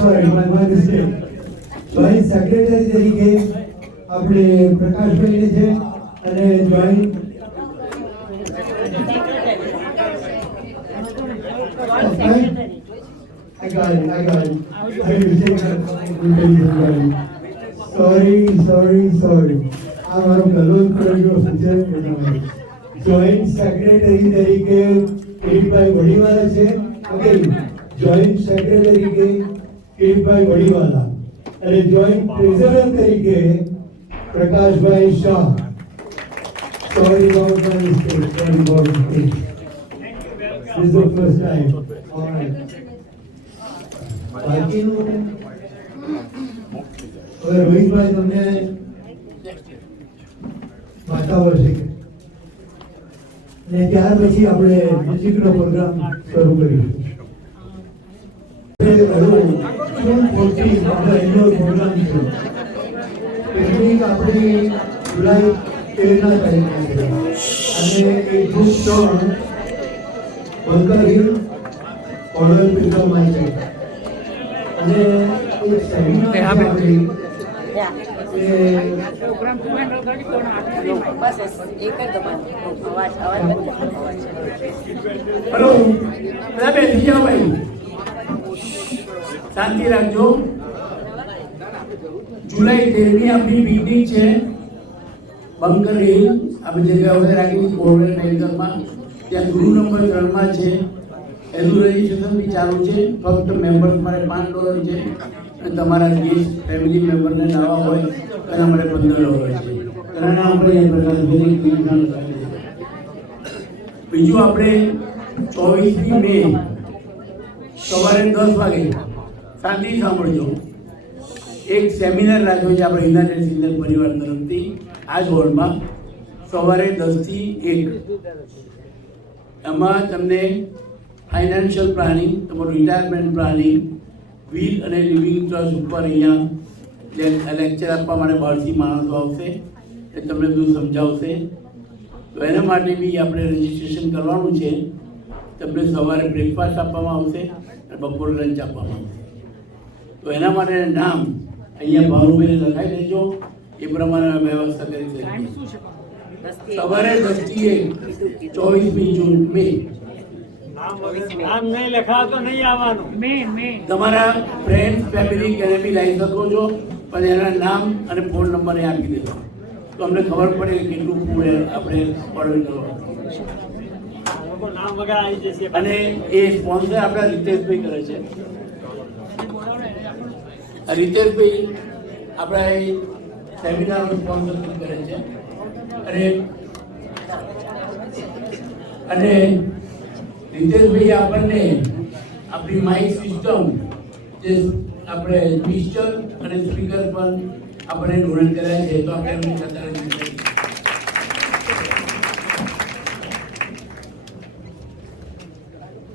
sorry, my mistake. Joint secretary તરીકે આપણે પ્રકાશભાઈને છે અને joint I got it. Sorry. આ મારો ગલો કર્યો છે. જોઈન્ટ સેક્રેટરી તરીકે કિરીટભાઈ વડીવાલા છે. ઓકે, જોઈન્ટ સેક્રેટરી તરીકે કિરીટભાઈ વડીવાલા અને જોઈન્ટ ટ્રેઝરર તરીકે Prakashbhai Shah. Sorry about my mistake. This is the first time. All right. બાકીનું હવે રોહિતભાઈ તમને વાતાવરણ છે અને ત્યાર પછી આપણે મ્યુઝિકનો પ્રોગ્રામ શરૂ કરીશું. પ્રોગ્રામ છે. પિકનિક આપણી જુલાઈ 13ના તારીખે છે અને એ ગ્રુપ 3 બંકર હિલ ઓર્ડર પિકઅપમાં છે. અને એક સેમિનાર આપણી પ્રોગ્રામ તું હેન્ડલ કરી કોણ આપી બસ એક જ દબાણ અવાજ હેલો બધા બેસી જાઓ ભાઈ, શાંતિ રાખજો. જુલાઈ 13ની આપણી પિકનિક છે બંકર હિલ. આપણે જગ્યા વગેરે રાખી કોર્વેલ મેડિકલમાં, ત્યાં ગુરુ નંબર 3માં છે. એનું રજીસ્ટ્રેશન બી ચાલુ છે. ફક્ત મેમ્બર્સ માટે $5 છે અને તમારા ગેસ્ટ ફેમિલી મેમ્બરને લાવવા હોય તો એના માટે $15 છે. એના આપણે એ પ્રકારની બીજું આપણે 24મી મે સવારે 10 વાગે શાંતિ સાંભળજો, એક સેમિનાર રાખ્યો છે આપણે યુનાઇટેડ સિંધુ પરિવાર તરફથી આ જ હોલમાં સવારે 10 થી 1. એમાં તમને ફાઇનાન્શિયલ પ્લાનિંગ, તમારું રિટાયરમેન્ટ પ્લાનિંગ, વિલ અને લિવિંગ ટ્રસ્ટ ઉપર અહીંયા લેક્ચર આપવા માટે બહારથી માણસો આવશે એ તમને બધું સમજાવશે. તો એના માટે બી આપણે રજીસ્ટ્રેશન કરવાનું છે. તમને સવારે બ્રેકફાસ્ટ આપવામાં આવશે અને બપોરે લંચ આપવામાં આવશે. તો એના માટે નામ અહીંયા ભાનુભાઈને લખાવી દેજો, એ પ્રમાણે વ્યવસ્થા કરી શકીએ. સવારે 10 થી 1 24મી મે. નામ નહીં લખાવ તો નહીં આવવાનું. મે તમારા ફ્રેન્ડ ફેમિલી ક્યારે બી લાવી શકો છો, પણ એના નામ અને ફોન નંબર એ આપી દેજો તો અમને ખબર પડે કે કેટલું ફૂડ આપણે ઓર્ડર કરવાનું. નામ વગર આવી જશે. અને એ સ્પોન્સર આપણા રીતેશભાઈ કરે છે. રીતેશભાઈ આપણા એ સેમિનારનું સ્પોન્સર કરે છે. અને રીતેશભાઈ આપણને આપણી માઇક સિસ્ટમ જે આપણે પિસ્ટલ અને સ્પીકર પણ આપણે ડોનેટ કર્યા છે. તો આપણે એમની સાથે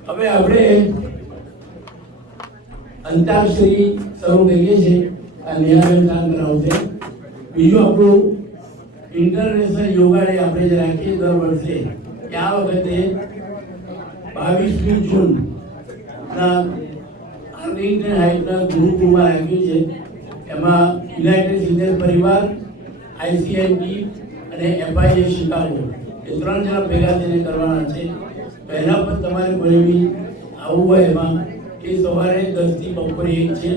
હવે આપણે અંતાક્ષરી શરૂ કરીએ છીએ. આ નિયામન કામ કરાવશે. બીજું આપણું ઇન્ટરનેશનલ યોગા ડે આપણે જે રાખીએ દર વર્ષે, આ વખતે 22મી જૂન ના સ્ટ્રેન્થ એન્ડ હાઇટના ગ્રુપમાં રાખ્યું છે. એમાં યુનાઇટેડ સિનિયર પરિવાર, ICIT અને FIA શિકાગો એ 3 જણા ભેગા થઈને કરવાના છે. તો એના પર તમારે કોઈ બી આવવું હોય એમાં એ સવારે 10 થી બપોરે 1 છે.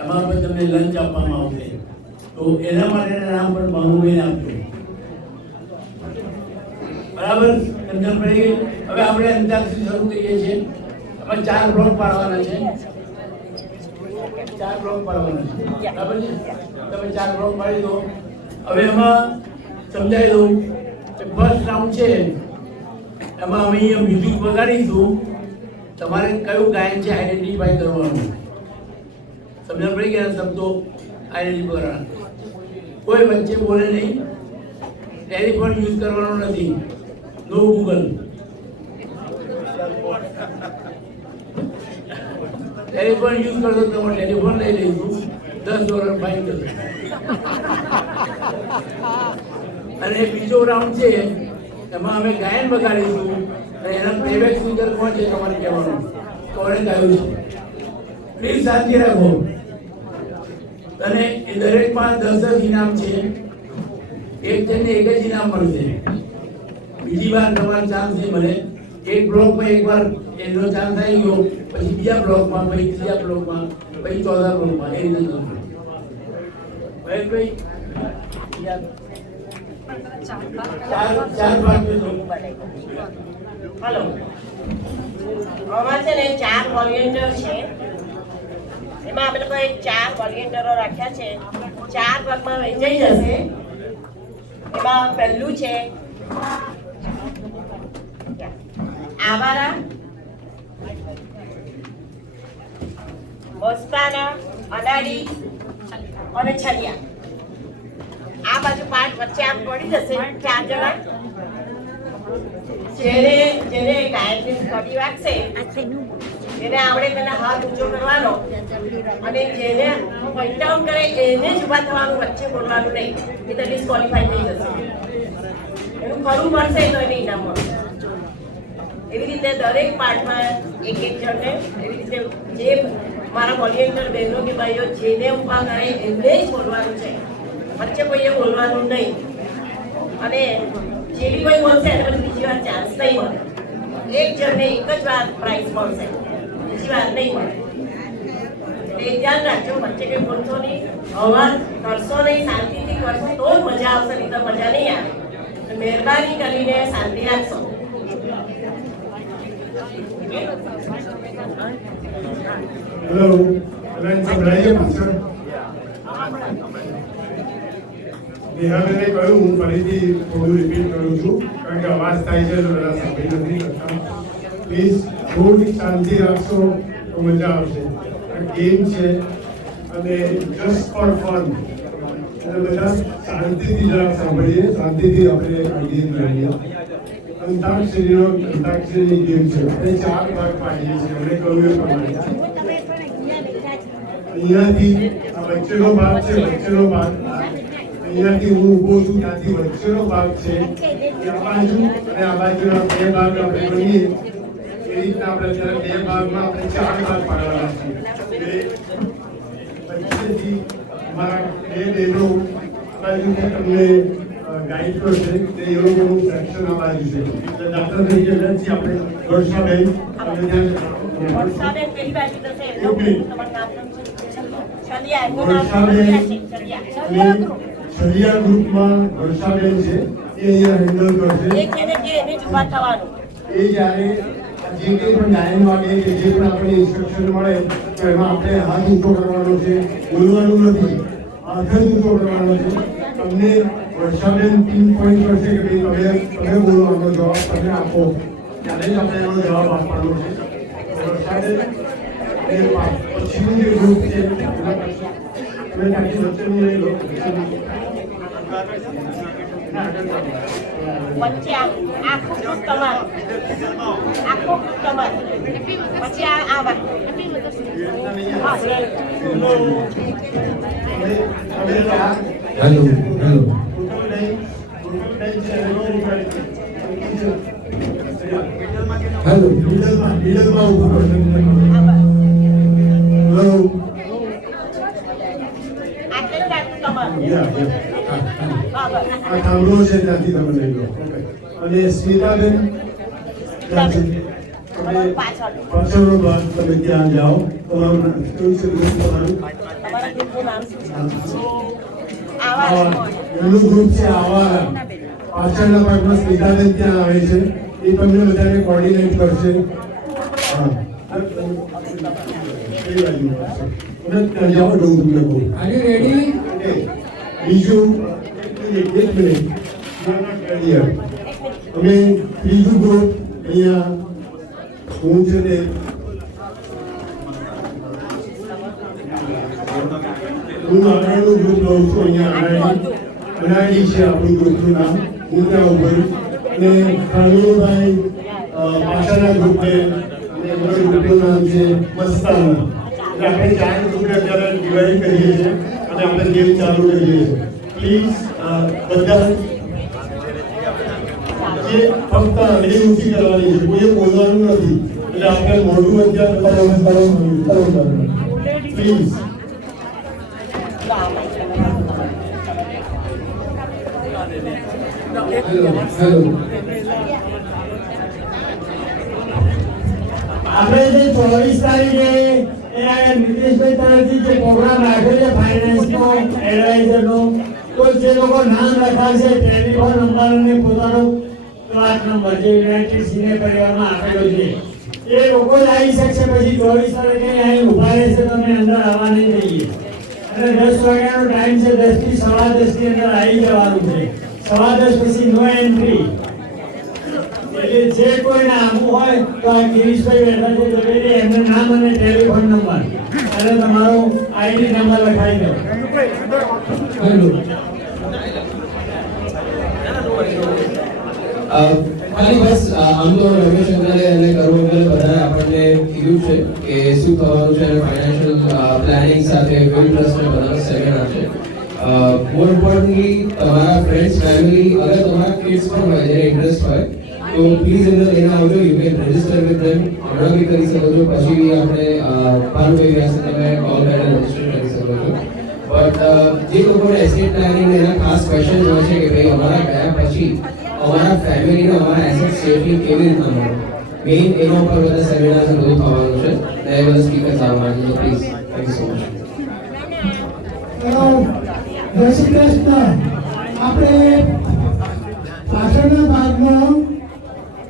એમાં પણ તમને લંચ આપવામાં આવશે. તો એના માટેના નામ પણ ભાનુભાઈને આપજો. બરાબર, સમજણ પડી ગઈ? હવે આપણે અંતાક્ષરી શરૂ કરીએ છીએ. એમાં 4 બ્લોક પાડવાના છે. 4 બ્લોક પાડવાના છે. બરાબર છે? તમે 4 બ્લોક પાડી દો. હવે એમાં સમજાવી દઉં કે ફર્સ્ટ રાઉન્ડ છે એમાં અમે અહીંયા મ્યુઝિક વગાડીશું. તમારે કયું ગાયન છે આઈડેન્ટિફાઈ કરવાનું. સમજણ પડી ગયા? શબ્દો આઈડેન્ટિફાઈ કરવાના. કોઈ વચ્ચે બોલે નહીં. ટેલિફોન યુઝ કરવાનો નથી. નો ગૂગલ. ટેલિફોન યુઝ કરશો તો ટેલિફોન લઈ લઈશું. $10 ફાઇન કરશે. અને બીજો રાઉન્ડ છે એમાં અમે ગાયન વગાડીશું અને એના પ્લેબેક સિંગર કોણ છે તમારે કહેવાનું. કોણે ગાયું છે. પ્લીઝ શાંતિ રાખો. અને એ દરેકમાં 10 ઇનામ છે. એક જણને એક જ ઇનામ મળશે. બીજી વાર તમારો ચાન્સ નહીં મળે. એક બ્લોકમાં એકવાર એનો ચાન્સ આવી ગયો, પછી બીજા બ્લોકમાં, પછી ત્રીજા બ્લોકમાં, પછી ચોથા બ્લોકમાં. એ રીતે કરવું. ભાઈ ચાર ભાગ હલો, આમાં છે ને 4 વોલેન્ટિયર છે. એમાં અમે લોકોએ 4 વોલેન્ટિયરો રાખ્યા છે. 4 ભાગમાં વહેંચાઈ જશે. એમાં પહેલું છે આવારા, મસ્તાના, અનાડી અને છલિયા. આ બાજુ પાઠ વચ્ચે આમ પડી જશે. 4 જણા જેને ગાયકની કડી વાગશે જેને આવડે તેના હાથ ઊંચો કરવાનો અને જેને પોઈન્ટ ડાઉન કરે એને જ ઊભા થવાનું, વચ્ચે બોલવાનું નહીં. એ તો ડિસ્કોલિફાઈ થઈ જશે. એનું ખરું પડશે તો એને ઇનામ મળશે. એવી રીતે દરેક પાર્ટમાં એક જણને, એવી રીતે જે મારા વોલેન્ટિયર બહેનો કે ભાઈઓ જેને ઊભા કરે એમને જ બોલવાનું છે. વચ્ચે કોઈએ બોલવાનું નહીં. અને જે બી કોઈ બોલશે એને પછી બીજી વાર ચાન્સ નહીં મળે. એક જણને એક જ વાર પ્રાઇઝ મળશે, બીજી વાર નહીં મળે. એટલે ધ્યાન રાખજો, વચ્ચે કંઈ બોલશો નહીં, અવાજ કરશો નહીં, શાંતિથી કરશો તો જ મજા આવશે, નહીં તો મજા નહીં આવે. મહેરબાની કરીને શાંતિ રાખશો. હેલો, સંભળાઈએ પાછળ. નેહાબેને કહ્યું, હું ફરીથી થોડું રિપીટ કરું છું કારણ કે અવાજ થાય છે તો બધા સાંભળી નથી કરતા. પ્લીઝ થોડી શાંતિ રાખશો તો મજા આવશે. આ ગેમ છે અને જસ્ટ ફોર ફન. અને બધા શાંતિથી જરાક સાંભળીએ, શાંતિથી આપણે આ ગેમ રમીએ. અંતાક્ષરીની ગેમ છે. આપણે 4 ભાગ પાડીએ છીએ. અમે કહ્યું એ પ્રમાણે અહીંયાથી આ વચ્ચેનો ભાગ છે. વચ્ચેનો ભાગ અહીંયાથી હું ઊભો છું ત્યાંથી વચ્ચેનો ભાગ છે. આ બાજુ અને આ બાજુના 2 ભાગ આપણે ગણીએ. એ રીતના આપણે અત્યારે 2 ભાગમાં આપણે 4 ભાગ પાડવાના છીએ. વચ્ચેથી અમારા 2 બહેનો આ બાજુથી તમને ગાઈડ કરશે. તે એ લોકોનું સેક્શન આ બાજુ છે. દાખલા તરીકે લઈએ આપણે વર્ષાબેન, તમે ત્યાં વર્ષાબેન પેલી બાજુ જશે. તમારું નામ છલિયા ગ્રુપમાં વર્ષાબેન છે. એ અહીંયા હેન્ડલ કરશે. એને જ ઊભા થવાનું. એ જ્યારે જે કંઈ પણ ગાયન વાગે કે જે પણ આપણને ઇન્સ્ટ્રક્શન મળે તો એમાં આપણે હાથ ઊંચો કરવાનો છે, બોલવાનું નથી. હાથ જ ઊંચો કરવાનો છે. તમને વર્ષાબેન પિન પોઈન્ટ કરશે કે ભાઈ તમે બોલવાનો જવાબ તમે આપો, ત્યારે જ આપણે એનો જવાબ આપવાનો છે. વર્ષાબેન પછીનું જે ગ્રુપ છે તમે ત્યાંથી વચ્ચેનું લઈ લો. વચ્ચે આખું ગ્રુપ તમારું, આખું ગ્રુપ તમારું. પછી આ વાત હેલો હેલો હેલો મિડલમાં ઊભું કરશે. આટલે જ રાખું તમારું. હા, બસ. આ થાંભલો છે ત્યાંથી તમે લઈ લો ઓકે. અને સ્મિતાબેન તમારું પાછળ. પાછળનો ભાગ તમે ત્યાં જાઓ. તમારું કેવું છે ગ્રુપ તમારું? તમારા ગ્રુપનું નામ શું છે? આવા એનું ગ્રુપ છે આવા. પાછળના ભાગમાં સ્મિતાબેન ત્યાં આવે છે. એ તમને બધાને કોર્ડિનેટ કરશે. હા કઈ બાજુ આવશે? અને ત્યાં જાઓ તો હું તમને કહું. Are you ready? ઓકે. બીજું એક મિનિટ અમે ત્રીજું ગ્રુપ અહીંયા હું છે ને હું આગળનું ગ્રુપ લઉં છું. અહીંયા અનાડી છે આપણું ગ્રુપનું નામ. હું ત્યાં ઉપર અને કાનુભાઈ પાછળના ગ્રુપને અને અમારું ગ્રુપનું નામ છે મસ્તાના. એટલે આપણે 4 ગ્રુપને અત્યારે ડિવાઈડ કરીએ છીએ અને આપણે ગેમ ચાલુ કરીએ છીએ. પ્લીઝ બધા જે ફક્ત આંગળી ઊંચી કરવાની છે, કોઈએ બોલવાનું નથી. એટલે આપણે મોઢું અત્યારે પ્લીઝ. આપણે જે 24 તારીખે નીતિશભાઈ તરફથી જે પ્રોગ્રામ રાખ્યો છે ફાઇનાન્સનો એડવાઇઝરનો, તો જે લોકો નામ લખાશે ટેલિફોન નંબર અને પોતાનો ક્લાસ નંબર જે યુનાઇટેડ સિને પરિવારમાં આપેલો છે એ લોકો જ આવી શકશે. પછી 24 તારીખે અહીં ઊભા રહેશે, તમે અંદર આવવા નહીં જઈએ. અને 10 વાગ્યાનો ટાઈમ છે, 10 થી 10:15 ની અંદર આવી જવાનું છે. 10:15 પછી નો એન્ટ્રી. એટલે જે કોઈ નામું હોય તો આ ગિરીશભાઈ બેઠા છે તો એમનું નામ અને ટેલિફોન નંબર અને તમારો આઈડી નંબર લખાઈ દો. ખાલી બસ આમ તો રમેશ અંકલે અને કરુણ અંકલે બધાએ આપણને કીધું છે કે શું થવાનું છે અને ફાઇનાન્શિયલ પ્લાનિંગ સાથે વિલ ટ્રસ્ટ ને બધાનો સેમિનાર છે. મોર ઇમ્પોર્ટન્ટલી તમારા ફ્રેન્ડ્સ ફેમિલી અગર તમારા કિડ્સ પણ હોય જેને ઇન્ટરેસ્ટ હોય તો પ્લીઝ અંદર લઈને આવજો. You can register with them. હમણાં બી કરી શકો છો, પછી બી આપણે ભાનુભાઈ વ્યાસે તમે કોલ કરીને રજિસ્ટર કરી શકો છો. બટ જે લોકોને એસ્ટેટ પ્લાનિંગ એના ખાસ ક્વેશ્ચન્સ હોય છે કે ભાઈ અમારા ગયા પછી અમારા ફેમિલીને અમારા એસેટ સેફલી કેવી રીતના મળે, મેઇન એના ઉપર બધા સેમિનાર્સ બધું થવાનું છે. એ બધા સ્પીકર્સ આવવાના છે. તો please thank you so much. જય શ્રી કૃષ્ણ. આપણે પાછળના ભાગમાં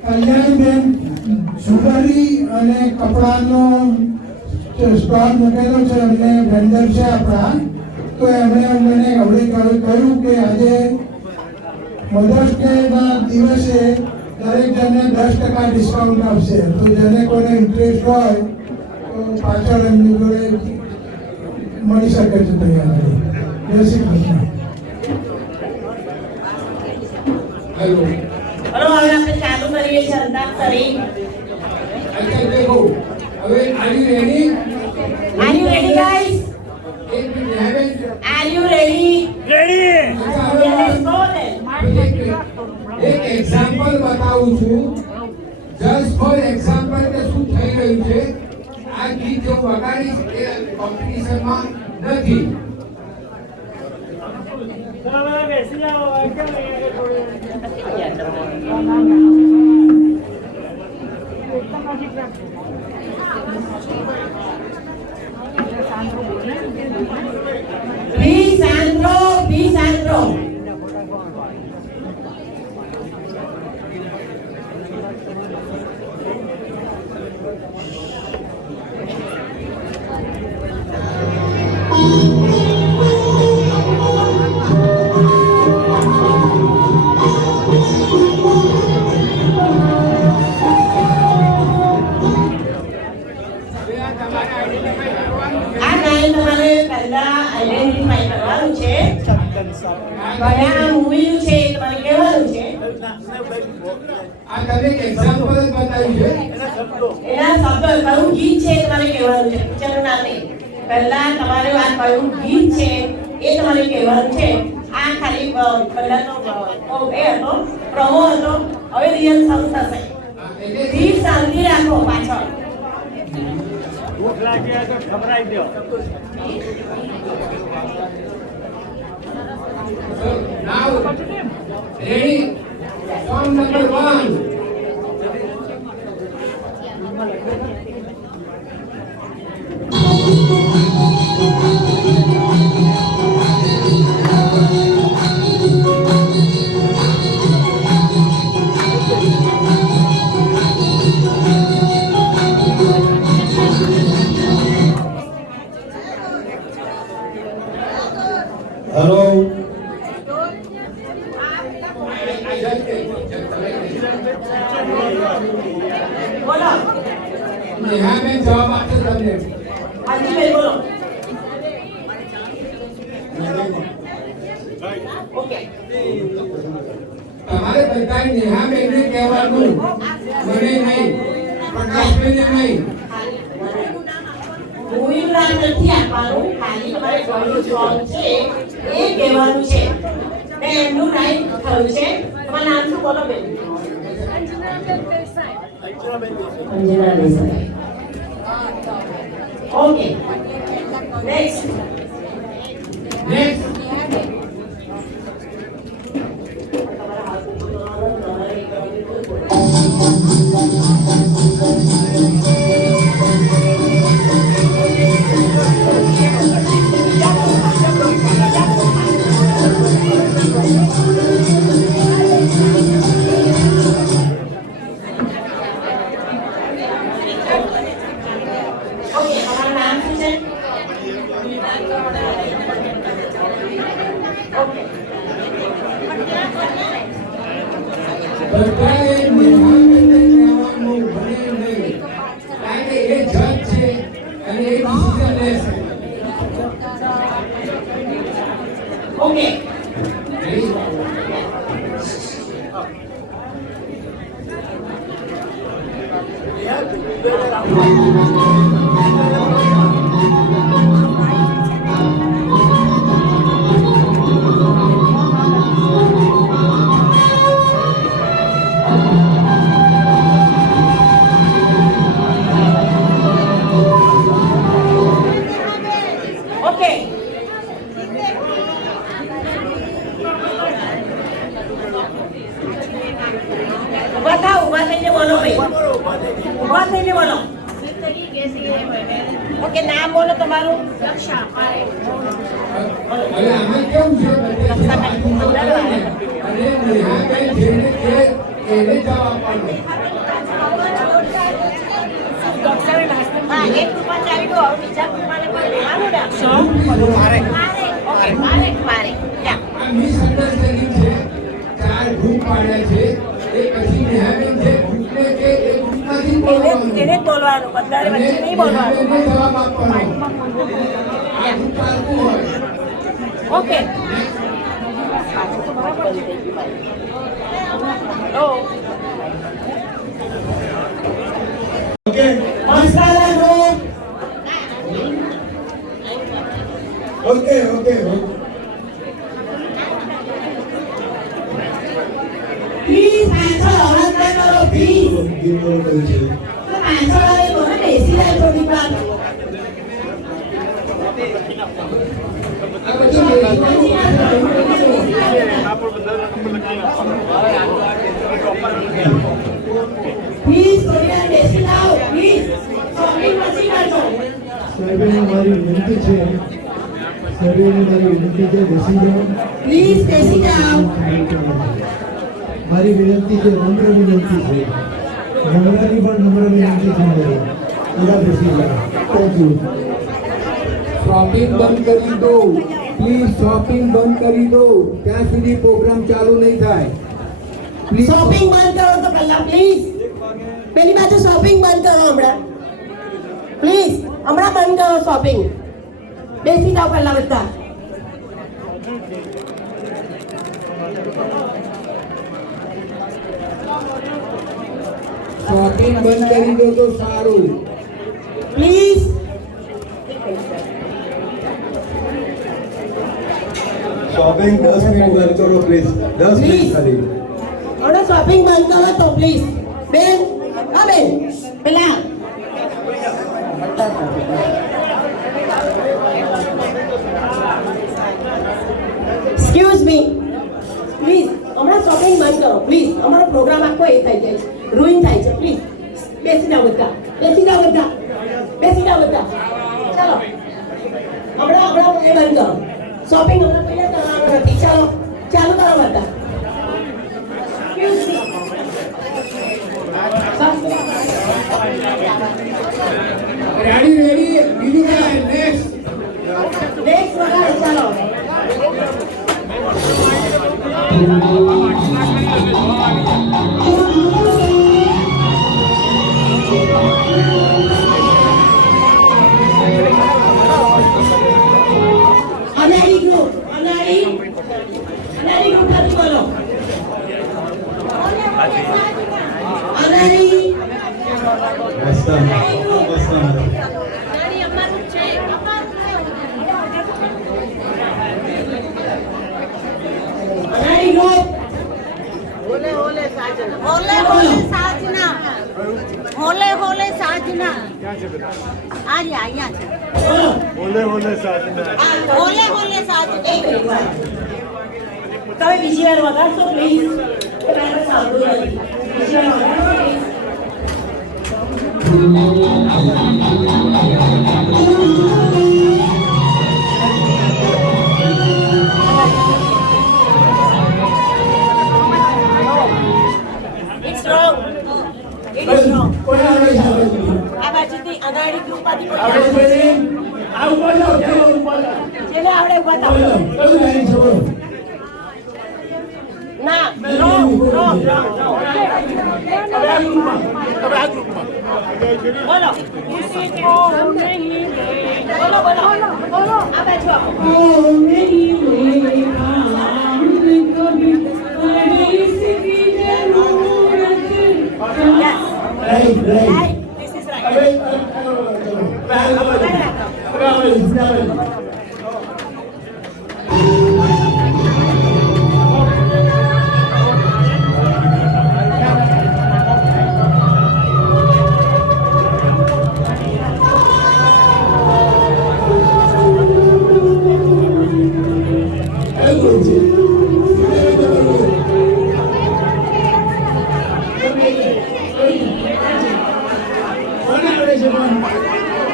કલ્યાણીબેન સુગરી અને કપડાનો સ્ટોલ મૂકેલો છે, એમને વેન્ડર છે આપણા. તો એમણે મને હવે કહ્યું કે આજે મધર્સ ડેના દિવસે દરેક જણને 10% ડિસ્કાઉન્ટ આપશે. તો જેને કોઈને ઇન્ટરેસ્ટ હોય તો પાછળ એમની જોડે મળી શકે છે તૈયાર. જય શ્રી કૃષ્ણ. હલો, હવે આપણે ચાલુ કરીએ છીએ અંતાક્ષરી. હવે are you ready? Are you ready, guys? Are you ready? Ready. Let's go then. એક એક્ઝામ્પલ બતાવું છું. જસ્ટ ફોર એક્ઝામ્પલ કે શું થઈ રહ્યું છે. આ ગીત જો વગાડીશ એ કોમ્પિટિશનમાં નથી. ચાલો બેસી જાઓ. Be Sandro, be Sandro. આ ગાયન તમારે પહેલા આઈડેન્ટિફાઈ કરવાનું છે. કયા મૂવીનું છે એ તમારે કહેવાનું છે. આ તમે એક એક્ઝામ્પલ જ બતાવ્યું છે. એના શબ્દ કયું ગીત છે એ તમારે કહેવાનું છે, પિક્ચરનું નામ નહીં. પહેલા તમારે આ કયું ગીત છે એ તમારે કહેવાનું છે. આ ખાલી પહેલા તો એ હતો પ્રમો હતો. હવે રિયલ શરૂ થશે. ધીર શાંતિ રાખો પાછળ. ભૂખ લાગી હોય તો ખવડાવી દો. Now, ready? Song number 1. Hello. બોલો નેહાબેન જવાબ આપશે તમને. હાજીભાઈ બોલો. ઓકે તમારે બધાએ નેહાબેનને કહેવાનું, મને નહીં, પ્રકાશભાઈને નહીં. મૂવીનું નામ નથી આપવાનું, ખાલી તમારે કોનું સોંગ છે એ કહેવાનું છે. ને એમનું નામ થયું છે. તમારું નામ શું બોલો બેન? Anjana Desai. Okay next. Next. Okay તમારું નામ શું છે? ઓકે બધાએ નેહાબેનને કહેવાનું, મને નહીં. કારણ કે એ જજ છે અને એ ડિસિઝન લેશે. ઓકે ઓકે ઉભા થાઓ, ઉભા થઈને બોલો ભાઈ. ઉભા થઈને બોલો. ઓકે નામ બોલો તમારું. લક્ષા પારેખ. હવે આમાં કેવું છે અને નેહાબેન જેને કહે એને જવાબ આપવાનો. હા એક રૂપિયા ચાવી દો, હવે બીજા રૂપિયાને પણ લેવાનું ને. પારેખ. ઓકે પારેખ પારેખ. યા આ મિસઅન્ડરસ્ટેન્ડિંગ છે. 4 ગ્રુપ પાડ્યા છે. એ પછી નેહાબેન જે ગ્રુપને કે એ ગ્રુપમાંથી બોલવાનું. એને જ બોલવાનું, બધાને વચ્ચે નહીં બોલવાનું. નેહાબેનને જવાબ આપવાનો. આ ગ્રુપ ચાલતું હોય. ઓકે ઓ Okay. મસ્કારા નો Okay. પ્લીઝ પાછળ અવાજ ના કરો પ્લીઝ. ગીત બોલો કહ્યું છે. તો પાછળ આવે તો ને બેસી જાય થોડી વાર. આ બધું પ્લીઝ થોડી વાર બેસી જાઓ પ્લીઝ. શોપિંગ પછી કરજો. સાહેબને મારી વિનંતી છે, સાહેબને મારી વિનંતી છે, બેસી જાઓ. પ્લીઝ બેસી જાઓ. મારી વિનંતી છે, નમ્ર વિનંતી છે. નમ્રની પણ નમ્ર વિનંતી છે મારી. બધા બેસી જાઓ. Thank you. શોપિંગ બંધ કરી દો પ્લીઝ, શોપિંગ બંધ કરી દો ત્યાં સુધી પ્રોગ્રામ ચાલુ નહીં થાય. પ્લીઝ શોપિંગ બંધ કરો તો પહેલા પ્લીઝ. પેલી બાજુ શોપિંગ બંધ કરો હમણાં. પ્લીઝ હમણાં બંધ કરો શોપિંગ. બેસી જાઓ પહેલા બધા. શોપિંગ બંધ કરી દો તો સારું. પ્લીઝ શોપિંગ 10 મિનિટ બંધ કરો પ્લીઝ. 10 મિનિટ ખાલી. હમણાં શોપિંગ બંધ કરો તો પ્લીઝ. બેન હા બેન પેલા એ થઈ જાય છે, રૂઇન થાય છે. પ્લીઝ બેસી જાઓ બધા, બેસી જાઓ બધા, બેસી જાઓ બધા. ચાલો હમણાં એ બંધ કરો. શોપિંગ હમણાં પહેલા કરવાનું નથી. ચાલો ચાલુ કરો બધા. રેડી બીજું કાંઈ નેક્સ્ટ વગાડો. ચાલો અનારી ગ્રુપ ખાતું બોલો. અનારી અનારી ગ્રુપ હોલે હોલે સાજના હોલે હોલે સાજના અહીંયા છે હોલે હોલે સાજના. એક મિનિટ વાર. તમે બીજી વાર વગાડશો પ્લીઝ. સાંભળવું નથી. બીજી વાર વગાડશો please. It's wrong. It is wrong. આ બાજુથી અનાળી ગ્રુપમાંથી કોઈ જેને આવડે ઉભા થાઓ. ના wrong. બોલો બોલો આ બાજુ આવો. Yes. Right. This is right.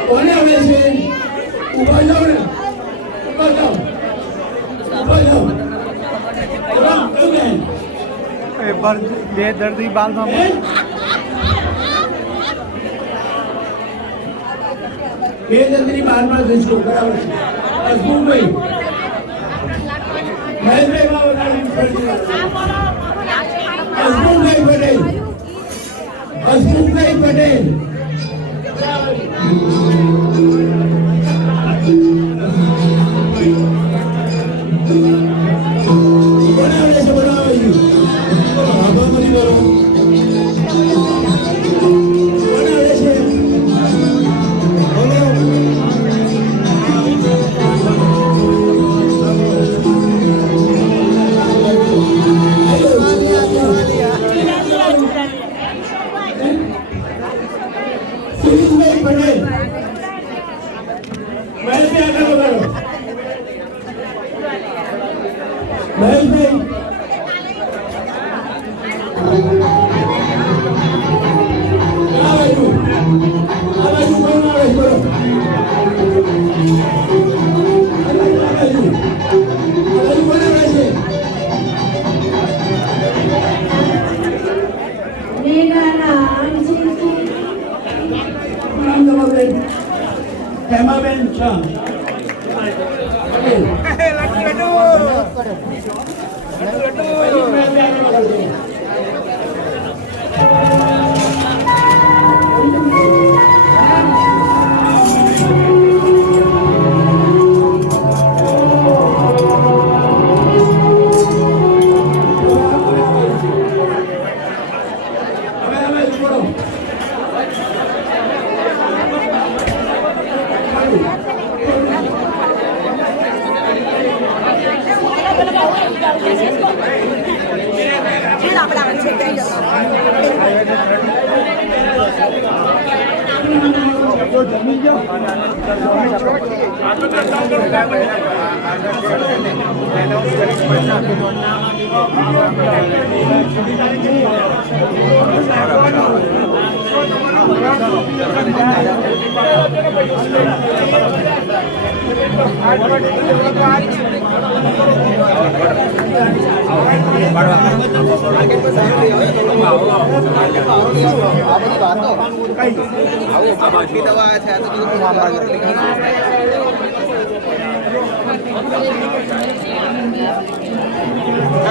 કોને આવે છે? ઉભા જાઓ ને, ઉભા જાઓ. બે દર્દી બાલમાં બે દર્દી બાલમાં જઈશો. બરાબર છે. હસમુખભાઈ હસમુખભાઈ પટેલ જમી જાઓ.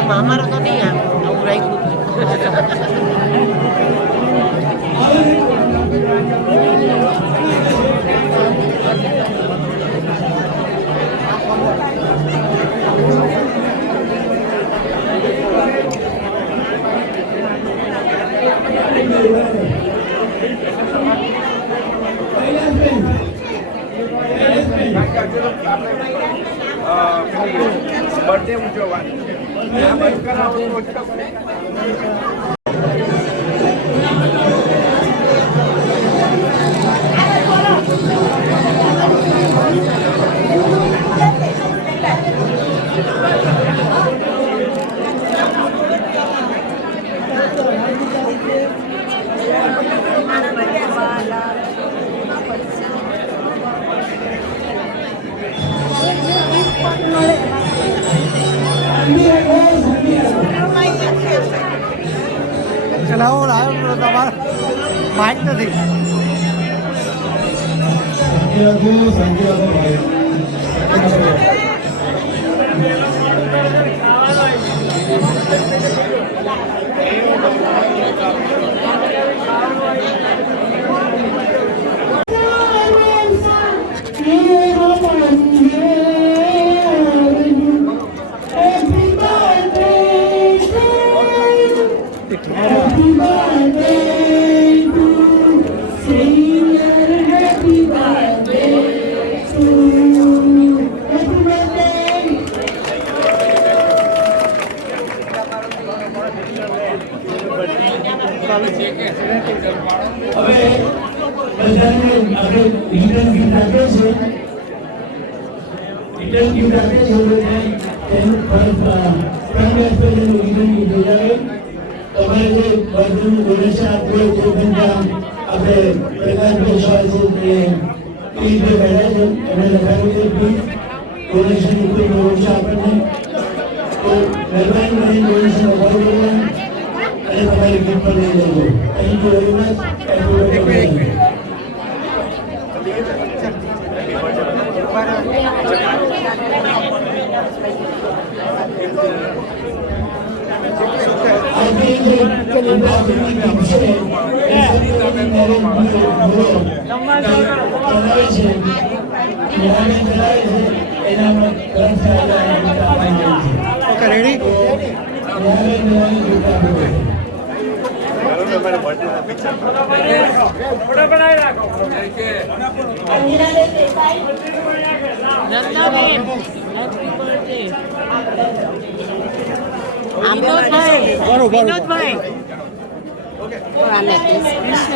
અમારો તો નહીં આવે આવું રાખ્યું બર્થડે ઉજવવાની ચલાવો તમારે માઇક નથી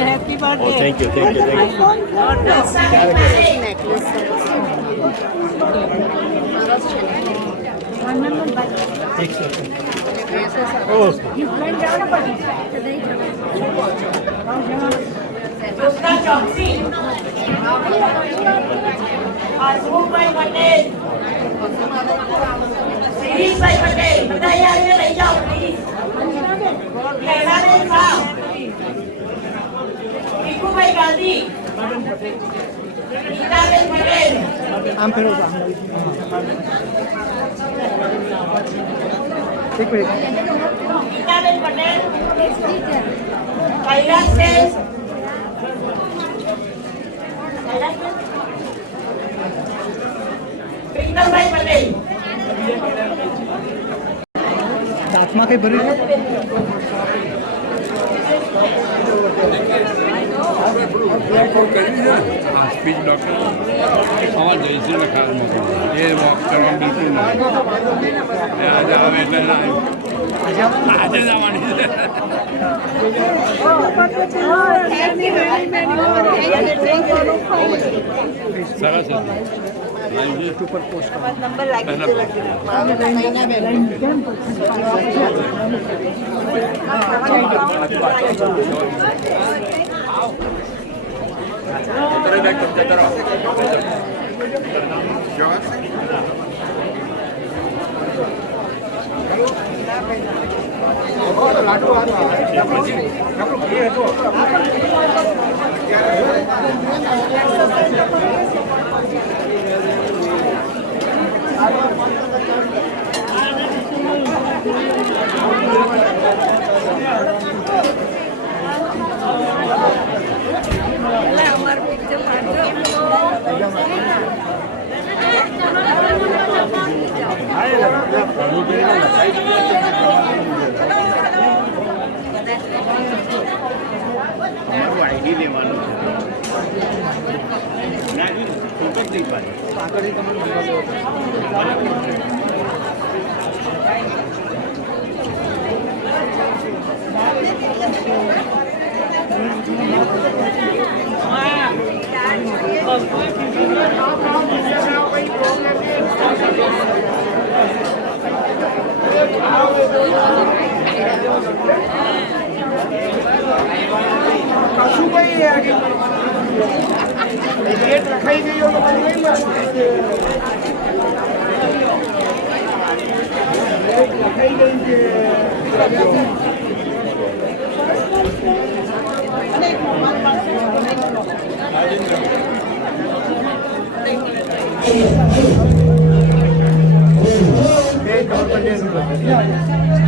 Happy birthday. Oh, thank you. Joshna Choksi Hasmukhbhai Patel શિરીષભાઈ Patel બધા અહીંયા લઈ જાઓ પ્લીઝ કૈલાસબેન શાહ ભીખુભાઈ ગાંધી ગીતાબેન પટેલ આમ ફેરો ગીતાબેન પટેલ કૈલાસબેન પ્રીતમભાઈ પટેલ દાંતમાં કઈ ભર્યું સ્પીચ ડૉક્ટર અમારા જયશ્રી લખાણ એ વોક કરવા બિલકુલ નહીં આજે આવે એટલે આજે જ આવવાની છે સરસ હતું નંબર લાગી અમારું પિક્ચર આઈડી લેવાનું કશું કઈ ડેટ રખાઈ ગઈ હોય તો મને લઈ લો ડેટ રખાઈ ગઈ છે બે ગવર્મેન્ટ